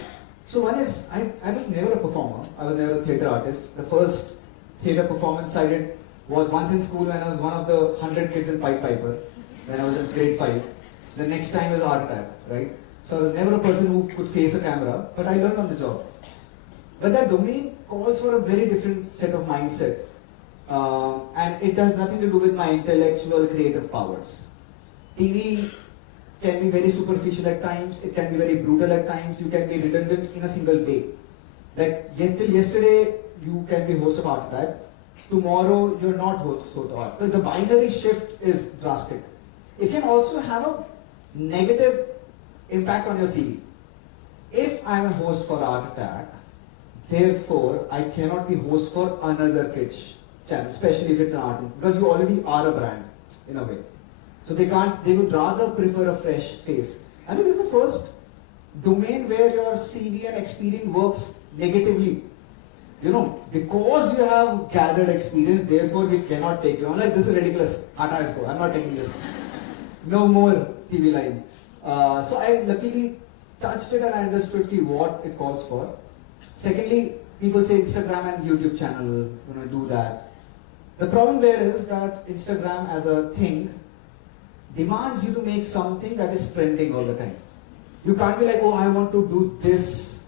So one is, I was never a performer, I was never a theatre artist. The first theatre performance I did was once in school when I was one of the 100 kids in Pied Piper, when I was in grade 5. The next time was art attack, right? So I was never a person who could face a camera, but I learned on the job. But that domain calls for a very different set of mindset. And it has nothing to do with my intellectual creative powers. TV can be very superficial at times, it can be very brutal at times, you can be redundant in a single day. Like yesterday, you can be host of Art Attack, tomorrow you're not host of Art. So the binary shift is drastic. It can also have a negative impact on your CV. If I'm a host for Art Attack, therefore I cannot be host for another kids channel, especially if it's an art, because you already are a brand in a way. So they would rather prefer a fresh face. I mean, it's the first domain where your CV and experience works negatively. You know, because you have gathered experience, therefore we cannot take you. I'm like, this is ridiculous. Hata isko. I'm not taking this. No more TV line. So I luckily touched it and I understood what it calls for. Secondly, people say Instagram and YouTube channel, do that. The problem there is that Instagram as a thing demands you to make something that is trending all the time. You can't be like, oh, I want to do this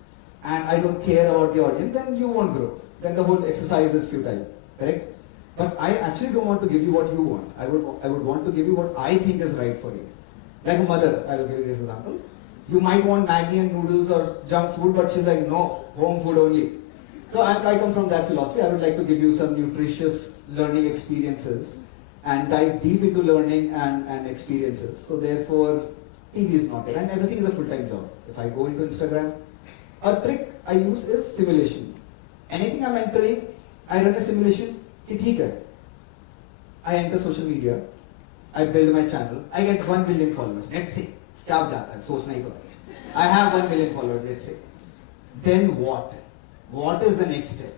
and I don't care about the audience, then you won't grow. Then the whole exercise is futile, correct? But I actually don't want to give you what you want. I would want to give you what I think is right for you. Like a mother, I was giving this example. You might want Maggi and noodles or junk food, but she's like, no, home food only. So I come from that philosophy. I would like to give you some nutritious learning experiences and dive deep into learning and experiences. So therefore, TV is not it. And everything is a full-time job. If I go into Instagram, a trick I use is simulation. Anything I'm entering, I run a simulation. ठीक है. I enter social media. I build my channel. I get 1 billion followers. Let's say. क्या जाता है? सोचना ही तो है. I have 1 billion followers. Let's say. Then what? What is the next step?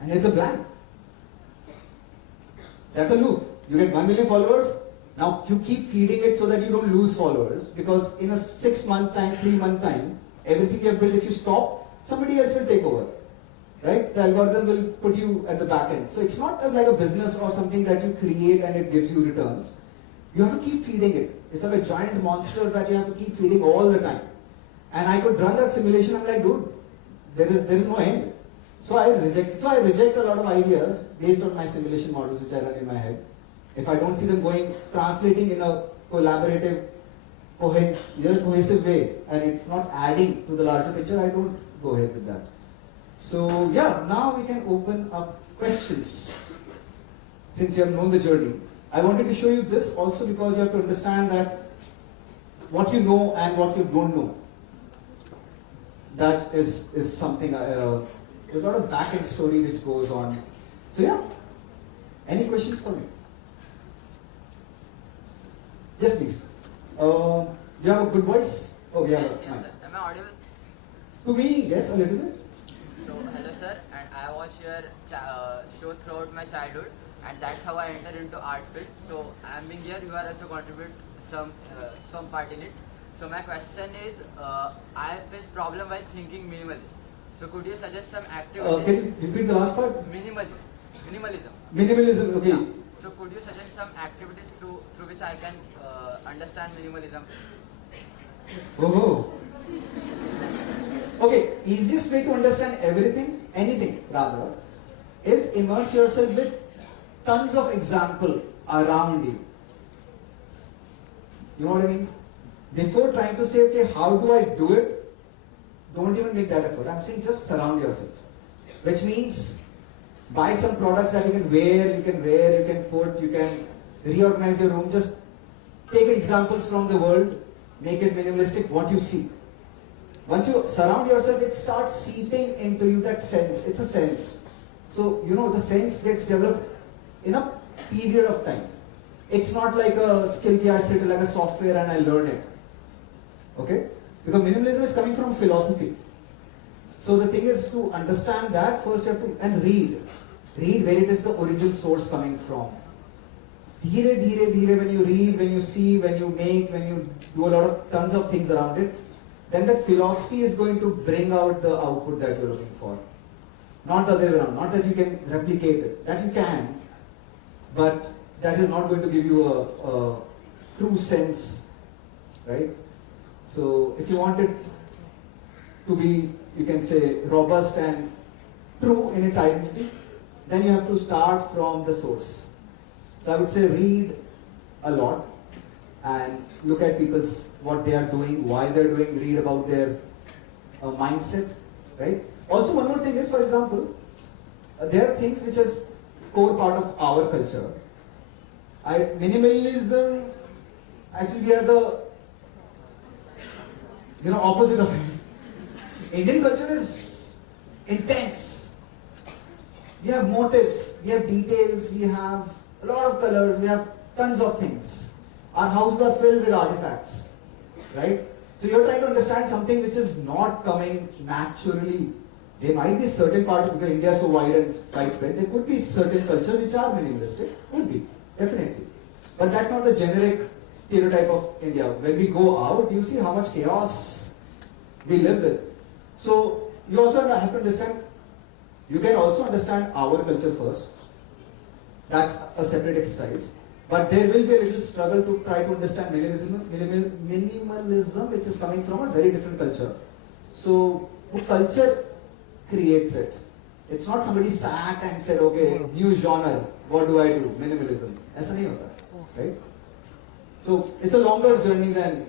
And it's a blank. That's a loop. You get 1 million followers. Now you keep feeding it so that you don't lose followers, because in a 6-month time, 3-month time, everything you have built, if you stop, somebody else will take over. Right? The algorithm will put you at the back end. So it's not like a business or something that you create and it gives you returns. You have to keep feeding it. It's like a giant monster that you have to keep feeding all the time. And I could run that simulation. I'm like, dude, there is no end. So I reject a lot of ideas based on my simulation models which I run in my head. If I don't see them translating in a collaborative, cohesive way, and it's not adding to the larger picture, I don't go ahead with that. So yeah, now we can open up questions. Since you have known the journey, I wanted to show you this also because you have to understand that what you know and what you don't know. That is something, there's a lot of back-end story which goes on. So yeah, any questions for me? Yes, please. You have a good voice? Oh, we have a mic. Am I audible? To me, yes, a little bit. So, hello sir, and I watched your show throughout my childhood, and that's how I entered into art field. So, I'm being here, you are also contribute some part in it. So, my question is, I have this problem while thinking minimalist. So, could you suggest some activities? Can you repeat the last part? Minimalism. Minimalism, okay. Yeah. So, could you suggest some activities through which I can understand minimalism? Oh. Okay, easiest way to understand anything rather, is immerse yourself with tons of example around you. You know what I mean? Before trying to say, okay, how do I do it? Don't even make that effort. I'm saying just surround yourself. Which means buy some products that you can wear, you can put, you can reorganize your room. Just take examples from the world, make it minimalistic, what you see. Once you surround yourself, it starts seeping into you, that sense. It's a sense. So, the sense gets developed in a period of time. It's not like a skill I sit like a software and I learn it. Okay? Because minimalism is coming from philosophy. So the thing is to understand that first you have to, and read. Read where it is the origin source coming from. Dhire, dhire, dhire, when you read, when you see, when you make, when you do a lot of tons of things around it, then that philosophy is going to bring out the output that you're looking for. Not the other way around. Not that you can replicate it. That you can, but that is not going to give you a true sense, right? So if you want it to be, you can say, robust and true in its identity, then you have to start from the source. So I would say read a lot and look at people's, what they are doing, why they're doing, read about their mindset, right? Also one more thing is, for example, there are things which is core part of our culture. Minimalism, actually we are the opposite of it. Indian culture is intense. We have motifs, we have details, we have a lot of colors, we have tons of things. Our houses are filled with artifacts, right? So you're trying to understand something which is not coming naturally. There might be certain parts, because India is so wide and widespread, there could be certain cultures which are minimalistic, could be, definitely. But that's not the generic stereotype of India. When we go out, you see how much chaos we live with. So you also have to understand, you can also understand our culture first. That's a separate exercise. But there will be a little struggle to try to understand minimalism, which is coming from a very different culture. So the culture creates it. It's not somebody sat and said, okay, new genre, what do I do? Minimalism. Aisa nahi hota, right? So it's a longer journey than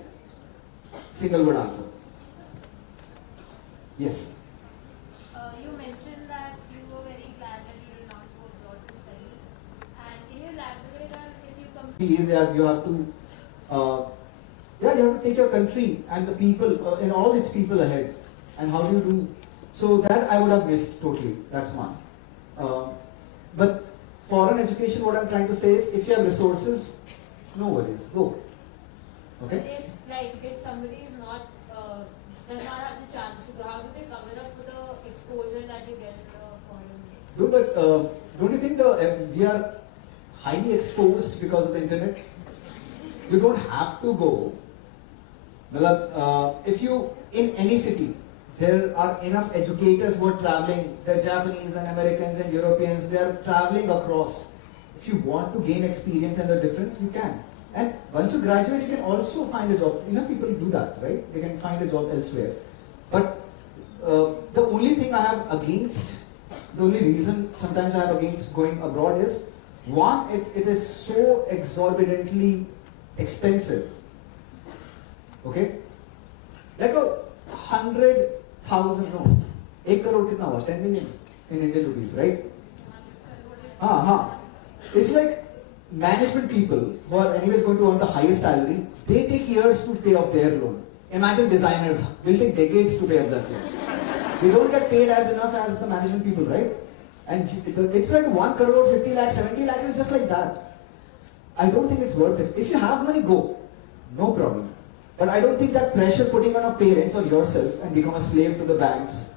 single word answer. Yes. You mentioned that you were very glad that you did not go abroad to study. And can you elaborate on if you compare? You have to, you have to take your country and the people, and all its people ahead. And how do you do? So that I would have missed totally. That's one. But foreign education, what I'm trying to say is, if you have resources, no worries, go. Okay. If somebody is not does not have the chance to go, how do they cover up for the exposure that you get in the foreign? No, but don't you think we are highly exposed because of the internet? You don't have to go. If you, in any city, there are enough educators who are traveling. They're Japanese and Americans and Europeans. They are traveling across. If you want to gain experience and the difference, you can. And once you graduate, you can also find a job. Enough people do that, right? They can find a job elsewhere. But the only thing I have against, the only reason sometimes I have against going abroad is, one, it is so exorbitantly expensive. Okay? Like 100,000, no. 1 crore kitna hua? 10 million in Indian rupees, right? It's like management people who are anyways going to earn the highest salary, they take years to pay off their loan. Imagine designers will take decades to pay off that loan. We don't get paid as enough as the management people, right? And it's like 1 crore, 50 lakhs, 70 lakhs is just like that. I don't think it's worth it. If you have money, go. No problem. But I don't think that pressure putting on our parents or yourself and become a slave to the banks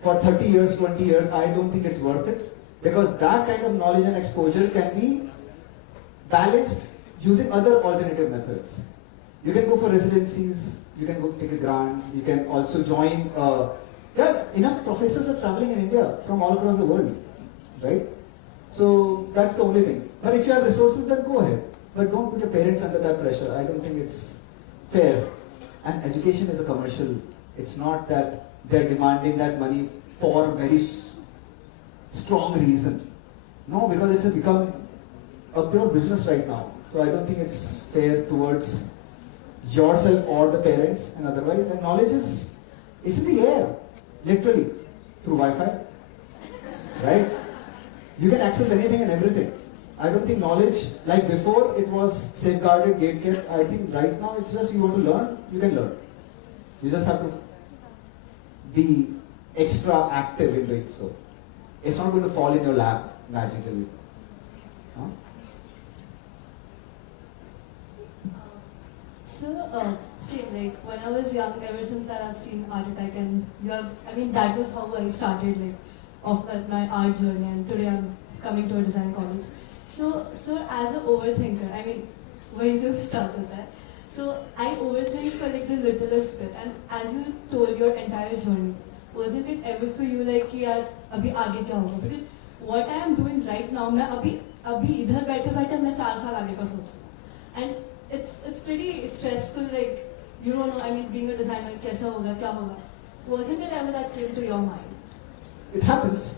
for 30 years, 20 years, I don't think it's worth it. Because that kind of knowledge and exposure can be balanced using other alternative methods. You can go for residencies, you can go take grants, you can also join, enough professors are traveling in India from all across the world, right? So that's the only thing. But if you have resources, then go ahead. But don't put your parents under that pressure. I don't think it's fair. And education is a commercial. It's not that they're demanding that money for very strong reason. No, because it's become a pure business right now. So I don't think it's fair towards yourself or the parents and otherwise. And knowledge is in the air, literally, through Wi-Fi, right? You can access anything and everything. I don't think knowledge, like before, it was safeguarded, gatekept. I think right now it's just you want to learn, you can learn. You just have to be extra active in doing so. It's not going to fall in your lap magically. Huh? So, same, like when I was young, ever since that I've seen Art Attack, and that was how I started, like, of my art journey, and today I'm coming to a design college. So, sir, as an overthinker, I mean, why is it start with that? So, I overthink for like the littlest bit, and as you told your entire journey, wasn't it ever for you like कि यार अभी आगे क्या होगा? Because what I am doing right now, मैं अभी इधर बैठे मैं 4 साल आगे का सोच रहा हूँ, and it's pretty stressful. Like you don't know. I mean, being a designer, कैसा होगा, क्या होगा? Wasn't it ever that came to your mind? It happens.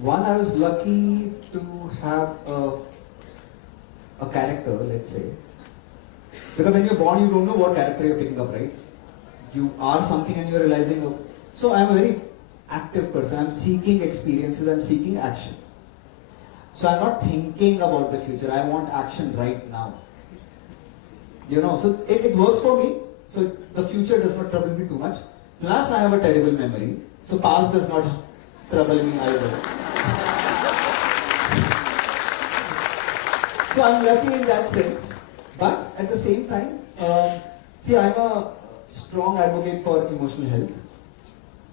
One, I was lucky to have a character, let's say. Because when you're born, you don't know what character you're picking up, right? You are something and you're realizing, oh. So I'm a very active person. I'm seeking experiences, I'm seeking action. So I'm not thinking about the future. I want action right now. You know, so it works for me. So the future does not trouble me too much. Plus I have a terrible memory. So past does not trouble me either. So I'm lucky in that sense. But at the same time, see, I'm a strong advocate for emotional health,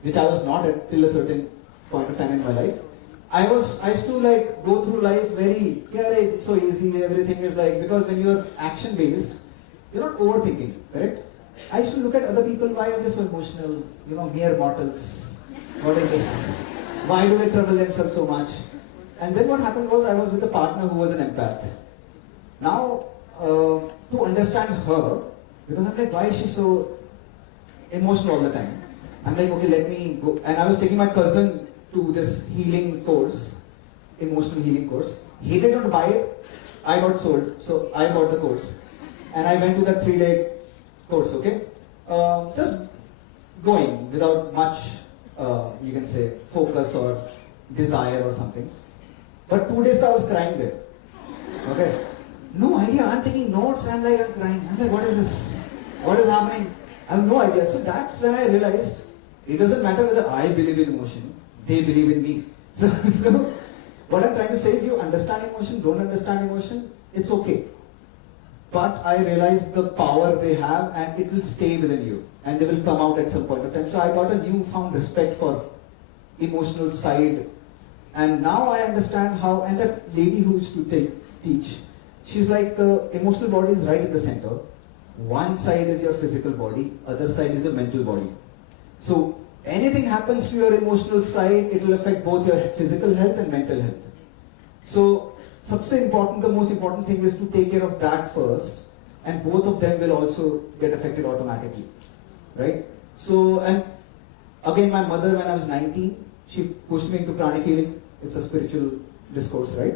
which I was not till a certain point of time in my life. I used to like go through life very, it's so easy, everything is like, because when you're action based, you're not overthinking, correct? I used to look at other people, why are they so emotional? You know, mere mortals. What is this? Why do they trouble themselves so much? And then what happened was I was with a partner who was an empath. Now, to understand her, because I'm like, why is she so emotional all the time? I'm like, okay, let me go. And I was taking my cousin to this healing course, emotional healing course. He did not buy it. I got sold. So I bought the course. And I went to that 3-day course, okay? Just going without much, you can say, focus or desire or something. But 2 days I was crying there, okay? No idea, I'm taking notes and like I'm crying. I'm like, what is this? What is happening? I have no idea. So that's when I realized it doesn't matter whether I believe in emotion, they believe in me. So what I'm trying to say is you understand emotion, don't understand emotion, it's okay. But I realized the power they have and it will stay within you and they will come out at some point of time. So I got a newfound respect for emotional side. And now I understand how, and that lady who used to teach, she's like the emotional body is right in the center. One side is your physical body, other side is your mental body. So anything happens to your emotional side, it will affect both your physical health and mental health. So सबसे important, the most important thing is to take care of that first, and both of them will also get affected automatically, right? So, and again, my mother, when I was 19, she pushed me into pranic healing. It's a spiritual discourse, right?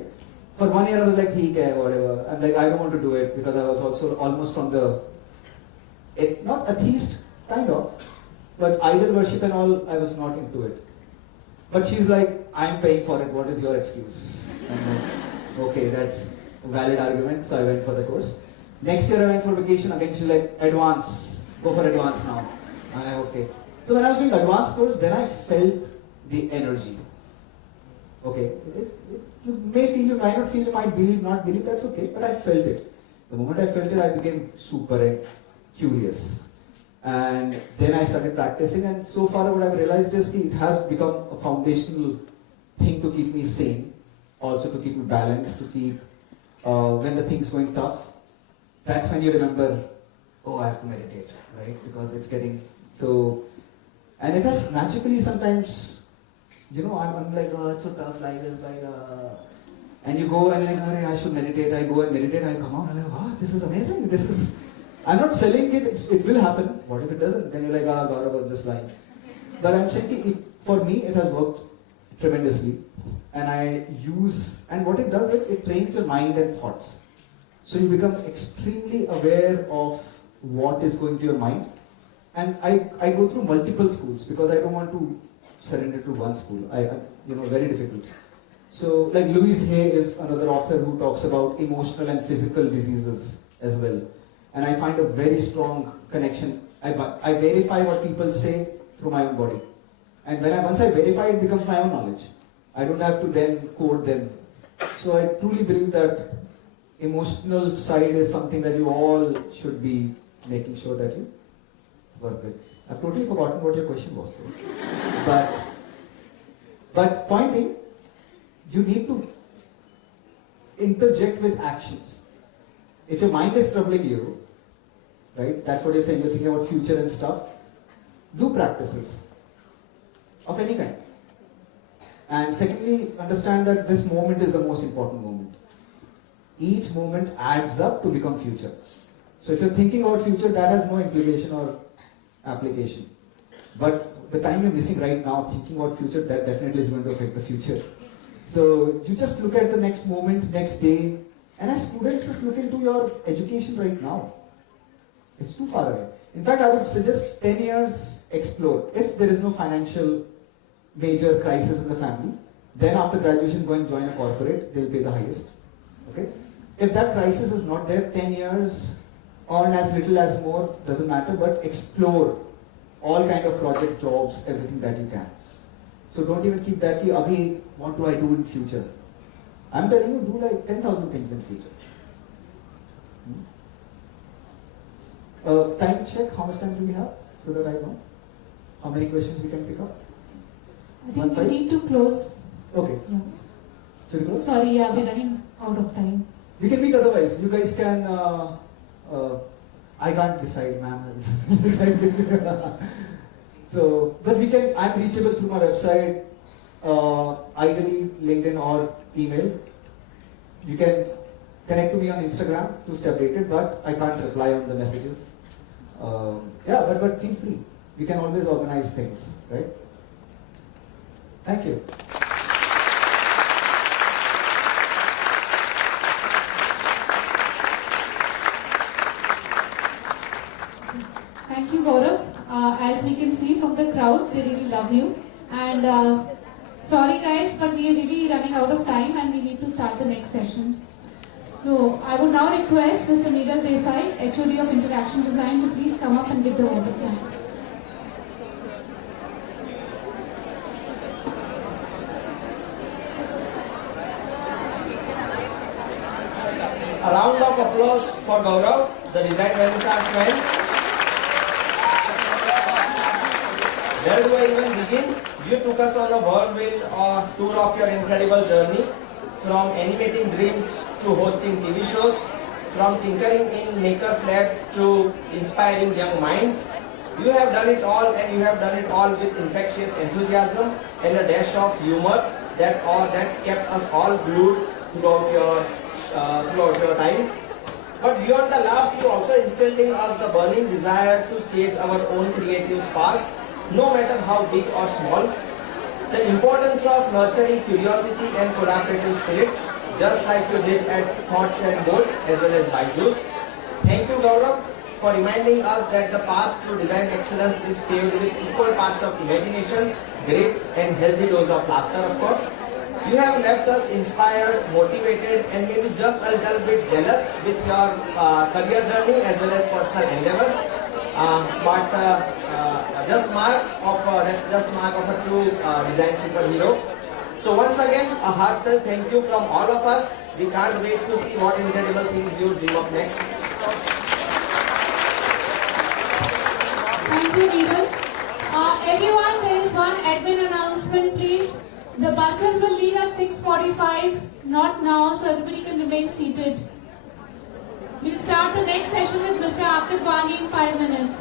For 1 year, I was like, "Theek hai, whatever." I'm like, I don't want to do it because I was also almost from the, not atheist, kind of, but idol worship and all. I was not into it. But she's like, "I'm paying for it. What is your excuse?" I'm like, okay, that's a valid argument, so I went for the course. Next year I went for vacation, again she's like, advance, go for advance now. And I'm okay. So when I was doing advanced course, then I felt the energy. Okay, you may feel, you might not feel, you might believe, not believe, that's okay, but I felt it. The moment I felt it, I became super curious. And then I started practicing, and so far what I've realized is it has become a foundational thing to keep me sane. Also to keep me balanced, to keep, when the thing's going tough, that's when you remember, oh, I have to meditate, right? Because it's getting so, and it has magically sometimes, you know, I'm like, oh, it's so tough, life is like, and you go and like, oh, I should meditate, I go and meditate, I come out and I'm like, wow, this is amazing, this is, I'm not selling it, it will happen. What if it doesn't? Then you're like, ah, Gaurav was just lying. But I'm saying, for me, it has worked tremendously. And I use, and what it does is it trains your mind and thoughts. So you become extremely aware of what is going to your mind. And I go through multiple schools because I don't want to surrender to one school. Very difficult. So like Louise Hay is another author who talks about emotional and physical diseases as well. And I find a very strong connection. I verify what people say through my own body. And once I verify, it becomes my own knowledge. I don't have to then quote them. So I truly believe that emotional side is something that you all should be making sure that you work with. I've totally forgotten what your question was though. But point being, you need to interject with actions. If your mind is troubling you, right, that's what you're saying, you're thinking about future and stuff, do practices of any kind. And secondly, understand that this moment is the most important moment. Each moment adds up to become future. So if you're thinking about future, that has no implication or application. But the time you're missing right now thinking about future, that definitely is going to affect the future. So you just look at the next moment, next day, and as students, just look into your education right now. It's too far away. In fact, I would suggest 10 years explore. If there is no financial major crisis in the family, then after graduation go and join a corporate, they'll pay the highest. Okay? If that crisis is not there, 10 years, earn as little as more, doesn't matter, but explore all kind of project jobs, everything that you can. So don't even keep that, Abhi, what do I do in future? I'm telling you, do like 10,000 things in future. Time check, how much time do we have? So that I know how many questions we can pick up. I think we need to close. Okay. Yeah. Should we close? Sorry, yeah, we're running out of time. We can meet otherwise. You guys can, I can't decide, ma'am. So, but we can, I'm reachable through my website, ideally LinkedIn or email. You can connect to me on Instagram to stay updated, but I can't reply on the messages. Yeah, but feel free. We can always organize things, right? Thank you. Thank you, Gaurav. As we can see from the crowd, they really love you. And sorry guys, but we are really running out of time and we need to start the next session. So I would now request Mr. Neeral Desai, HOD of Interaction Design, to please come up and give the vote of thanks. A round of applause for Gaurav, the design renaissance man. Where do I even begin? You took us on a whirlwind tour of your incredible journey, from animating dreams to hosting TV shows, from tinkering in Maker's Lab to inspiring young minds. You have done it all, and you have done it all with infectious enthusiasm and a dash of humor that kept us all glued throughout your time. But beyond the laughs, you also instilled in us the burning desire to chase our own creative sparks, no matter how big or small. The importance of nurturing curiosity and collaborative spirit, just like you did at Thoughts and Bolts as well as Byju's. Thank you, Gaurav, for reminding us that the path to design excellence is paved with equal parts of imagination, grit, and healthy dose of laughter, of course. You have left us inspired, motivated, and maybe just a little bit jealous with your career journey as well as personal endeavors. That's just mark of a true design superhero. So once again, a heartfelt thank you from all of us. We can't wait to see what incredible things you dream of next. Thank you, Neeral. Everyone, there is one admin announcement, please. The buses will leave at 6:45, not now, so everybody can remain seated. We'll start the next session with Mr. Akib Wani in 5 minutes.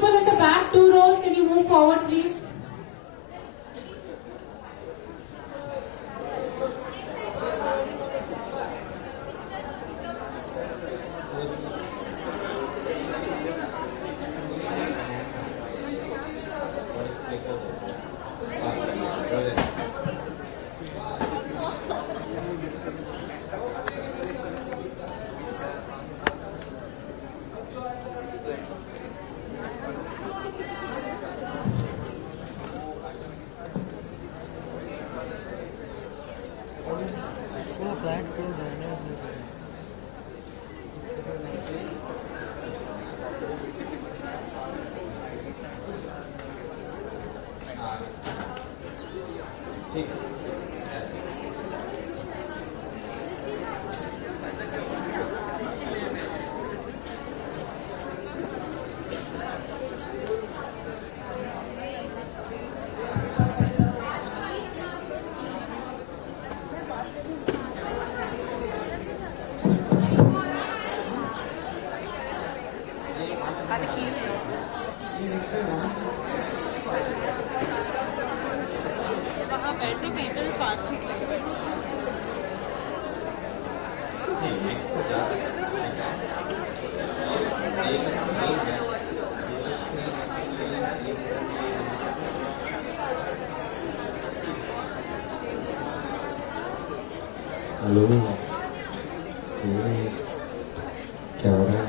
People in the back, 2 rows, can you move forward, please? Hello क्या हो रहा है?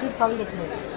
Seat खाली रखना है।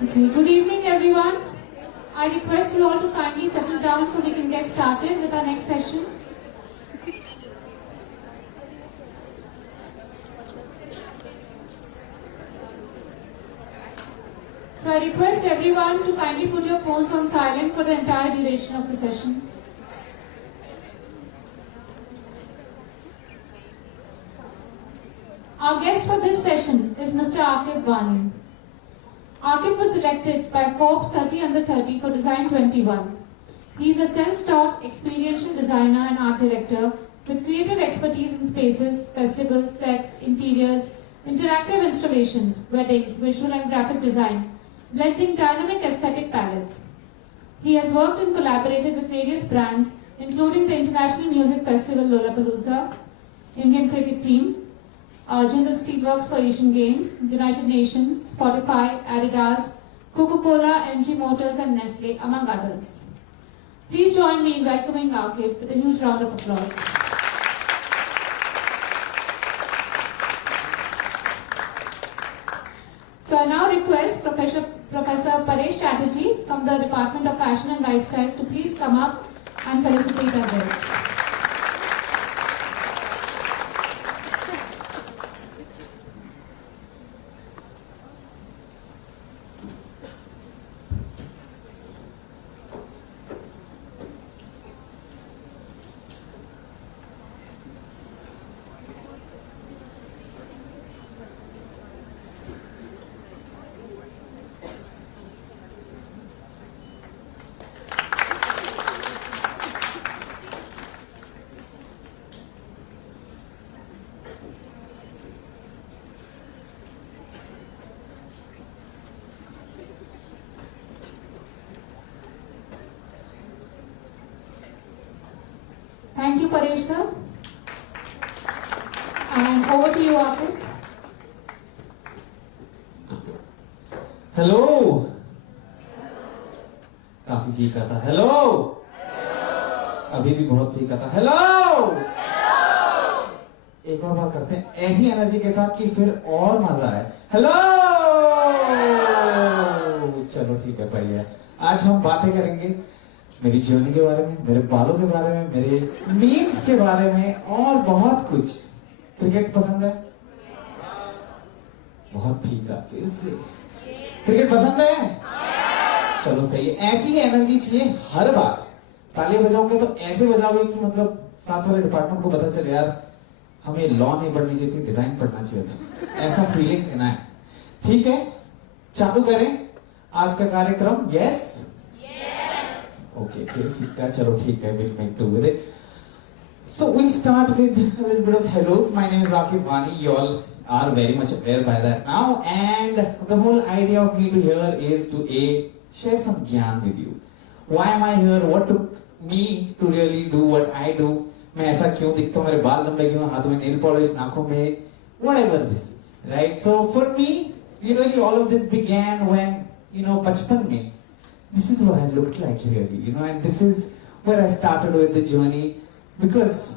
Okay, good evening everyone. I request you all to kindly settle down so we can get started with our next session. So I request everyone to kindly put your phones on silent for the entire duration of the session. Our guest for this session is Mr. Akib Wani. Akib was selected by Forbes 30 Under 30 for Design 21. He is a self-taught experiential designer and art director with creative expertise in spaces, festivals, sets, interiors, interactive installations, weddings, visual and graphic design, blending dynamic aesthetic palettes. He has worked and collaborated with various brands, including the International Music Festival Lollapalooza, Indian Cricket Team, Jindal Steelworks for Asian Games, United Nations, Spotify, Adidas, Coca-Cola, MG Motors and Nestle, among others. Please join me in welcoming Akib with a huge round of applause. So I now request Professor Paresh Chatterjee from the Department of Fashion and Lifestyle to please come up and felicitate our guest. Thank you, Paresh sir. And over to you, Akib. Hello काफी फीका था hello अभी भी बहुत फीका था hello एक और बार करते हैं ऐसी एनर्जी के साथ कि फिर और मजा आए हेलो चलो ठीक है बढ़िया आज हम बातें करेंगे मेरी जर्नी के बारे में मेरे बालों के बारे में मेरे मीम्स के बारे में और बहुत कुछ क्रिकेट पसंद है बहुत फीका फिर से क्रिकेट पसंद है चलो सही है ऐसी एनर्जी चाहिए हर बार ताली बजाओगे तो ऐसे बजाओगे कि मतलब साथ वाले डिपार्टमेंट को पता चले यार हमें लॉ नहीं पढ़नी चाहिए थी डिजाइन पढ़ना चाहिए था ऐसा फीलिंग लेना है ठीक है चालू करें आज का कार्यक्रम यस ओके फिर ठीक है चलो ठीक है we'll make do with it so we'll start with a little bit of hellos my name is Akib Wani you all are very much aware by that now and the whole idea of me to here is to share some gyan with you why am I here what took me to really do what I do मैं ऐसा क्यों दिखता हूँ मेरे बाल लंबे क्यों हाथों में nail polish नाखों में whatever this is right so for me really all of this began when you know बचपन में this is what I looked like really you know and this is where I started with the journey because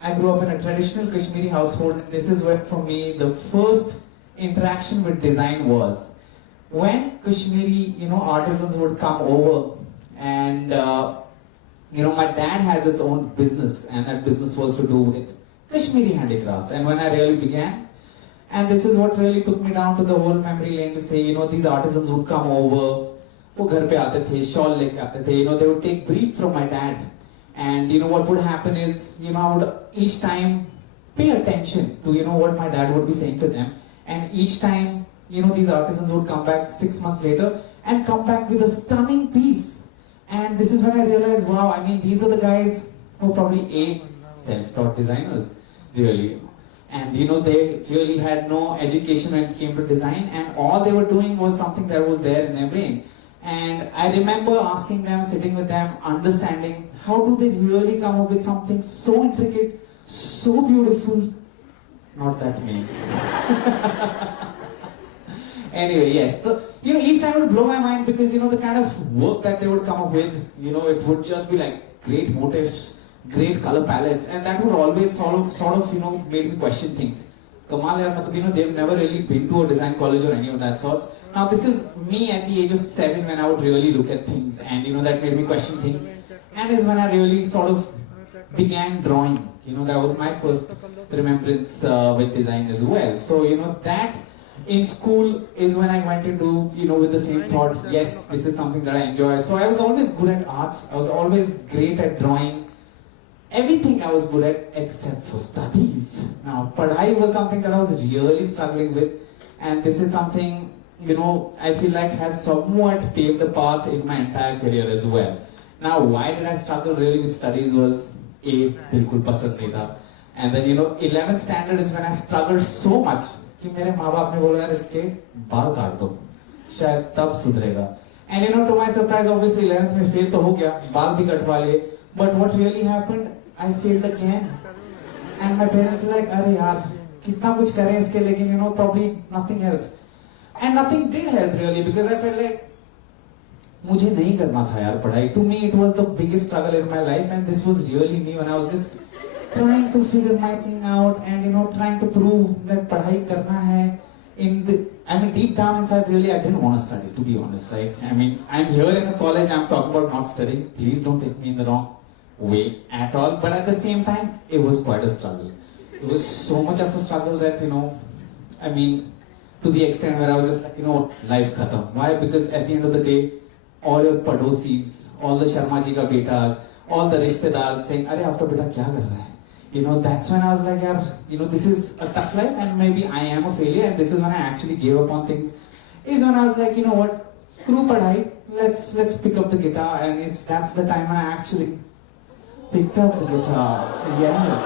I grew up in a traditional Kashmiri household and this is when for me the first interaction with design was when Kashmiri you know artisans would come over and you know my dad has its own business and that business was to do with Kashmiri handicrafts and when I really began and this is what really took me down to the whole memory lane to say you know these artisans would come over वो घर पे आते थे shawl लेके आते थे you know they would take brief from my dad and you know what would happen is you know I would each time pay attention to you know what my dad would be saying to them and each time you know these artisans would come back 6 months later and come back with a stunning piece and this is when I realized wow I mean these are the guys who probably self-taught designers really and you know they really had no education when it came to design and all they were doing was something that was there in their brain and I remember asking them sitting with them understanding how do they really come up with something so intricate so beautiful not that me anyway yes so you know each time it would blow my mind because you know the kind of work that they would come up with you know it would just be like great motifs great color palettes and that would always sort of you know made me question things kamal yaar matlab you know they've never really been to a design college or any of that sorts now this is me at the age of 7 when I would really look at things and you know that made me question things and is when I really sort of began drawing you know that was my first remembrance with design as well so you know that in school is when I went into you know with the same thought yes this is something that I enjoy so I was always good at arts I was always great at drawing everything I was good at except for studies. Now, padhai was something that I was really struggling with, and this is something, I feel like has somewhat paved the path in my entire career as well. Now, why did I struggle really with studies was bilkul pasand nahi tha. And then 11th standard is when I struggled so much कि मेरे माँ बाप ने बोला यार इसके बाल काट दो शायद तब सुधरेगा. And to my surprise, obviously 11th में fail तो हो गया, बाल भी कटवा लिए. But what really happened, I failed again. And my parents were like, अरे यार कितना कुछ करें इसके लेकिन probably nothing helps. And nothing did help really because I felt like मुझे नहीं करना था यार पढ़ाई. To me it was the biggest struggle in my life, and this was really me when I was just trying to figure my thing out and trying to prove that padhai karna hai. Deep down inside really I didn't want to study, to be honest, right? I'm here in a college, I'm talking about not studying. Please don't take me in the wrong way at all. But at the same time, it was quite a struggle. It was so much of a struggle that, to the extent where I was just like, life khatam. Why? Because at the end of the day, all your padosis, all the Sharma ji ka betas, all the rishtedars saying, "Arey, aapka beta kya kar raha hai?" That's when I was like, yaar, this is a tough life and maybe I am a failure, and this is when I actually gave up on things. Is when I was like, what, screw padhai, let's pick up the guitar, and that's the time when I actually picked up the guitar. Yes,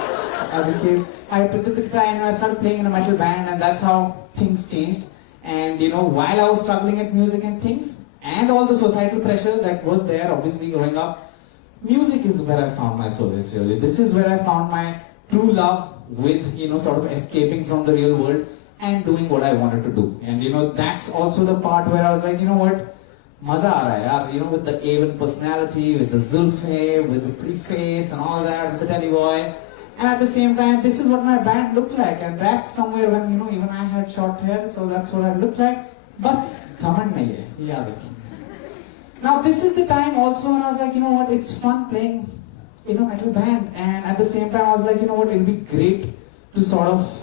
I picked up the guitar and I started playing in a metal band, and that's how things changed. And while I was struggling at music and things, and all the societal pressure that was there, obviously growing up, music is where I found my solace really. This is where I found my true love with, sort of escaping from the real world and doing what I wanted to do. And that's also the part where I was like, what, maza aa raha hai yaar, with the A1 personality, with the zulfe, with the pretty face and all that, with the telly boy. And at the same time, this is what my band looked like. And that's somewhere when, even I had short hair, so that's what I looked like. Bas, ghamand nahi hai, yaad rakhiye. Now this is the time also when I was like, what, it's fun playing in a metal band, and at the same time I was like, what, it'll be great to sort of,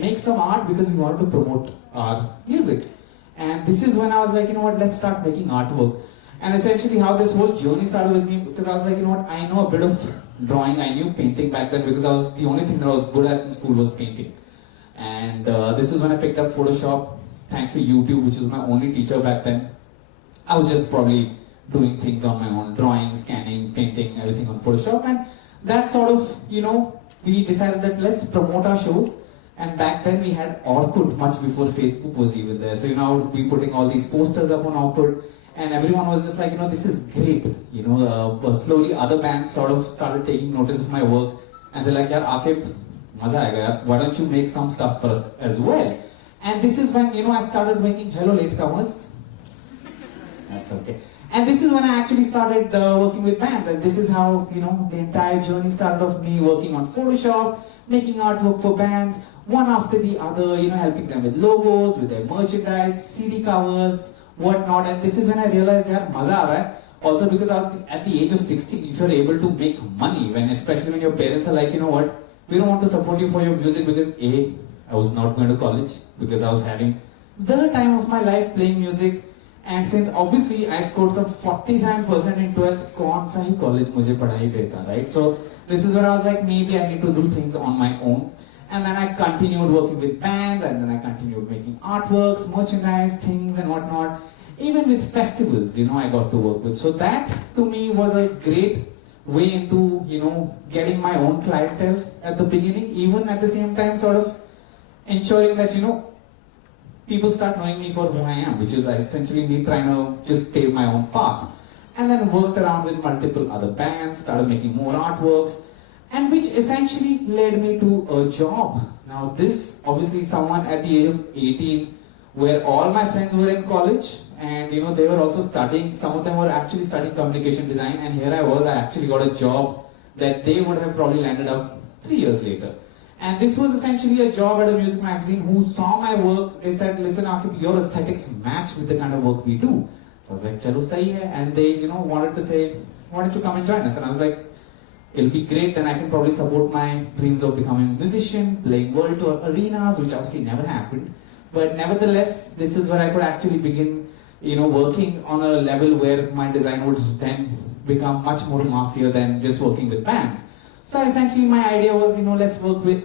make some art because we wanted to promote our music. And this is when I was like, what, let's start making artwork. And essentially how this whole journey started with me, because I was like, what, I know a bit of drawing, I knew painting back then because the only thing that I was good at in school was painting. And this is when I picked up Photoshop, thanks to YouTube, which was my only teacher back then. I was just probably doing things on my own, drawing, scanning, painting, everything on Photoshop. And that sort of, we decided that let's promote our shows. And back then we had Orkut, much before Facebook was even there. So, we putting all these posters up on Orkut. And everyone was just like, this is great. Slowly other bands sort of started taking notice of my work. And they're like, yaar, Akib, maza aega yaar. Why don't you make some stuff for us as well? And this is when, I started making Hello Latecomers. That's okay. And this is when I actually started working with bands, and this is how, the entire journey started of me working on Photoshop, making artwork for bands, one after the other, helping them with logos, with their merchandise, CD covers, whatnot. And this is when I realized, yaar, maza aa raha hai. Also because at the age of 16, if you're able to make money, especially when your parents are like, what, we don't want to support you for your music because I was not going to college, because I was having the time of my life playing music. And since obviously I scored some 47% in 12th, kaun sa hi college mujhe padhai deta, right? So this is where I was like, maybe I need to do things on my own. And then I continued working with bands, and then I continued making artworks, merchandise, things and whatnot. Even with festivals, I got to work with. So that to me was a great way into, getting my own clientele at the beginning, even at the same time sort of ensuring that, people start knowing me for who I am, which is essentially me trying to just pave my own path. And then worked around with multiple other bands, started making more artworks, and which essentially led me to a job. Now this, obviously someone at the age of 18, where all my friends were in college, and they were also studying, some of them were actually studying communication design, and here I was, I actually got a job that they would have probably landed up 3 years later. And this was essentially a job at a music magazine who saw my work. They said, listen, Akib, your aesthetics match with the kind of work we do. So I was like, chalo sahi hai. And they, wanted to say, why don't you come and join us? And I was like, it'll be great, then I can probably support my dreams of becoming a musician, playing world tour arenas, which obviously never happened. But nevertheless, this is where I could actually begin, working on a level where my design would then become much more massier than just working with bands. So essentially my idea was, let's work with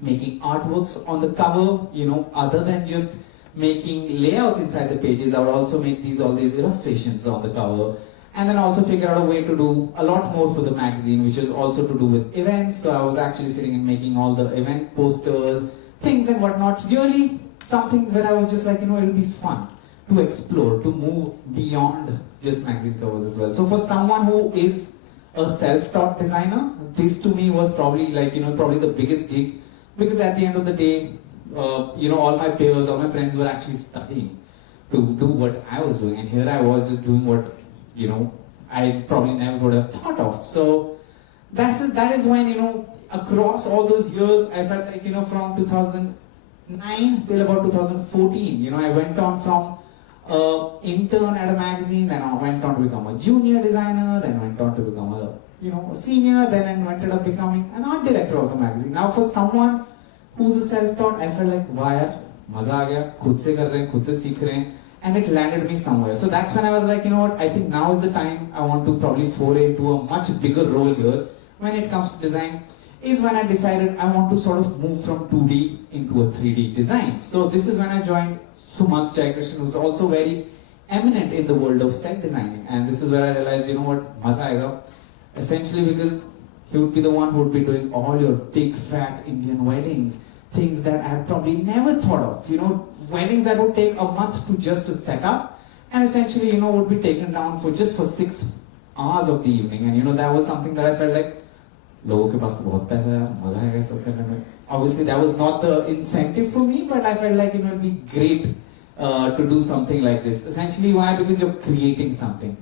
making artworks on the cover, other than just making layouts inside the pages. I would also make all these illustrations on the cover, and then also figure out a way to do a lot more for the magazine, which is also to do with events. So I was actually sitting and making all the event posters, things and whatnot. Really something where I was just like, it'll be fun to explore, to move beyond just magazine covers as well. So for someone who is a self-taught designer, this to me was probably like, probably the biggest gig, because at the end of the day, all my peers, all my friends were actually studying to do what I was doing, and here I was just doing what, I probably never would have thought of. So that is when, across all those years, I felt like, from 2009 till about 2014, I went on from intern at a magazine, then I went on to become a junior designer, then went on to become a senior, then I ended up becoming an art director of the magazine. Now for someone who's a self-taught, I felt like, why, maza aa gaya, khud se kar rahe hain, khud se seekh rahe hain, and it landed me somewhere. So that's when I was like, I think now is the time I want to probably foray into a much bigger role here when it comes to design, is when I decided I want to sort of move from 2D into a 3D design. So this is when I joined Sumant Jayakrishan, who's also very eminent in the world of set designing, and this is where I realized, maza aega, essentially because he would be the one who would be doing all your big fat Indian weddings, things that I had probably never thought of, weddings that would take a month to set up, and essentially, would be taken down for 6 hours of the evening, and that was something that I felt like, logo ke paas to bahut paisa hai, maza aega sab karne mein. Obviously that was not the incentive for me, but I felt like it would be great to do something like this. Essentially why? Because you're creating something,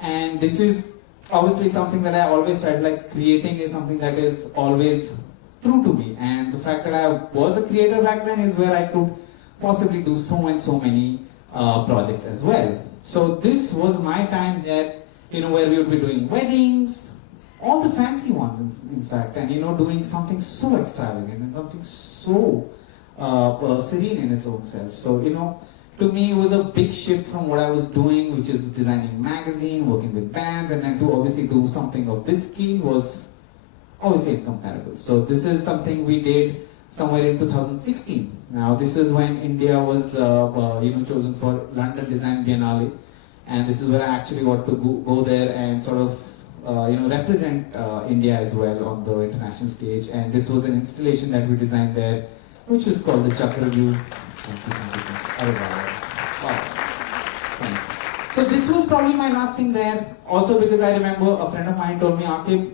and this is obviously something that I always felt like creating is something that is always true to me, and the fact that I was a creator back then is where I could possibly do so many projects as well. So this was my time that, where we would be doing weddings, all the fancy ones in fact, and doing something so extravagant and something so serene in its own self. So to me it was a big shift from what I was doing, which is designing magazine, working with bands, and then to obviously do something of this scale was obviously incomparable. So this is something we did somewhere in 2016. Now this is when India was chosen for London Design Biennale, and this is where I actually got to go there and sort of represent India as well on the international stage. And this was an installation that we designed there, which was called the Chakraview. Wow. So this was probably my last thing there. Also because I remember a friend of mine told me, "Akib,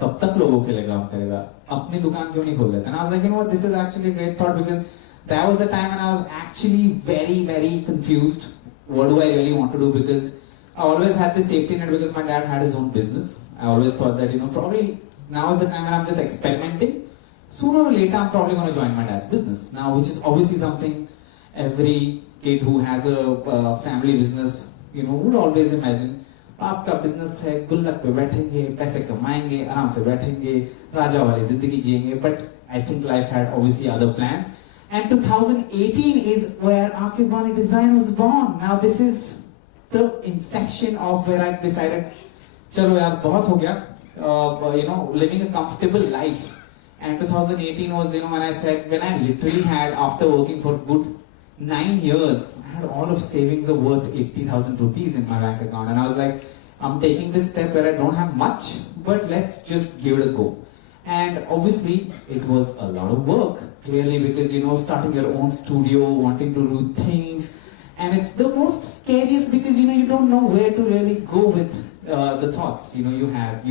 कब तक लोगों के लिए काम करेगा? अपनी दुकान क्यों नहीं खोल लेता?" And I was like, what? This is actually a great thought, because that was the time when I was actually very confused. What do I really want to do? Because I always had this safety net because my dad had his own business. I always thought that, probably now is the time when I'm just experimenting. Sooner or later, I'm probably going to join my dad's business. Now, which is obviously something every kid who has a family business, would always imagine. आपका business है, गुल्लक पे बैठेंगे, पैसे कमाएंगे, आराम से बैठेंगे, राजा वाली जिंदगी जिएंगे. But I think life had obviously other plans. And 2018 is where Akibani Design was born. Now this is the inception of where I decided, chalo yaar, bahut ho gaya, living a comfortable life. And 2018 was, when I said, when I literally had, after working for good 9 years, I had all of savings of worth 80,000 rupees in my bank account. And I was like, I'm taking this step where I don't have much, but let's just give it a go. And obviously, it was a lot of work, clearly, because, starting your own studio, wanting to do things. And it's the most scariest because, you don't know where to really go with the thoughts. You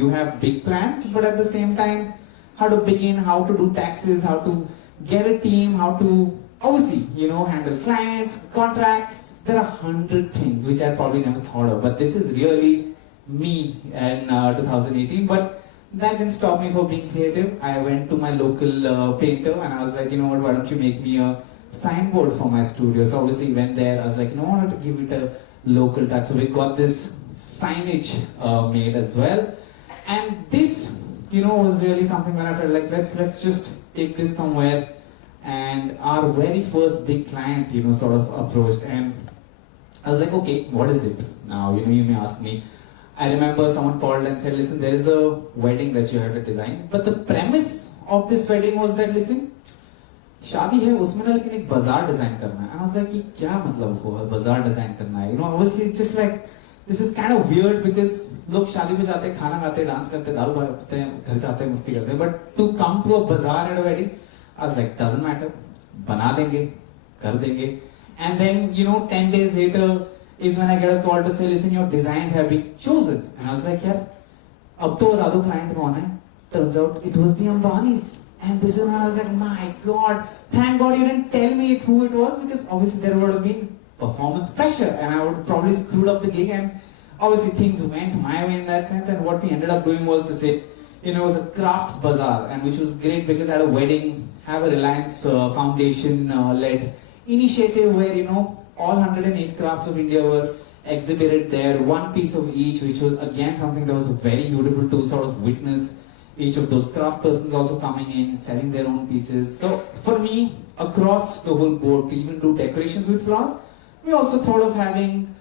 have big plans, but at the same time, how to begin, how to do taxes, how to get a team, how to obviously, handle clients, contracts. There are 100 things which I probably never thought of, but this is really me in 2018. But that didn't stop me from being creative. I went to my local painter and I was like, why don't you make me a signboard for my studio? So obviously went there, I was like, I wanted to give it a local touch. So we got this signage made as well. And this, was really something when I felt like, let's just take this somewhere. And our very first big client, sort of approached, and I was like, okay, what is it? Now, you may ask me. I remember someone called and said, listen, there is a wedding that you have to design. But the premise of this wedding was that, listen, शादी है उसमें ना लेकिन एक बाजार design करना है. And I was like, कि क्या मतलब हुआ बाजार डिजाइन करना है? You know, obviously it's just like, this is kind of weird because लोग शादी में जाते हैं, खाना खाते हैं, डांस करते हैं, दारू खाते हैं, घर जाते हैं, मस्ती करते हैं. But to come to a bazaar at a wedding, I was like, doesn't matter. बना देंगे, कर देंगे. And then, you know, 10 days later is when I get a call to say, listen, your designs have been chosen. And I was like, यार, अब तो बता दो client कौन है? Turns out it was the Ambanis. And this is when I was like, my God, thank God you didn't tell me who it was, because obviously there would have been performance pressure and I would have probably screwed up the gig, and obviously things went my way in that sense. And what we ended up doing was to say, you know, it was a crafts bazaar, and which was great because at a wedding, have a Reliance Foundation led initiative where, you know, all 108 crafts of India were exhibited there, one piece of each, which was again something that was very beautiful to sort of witness. Each of those craft persons also coming in, selling their own pieces. So for me, across the whole board, to even do decorations with flowers, we also thought of having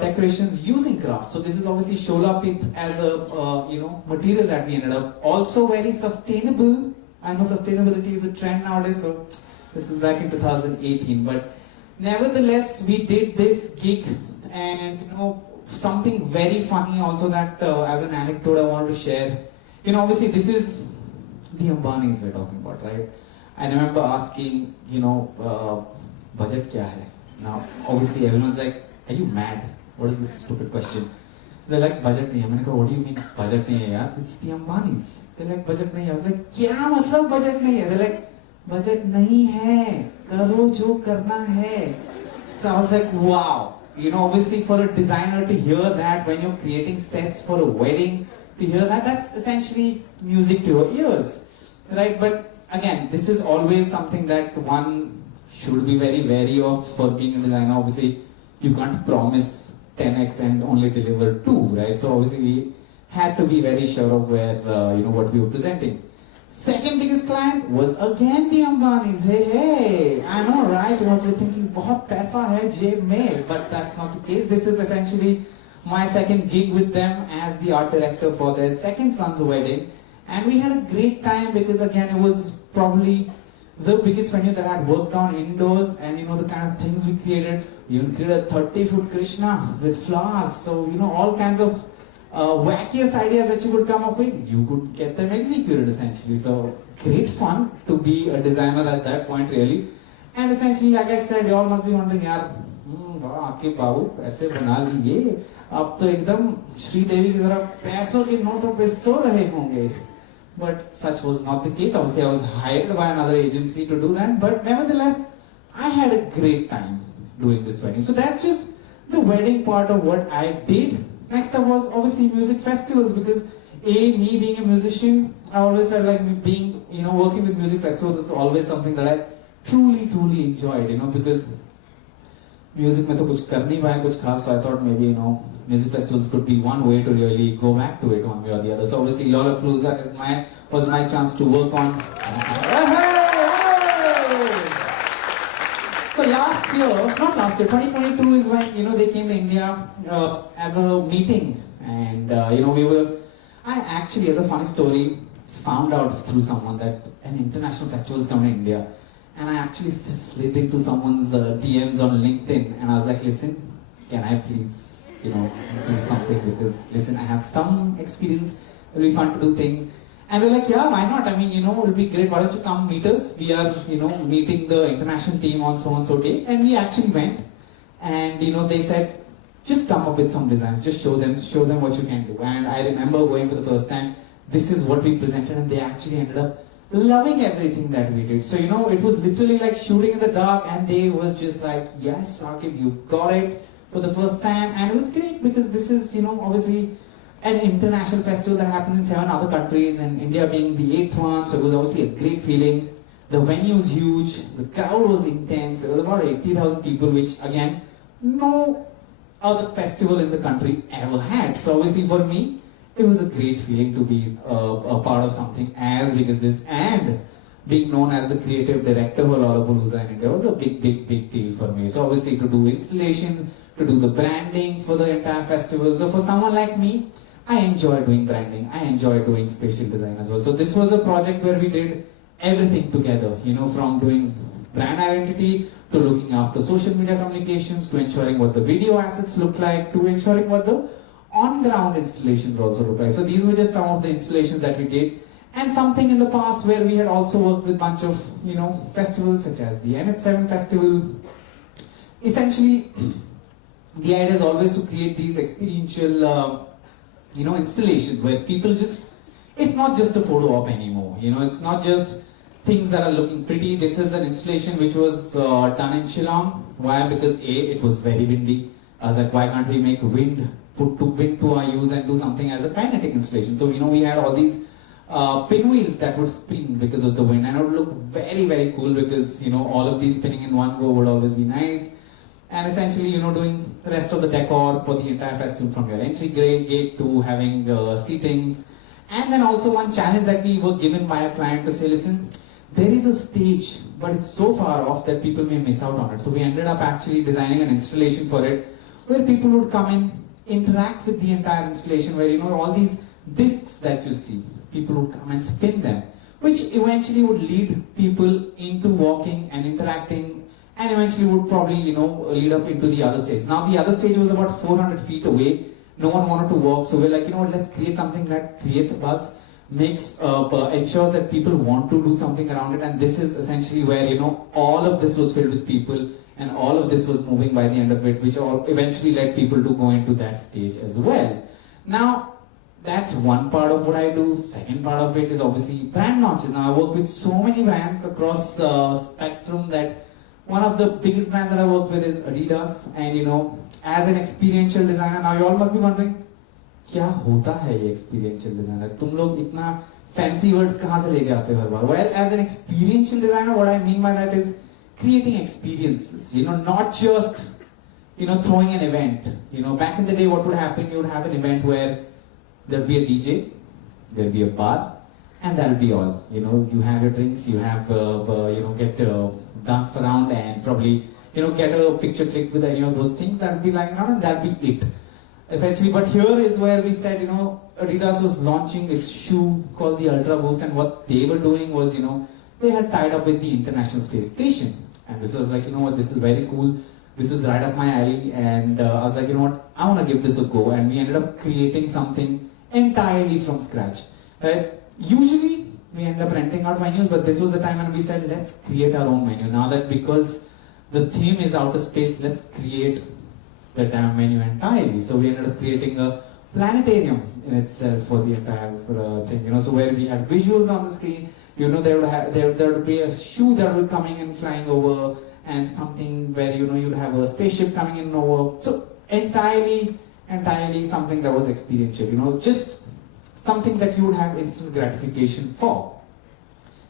decorations using craft. So this is obviously Shola Pith as a you know, material that we ended up. Also very sustainable. I know sustainability is a trend nowadays, so this is back in 2018. But nevertheless, we did this gig, and you know, something very funny also that as an anecdote I wanted to share. You know, obviously this is the Ambanis we're talking about, right? I remember asking, you know, budget kya hai? Now, obviously everyone's like, are you mad? What is this stupid question? They're like, budget nahi hai. Maine kaha, what do you mean budget nahi hai yaar? It's the Ambanis. They're like, budget nahi hai. I was like, kya matlab budget nahi hai? They're like, budget nahi hai. Karo jo karna hai. So I was like, wow. You know, obviously for a designer to hear that when you're creating sets for a wedding, to hear that, that's essentially music to your ears, right? But again, this is always something that one should be very wary of for being a designer. Obviously, you can't promise 10x and only deliver 2, right? So obviously, we had to be very sure of where, you know, what we were presenting. Second biggest client was again the Ambanis. Hey, I know, right? You must be thinking, bahut paisa hai jeb mein, but that's not the case. This is essentially my second gig with them as the art director for their second son's wedding, and we had a great time because again it was probably the biggest venue that I had worked on indoors, and you know the kind of things we created. We even created a 30-foot Krishna with flowers, so you know all kinds of wackiest ideas that you could come up with, you could get them executed essentially. So great fun to be a designer at that point really, and essentially like I said, you all must be wondering, yaar, आपके बाबू ऐसे बना लिए अब तो एकदम श्रीदेवी की तरह पैसों के नोटों पे सो रहे होंगे. But such was not the case. Obviously, I was hired by another agency to do that. But nevertheless, I had a great time doing this wedding. So that's just the wedding part of what I did. Next up was obviously music festivals, because me being a musician, I always felt like me being, you know, working with music festivals is always something that I truly enjoyed, you know, because music mein to kuch kar nahi paya kuch khas, so I thought maybe, you know, music festivals could be one way to really go back to it one way or the other. So obviously Lollapalooza was my chance to work on. So last year, not last year, 2022 is when, you know, they came to India as a meeting, and you know, I actually, as a funny story, found out through someone that an international festival is coming to India, and I actually slid into someone's DMs on LinkedIn, and I was like, listen, can I please, you know, do something, because listen, I have some experience, it'll be fun to do things. And they're like, yeah, why not? I mean, you know, it'll be great, why don't you come meet us? We are, you know, meeting the international team on so and so dates. And we actually went, and you know, they said, just come up with some designs, just show them what you can do. And I remember going for the first time, this is what we presented, and they actually ended up loving everything that we did. So, you know, it was literally like shooting in the dark, and they was just like, yes, Saqib, you got it for the first time. And it was great because this is, you know, obviously an international festival that happens in 7 other countries, and India being the 8th one, so it was obviously a great feeling. The venue was huge, the crowd was intense, there was about 80,000 people, which again, no other festival in the country ever had. So obviously for me, it was a great feeling to be a part of something as big as this, and being known as the creative director for Lollapalooza in India was a big deal for me. So obviously to do installations, to do the branding for the entire festival. So for someone like me, I enjoy doing branding, I enjoy doing spatial design as well. So this was a project where we did everything together, from doing brand identity, to looking after social media communications, to ensuring what the video assets look like, to ensuring what the on-ground installations also look like. So these were just some of the installations that we did. And something in the past where we had also worked with a bunch of, festivals such as the NH7 festival. Essentially, the idea is always to create these experiential, installations where people it's not just a photo op anymore. It's not just things that are looking pretty. This is an installation which was done in Shillong. Why? Because it was very windy. I was like, why can't we make put wind to our use and do something as a kinetic installation? So, we had all these pinwheels that would spin because of the wind, and it would look very, very cool because, all of these spinning in one go would always be nice. And essentially, doing the rest of the decor for the entire festival, from your entry gate to having seatings. And then also one challenge that we were given by a client to say, listen, there is a stage, but it's so far off that people may miss out on it. So we ended up actually designing an installation for it, where people would come in, interact with the entire installation, where, all these discs that you see, people would come and spin them, which eventually would lead people into walking and interacting, and eventually would probably, lead up into the other stage. Now the other stage was about 400 feet away. No one wanted to walk, so we're like, let's create something that creates a buzz, ensures that people want to do something around it. And this is essentially where, all of this was filled with people, and all of this was moving by the end of it, which all eventually led people to go into that stage as well. Now, that's one part of what I do. Second part of it is obviously brand launches. Now I work with so many brands across spectrum that one of the biggest brands that I work with is Adidas. And as an experiential designer, now you all must be wondering, क्या होता है ये experiential designer? तुम लोग इतना fancy words कहाँ से लेके आते हो हर बार? Well, as an experiential designer, what I mean by that is creating experiences. Not just throwing an event. Back in the day, what would happen? You would have an event where there'll be a DJ, there'll be a bar, and that'll be all. You have your drinks, you have get dance around, and probably get a picture clicked with any of those things. That'll be lying around, and that'll be it. Essentially, but here is where we said, Adidas was launching its shoe called the Ultra Boost, and what they were doing was, they had tied up with the International Space Station, and this was like, this is very cool. This is right up my alley, and I was like, I want to give this a go, and we ended up creating something entirely from scratch. Right? Usually, we end up renting out venues, but this was the time when we said, let's create our own venue. Now that because the theme is outer space, let's create the damn venue entirely. So we ended up creating a planetarium in itself for the entire thing. So where we had visuals on the screen, there would be a shoe that would be coming and flying over, and something where you'd have a spaceship coming in over. So entirely something that was experiential. Just something that you would have instant gratification for.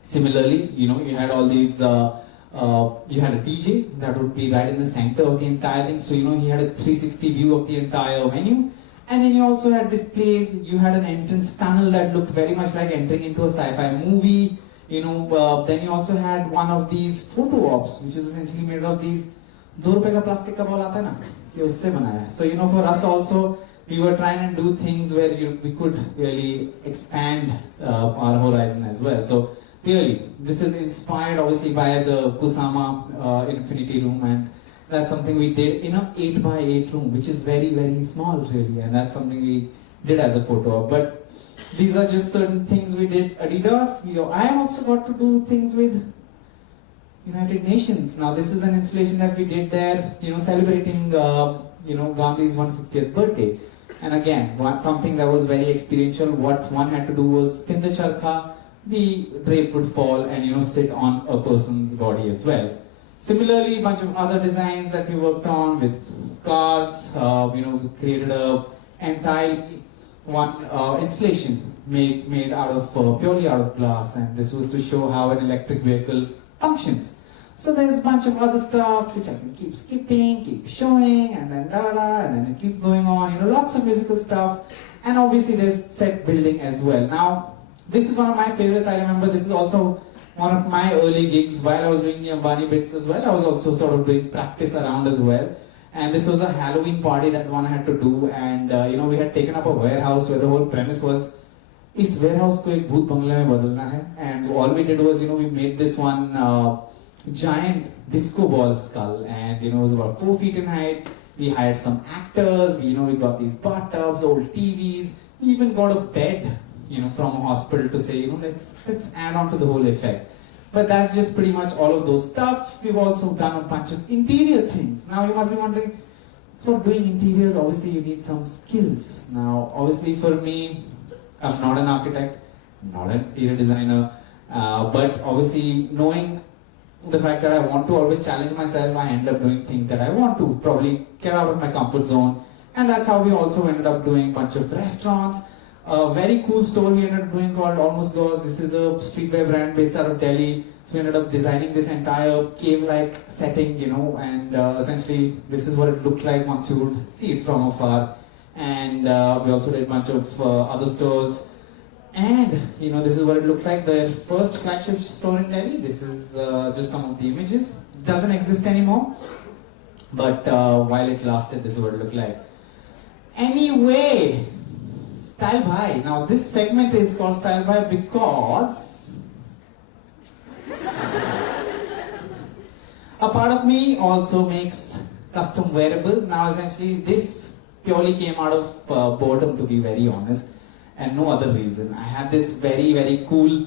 Similarly, you had all these. You had a DJ that would be right in the center of the entire thing. So he had a 360 view of the entire venue. And then you also had displays. You had an entrance tunnel that looked very much like entering into a sci-fi movie. Then you also had one of these photo ops, which is essentially made of these ₹2 का plastic का ball आता है ना, ये उससे बनाया. So for us also, we were trying to do things where we could really expand our horizon as well. So clearly, this is inspired obviously by the Kusama Infinity Room, and that's something we did in an 8x8 room, which is very, very small really, and that's something we did as a photo op. But these are just certain things we did. Adidas, I also got to do things with United Nations. Now this is an installation that we did there, celebrating Gandhi's 150th birthday. And again, something that was very experiential. What one had to do was spin the charkha, the drape would fall and sit on a person's body as well. Similarly, a bunch of other designs that we worked on with cars. We created a entire installation made purely out of glass, and this was to show how an electric vehicle functions. So there's a bunch of other stuff which I can keep skipping, keep showing, and then and then keep going on. Lots of musical stuff, and obviously there's set building as well. Now, this is one of my favorites. I remember this is also one of my early gigs while I was doing the Ambani bits as well. I was also sort of doing practice around as well. And this was a Halloween party that one had to do, and we had taken up a warehouse where the whole premise was, इस warehouse को एक भूत बंगले में बदलना है, and all we did was, we made this one giant disco ball skull, and it was about 4 feet in height. We hired some actors, we got these bathtubs, old TVs, we even got a bed, from a hospital to say, let's add on to the whole effect. But that's just pretty much all of those stuff. We've also done a bunch of interior things. Now you must be wondering, for doing interiors, obviously you need some skills. Now, obviously for me, I'm not an architect, not an interior designer, but obviously knowing the fact that I want to always challenge myself, I end up doing things that I want to, probably get out of my comfort zone. And that's how we also ended up doing a bunch of restaurants. A very cool store we ended up doing called Almost Goes. This is a streetwear brand based out of Delhi. So we ended up designing this entire cave-like setting, and essentially this is what it looked like once you would see it from afar. And we also did a bunch of other stores. And, this is what it looked like, the first flagship store in Delhi. This is just some of the images. It doesn't exist anymore. But while it lasted, this is what it looked like. Anyway, Style Bhai. Now this segment is called Style Bhai because a part of me also makes custom wearables. Now essentially this purely came out of boredom, to be very honest, and no other reason. I had this very, very cool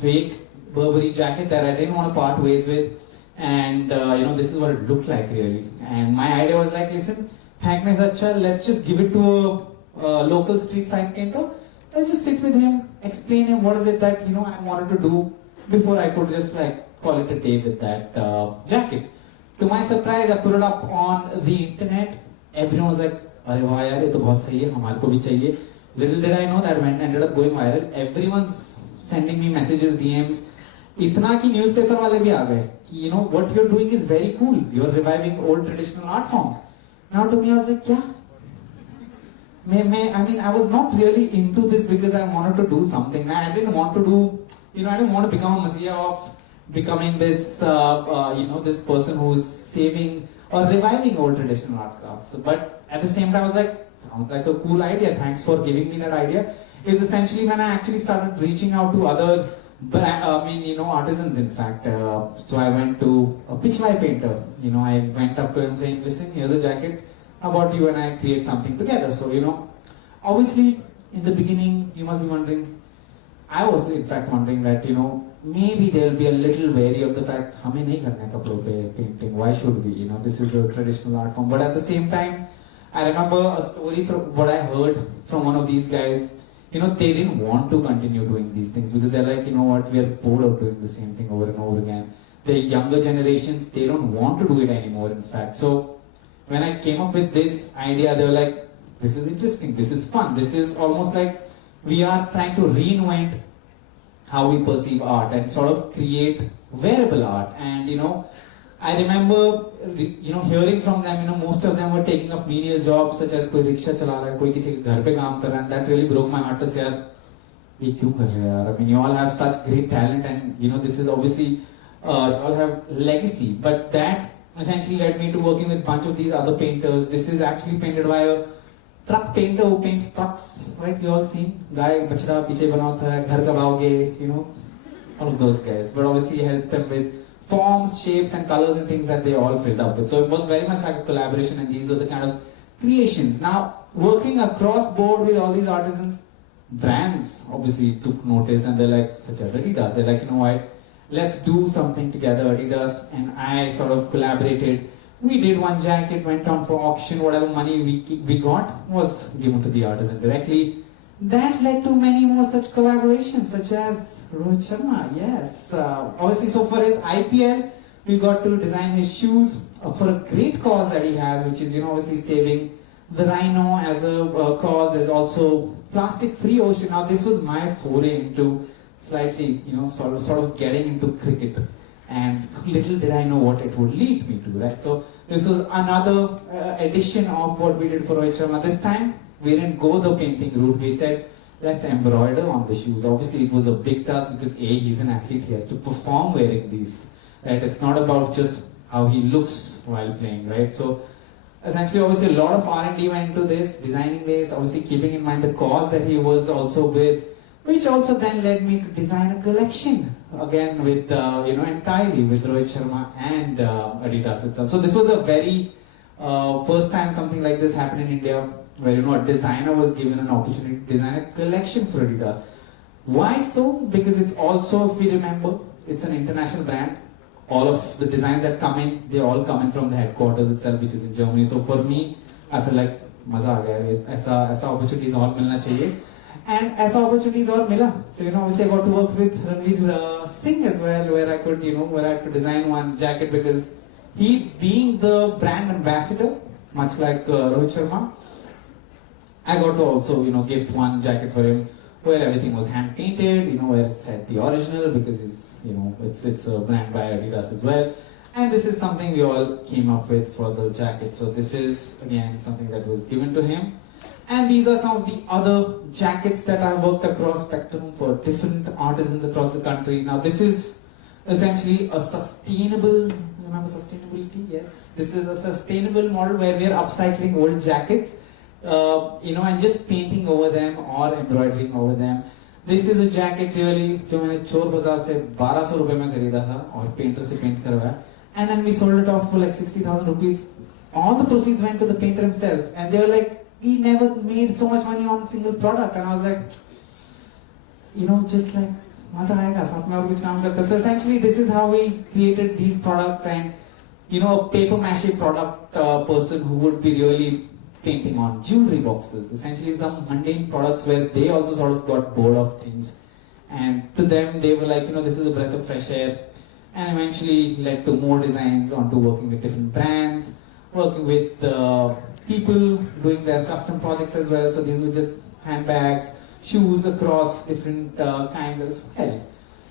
fake Burberry jacket that I didn't want to part ways with, and this is what it looked like really. And my idea was like, listen, let's just give it to a local street sign painter. Let's just sit with him, explain him what is it that I wanted to do before I could just call it a day with that jacket. To my surprise, I put it up on the internet. Everyone was like, "Arey wow yaar, ye to bahut sahi hai, hamare ko bhi chahiye." Little did I know that when it ended up going viral, everyone's sending me messages, DMs. Itna ki newspaper wale bhi aa gaye. What you're doing is very cool. You're reviving old traditional art forms. Now to me, I was like, yeah. I was not really into this because I wanted to do something. I didn't want to do, I didn't want to become a messiah of becoming this, this person who's saving or reviving old traditional art crafts. But at the same time, I was like, sounds like a cool idea. Thanks for giving me that idea. Is essentially when I actually started reaching out to other, artisans in fact. So I went to a pitchway painter. I went up to him saying, listen, here's a jacket. How about you and I create something together? So, obviously in the beginning, you must be wondering, I was in fact wondering that, maybe they'll be a little wary of the fact, hame nahi karna hai kapdon pe painting, why should we? This is a traditional art form. But at the same time, I remember a story from what I heard from one of these guys. They didn't want to continue doing these things because they're like, we are bored of doing the same thing over and over again. The younger generations, they don't want to do it anymore, in fact. So when I came up with this idea, they were like, this is interesting, this is fun, this is almost like we are trying to reinvent how we perceive art and sort of create wearable art. And I remember hearing from them, most of them were taking up menial jobs such as koi rickshaw chala raha hai, koi kisi ke ghar pe kaam kar raha hai, and that really broke my heart to say, yaar, ye kyun kar rahe ho yaar? You all have such great talent, and this is obviously you all have legacy. But that essentially led me to working with a bunch of these other painters. This is actually painted by a truck painter who paints trucks, right? You all seen? Guy, bachra, piche banata hai, ghar kab aoge, all of those guys. But obviously helped them with forms, shapes and colors and things that they all filled up with. So it was very much like a collaboration, and these were the kind of creations. Now, working across board with all these artisans, brands obviously took notice, and they're like, such as Adidas, they're like, what? Let's do something together, Adidas and I sort of collaborated. We did one jacket, went on for auction, whatever money we got was given to the artisan directly. That led to many more such collaborations, such as Rohit Sharma, yes. Obviously, so for his IPL, we got to design his shoes for a great cause that he has, which is, obviously saving the rhino as a cause. There's also plastic-free ocean. Now, this was my foray into slightly, sort of getting into cricket, and little did I know what it would lead me to, right? So this was another edition of what we did for Rohit Sharma. This time we didn't go the painting route. We said, let's embroider on the shoes. Obviously it was a big task because he's an athlete, he has to perform wearing these, right? It's not about just how he looks while playing, right? So essentially, obviously, a lot of R&D went into this, designing this, obviously keeping in mind the cause that he was also with, which also then led me to design a collection, again with, entirely with Rohit Sharma and Adidas itself. So this was a very first time something like this happened in India, where, a designer was given an opportunity to design a collection for Adidas. Why so? Because it's also, if we remember, it's an international brand. All of the designs that come in, they all come in from the headquarters itself, which is in Germany. So for me, I feel like मजा आ गया. ऐसा opportunities और मिलना चाहिए. And ऐसा opportunities और मिला. So obviously I got to work with Ranveer Singh as well, where I could where I had to design one jacket, because he being the brand ambassador, much like Rohit Sharma, I got to also gift one jacket for him, where everything was hand painted, where it said the original, because it's a brand by Adidas as well. And this is something we all came up with for the jacket. So this is again something that was given to him. And these are some of the other jackets that I worked across spectrum for different artisans across the country. Now this is essentially a sustainable, remember sustainability? Yes. This is a sustainable model where we are upcycling old jackets, and just painting over them or embroidering over them. This is a jacket really जो मैंने चोर बाजार से 1200 रुपए में खरीदा था और पेंटर से पेंट करवाया, and then we sold it off for like 60,000 rupees. All the proceeds went to the painter himself, and they were like, we never made so much money on a single product. And I was like, just like मजा आएगा साथ में और कुछ काम करते. So essentially this is how we created these products. And a paper mache product person who would be really painting on jewelry boxes, essentially some mundane products where they also sort of got bored of things, and to them they were like, this is a breath of fresh air, and eventually led to more designs onto working with different brands, working with people doing their custom projects as well. So these were just handbags, shoes across different kinds as well.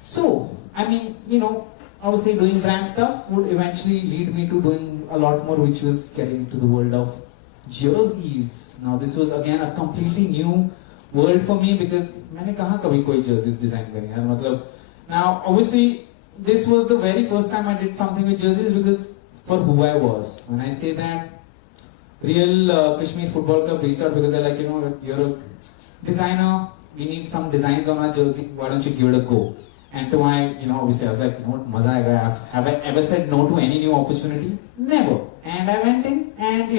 So obviously doing brand stuff would eventually lead me to doing a lot more, which was getting into the world of jerseys. Now this was again a completely new world for me, because मैंने कहाँ कभी कोई jerseys design करी है, मतलब. Now obviously this was the very first time I did something with jerseys, because for who I was. When I say that, Real Kashmir Football Club reached out because they're like, you're a designer, we need some designs on our jersey, why don't you give it a go? And to my, obviously I was like, मजा आएगा. Have I ever said no to any new opportunity? Never. And I went in and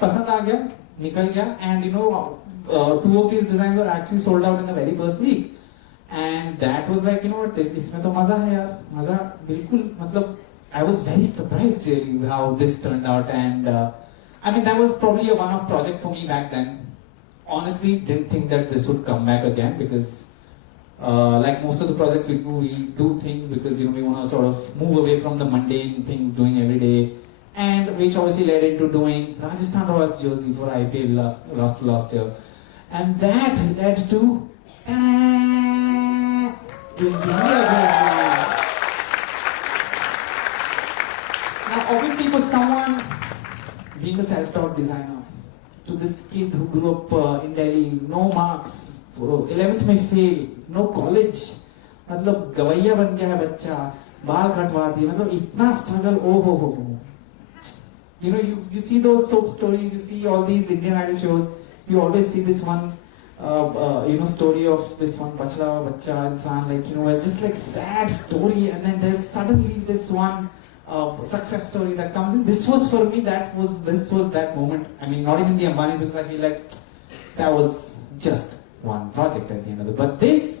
पसंद आ गया, निकल गया, and 2 of these designs were actually sold out in the very first week. And that was like, इसमें तो मजा है यार, मजा बिल्कुल, मतलब I was very surprised really how this turned out. And that was probably a one-off project for me back then. Honestly, didn't think that this would come back again, because like most of the projects we do things because we want to sort of move away from the mundane things doing every day. And which obviously led into doing Rajasthan Royals jersey for IPL last year. And that led to Now obviously for someone being a self-taught designer, to this kid who grew up in Delhi, no marks, 11th में fail, no college, मतलब गवैया बन गया है बच्चा, बाल कटवा दिए, मतलब इतना struggle, oh. You see those soap stories, you see all these Indian Idol shows, you always see this one, story of this one bachla bacha insan, like, just like sad story, and then there's suddenly this one success story that comes in. This was for me, this was that moment. Not even the Ambanis, because I feel like that was just one project at the end of it. But this,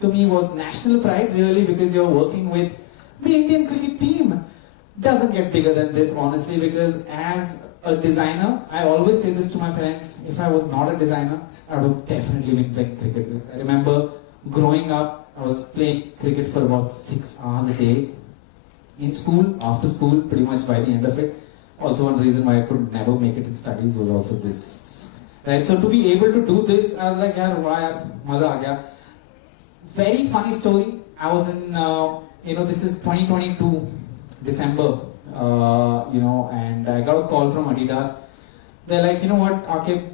to me, was national pride, really, because you're working with the Indian cricket team. Doesn't get bigger than this, honestly, because as a designer, I always say this to my friends, if I was not a designer, I would have definitely been playing cricket. I remember growing up, I was playing cricket for about 6 hours a day. In school, after school, pretty much by the end of it. Also one reason why I could never make it in studies was also this. Right, so to be able to do this, I was like, yaar, why, maza aa gaya. Very funny story. I was in, this is 2022. December, and I got a call from Adidas. They're like, what, Akib,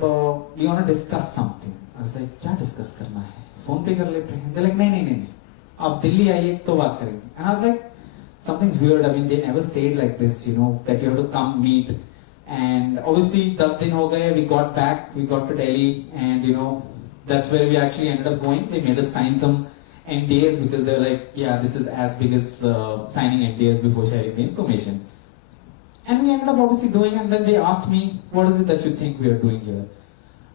we want to discuss something. I was like, क्या discuss करना है? Phone पे कर लेते हैं. They're like, नहीं. आप दिल्ली आइए तो बात करेंगे. And I was like, something's weird. They never say it like this, that you have to come meet. And obviously 10 दिन हो गए, we got back, we got to Delhi, and you know, that's where we actually ended up going. They made us sign some NDAs because they were like, yeah, this is as big as signing NDAs before sharing the information. And we ended up obviously doing, and then they asked me, what is it that you think we are doing here?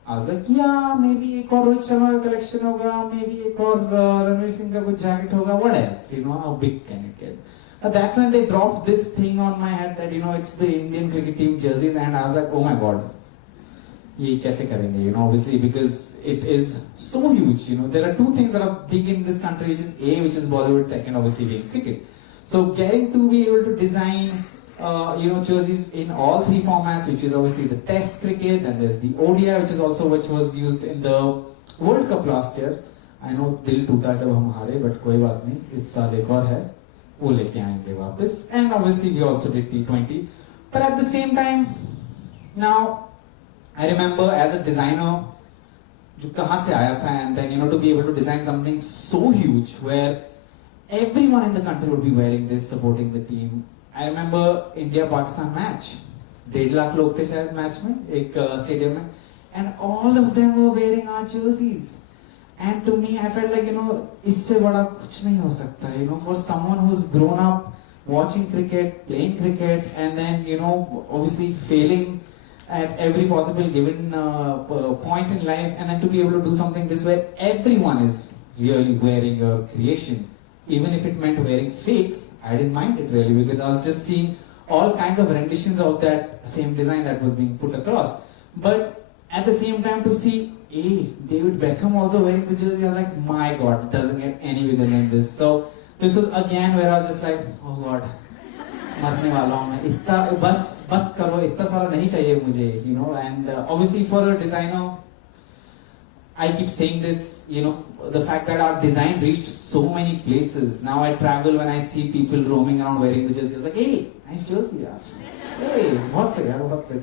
I was like, yeah, maybe एक और रोहित शर्मा का collection होगा, maybe एक और रणवीर सिंह का कुछ jacket होगा, what else? You know, how big can it get? That's when they dropped this thing on my head that, you know, it's the Indian cricket team jerseys, and I was like, oh my god, ये कैसे करेंगे? You know, obviously because it is so huge. You know, there are two things that are big in this country, which is A, which is Bollywood, second obviously being cricket. So getting to be able to design, you know, jerseys in all three formats, which is obviously the Test cricket, and there's the ODI, which was used in the World Cup last year. I know दिल टूटा जब हम हारे, but कोई बात नहीं, इस साल एक और है, वो लेके आएंगे वापस. And obviously we also did T20. But at the same time, now I remember as a designer, जो कहाँ से आया था, and then, you know, to be able to design something so huge where everyone in the country would be wearing this, supporting the team. I remember India-Pakistan match. 1.5 lakh लोग थे शायद match में, एक स्टेडियम में, and all of them were wearing our jerseys. And to me, I felt like, you know, इससे बड़ा कुछ नहीं हो सकता. You know, for someone who's grown up watching cricket, playing cricket, and then, you know, obviously failing at every possible given point in life, and then to be able to do something this where everyone is really wearing your creation, even if it meant wearing fakes, I didn't mind it really, because I was just seeing all kinds of renditions of that same design that was being put across. But at the same time, to see David Beckham also wearing the jersey, I was like, my god, it doesn't get any bigger than this. So this was again where I was just like, oh god, मरने वाला हूँ मैं, इतना बस करो, इतना सारा नहीं चाहिए मुझे, you know. And obviously for a designer, I keep saying this, you know, the fact that our design reached so many places. Now I travel, when I see people roaming around wearing the jersey, it's like, hey, nice jersey, yaar. Hey, बहुत सही यार, बहुत सही.